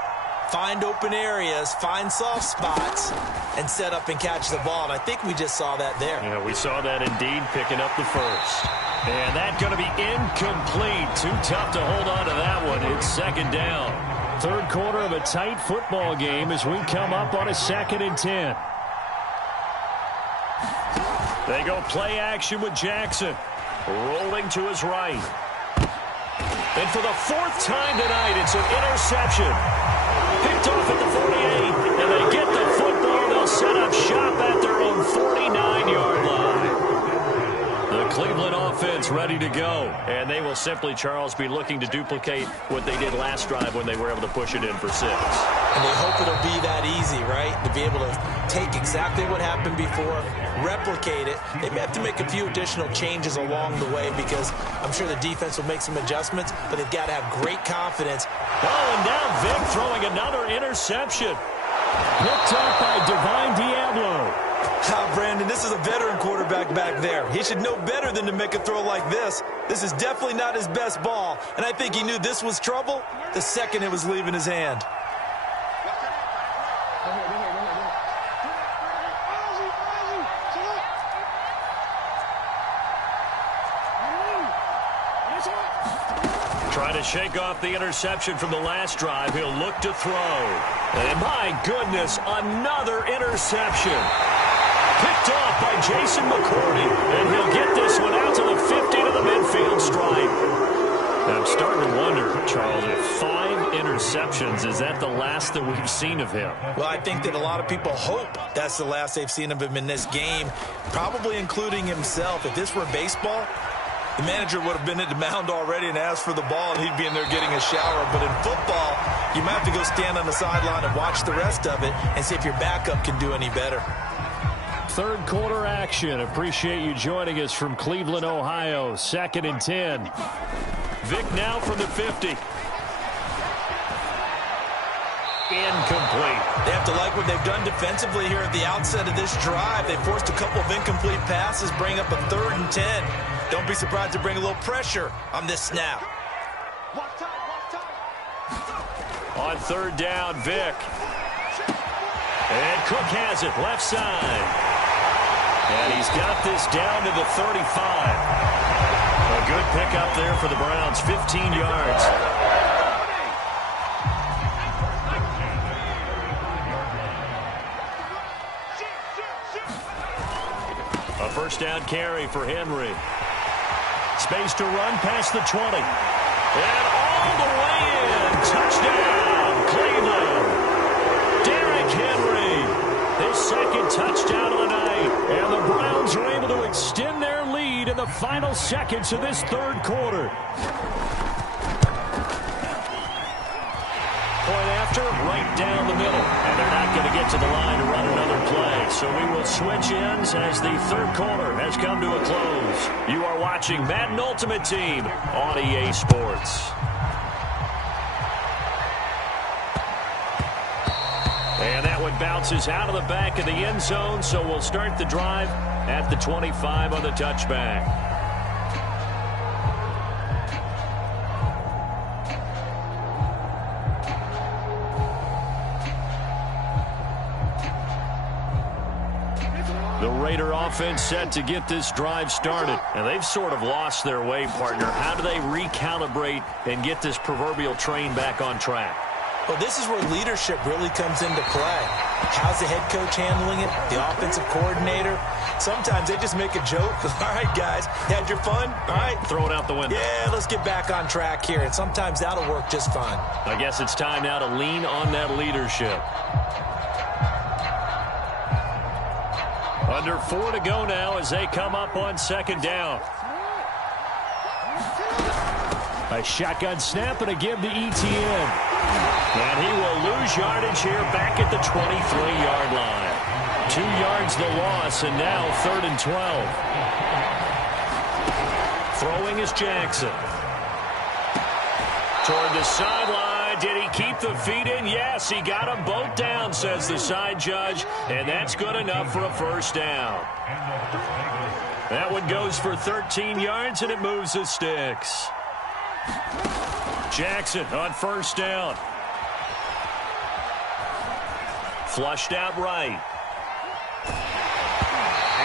find open areas, find soft spots, and set up and catch the ball. And I think we just saw that there. Yeah, we saw that indeed, picking up the first. And that's going to be incomplete. Too tough to hold on to that one. It's second down. Third quarter of a tight football game as we come up on a 2nd and 10. They go play action with Jackson. Rolling to his right. And for the 4th time tonight, it's an interception. Picked off at the 48. And they get the football. They'll set up shop at their own 49-yard line. The Cleveland offense ready to go. And they will simply, Charles, be looking to duplicate what they did last drive when they were able to push it in for 6. And they hope it'll be that easy, right? To be able to take exactly what happened before, replicate it. They may have to make a few additional changes along the way because I'm sure the defense will make some adjustments, but they've got to have great confidence. Oh, and now Vic throwing another interception. Picked up by Divine Diablo. Brandon, this is a veteran quarterback back there. He should know better than to make a throw like this. This is definitely not his best ball, and I think he knew this was trouble the second it was leaving his hand. Trying to shake off the interception from the last drive. He'll look to throw. And my goodness, another interception. Picked off by Jason McCourty. And he'll get this one out to the 50 to the midfield stripe. I'm starting to wonder, Charles, if 5 interceptions, is that the last that we've seen of him? Well, I think that a lot of people hope that's the last they've seen of him in this game, probably including himself. If this were baseball, the manager would have been at the mound already and asked for the ball, and he'd be in there getting a shower. But in football, you might have to go stand on the sideline and watch the rest of it and see if your backup can do any better. Third quarter action. Appreciate you joining us from Cleveland, Ohio. 2nd and 10. Vic now from the 50. Incomplete. They have to like what they've done defensively here at the outset of this drive. They forced a couple of incomplete passes, bring up a 3rd and 10. Don't be surprised to bring a little pressure on this snap. On 3rd down, Vic. And Cook has it, left side. And he's got this down to the 35. A good pickup there for the Browns, 15 yards. A first down carry for Henry. Space to run past the 20. And all the way in. Touchdown, Cleveland. Derrick Henry. His 2nd touchdown of the night. And the Browns are able to extend their lead in the final seconds of this 3rd quarter. Point after, right down the middle. And they're not going to get to the line to run another play. So we will switch ends as the 3rd quarter has come to a close. You are watching Madden Ultimate Team on EA Sports. And that one bounces out of the back of the end zone, so we'll start the drive at the 25 on the touchback. The Raider offense set to get this drive started. And they've sort of lost their way, partner. How do they recalibrate and get this proverbial train back on track? Well, this is where leadership really comes into play. How's the head coach handling it? The offensive coordinator? Sometimes they just make a joke. All right, guys, had your fun? All right. Throw it out the window. Yeah, let's get back on track here. And sometimes that'll work just fine. I guess it's time now to lean on that leadership. Under 4 to go now as they come up on 2nd down. A shotgun snap and a give to ETN. And he will lose yardage here back at the 23-yard line. 2 yards the loss, and now 3rd and 12. Throwing is Jackson. Toward the sideline. Did he keep the feet in? Yes, he got them both down, says the side judge. And that's good enough for a first down. That one goes for 13 yards, and it moves the sticks. Jackson on first down. Flushed out right.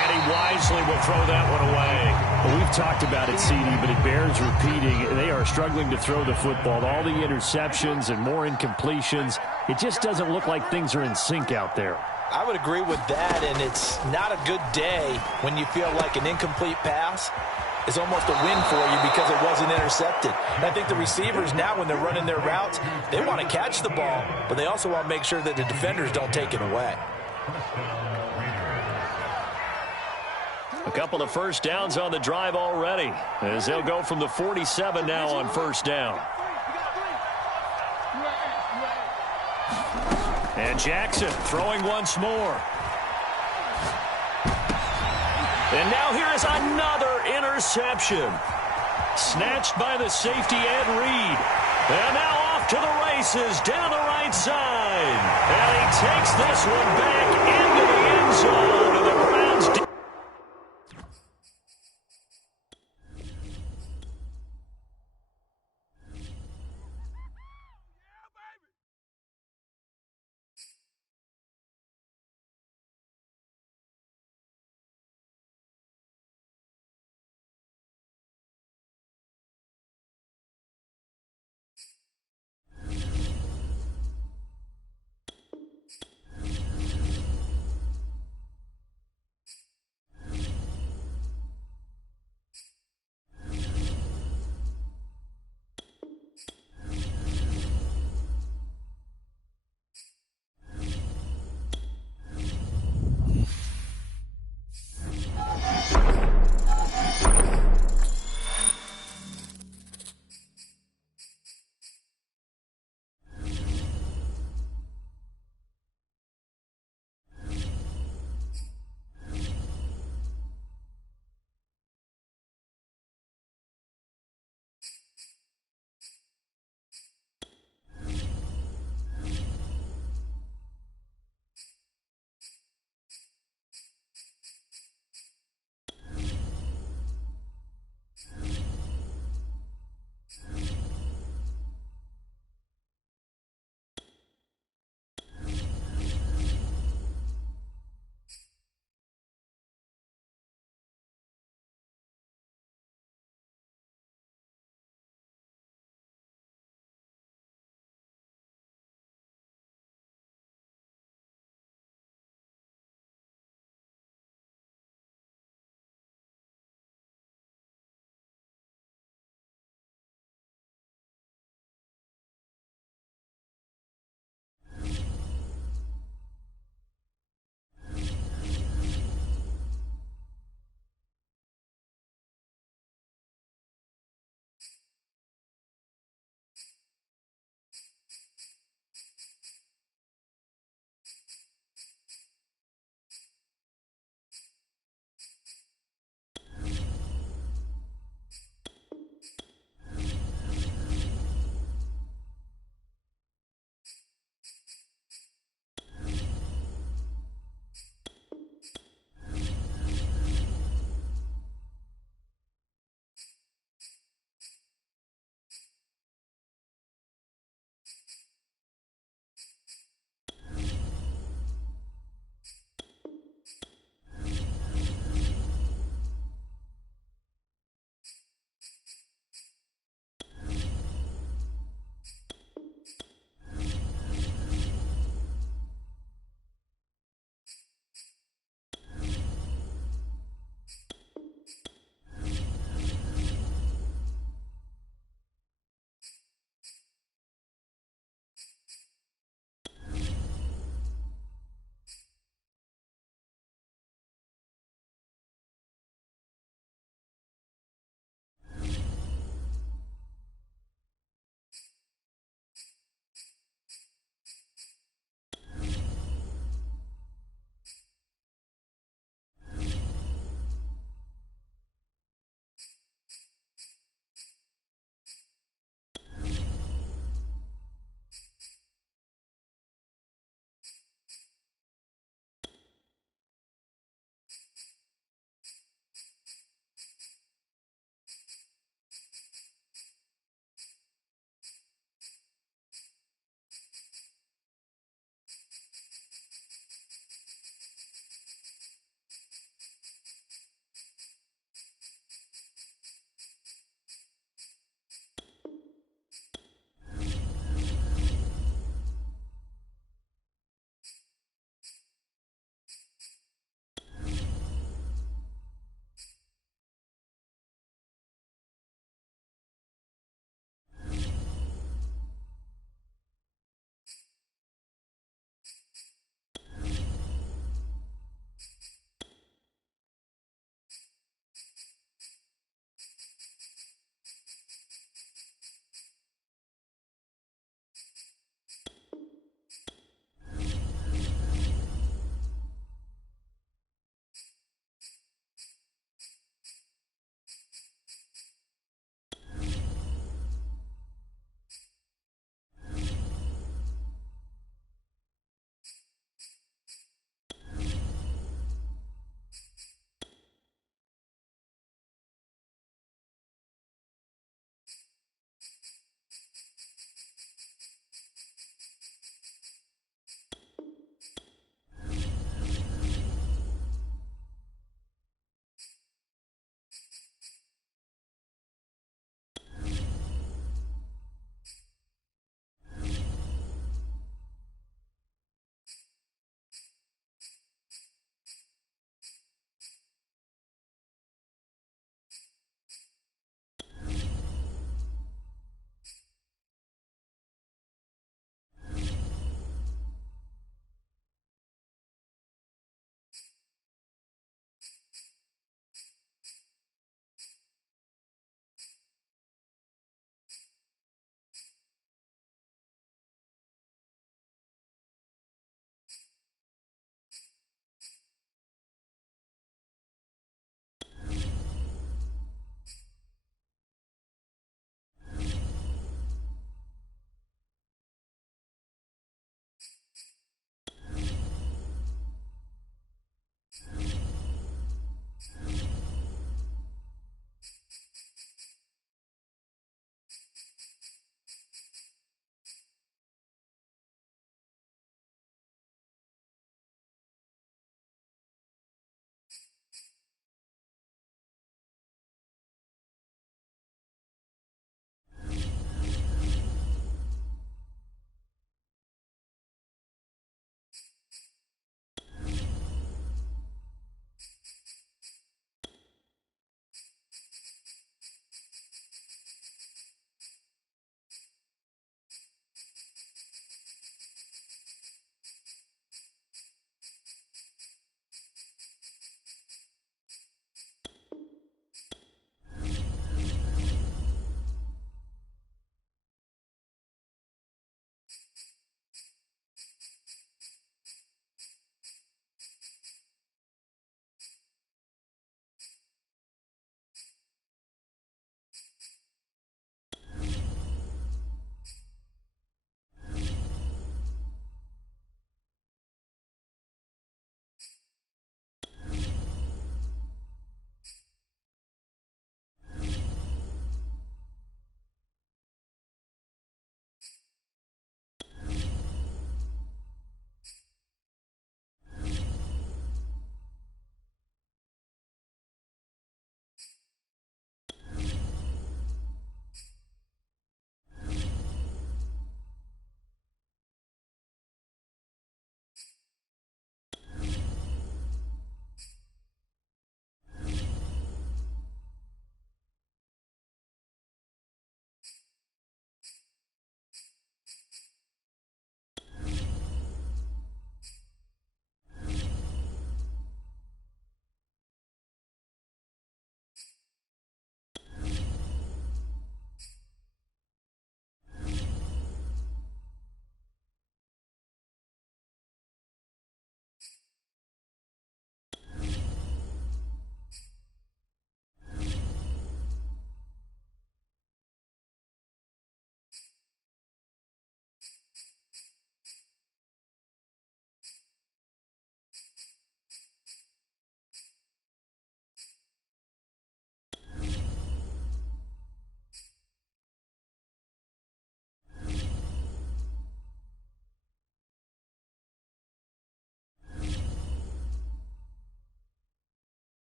And he wisely will throw that one away. Well, we've talked about it, CD, but it bears repeating. They are struggling to throw the football. All the interceptions and more incompletions. It just doesn't look like things are in sync out there. I would agree with that, and it's not a good day when you feel like an incomplete pass is almost a win for you because it wasn't intercepted. And I think the receivers now, when they're running their routes, they want to catch the ball, but they also want to make sure that the defenders don't take it away. A couple of first downs on the drive already as they'll go from the 47 now on first down. And Jackson throwing once more. And now here is another interception. Snatched by the safety, Ed Reed. And now off to the races down the right side. line. And he takes this one back into the end zone.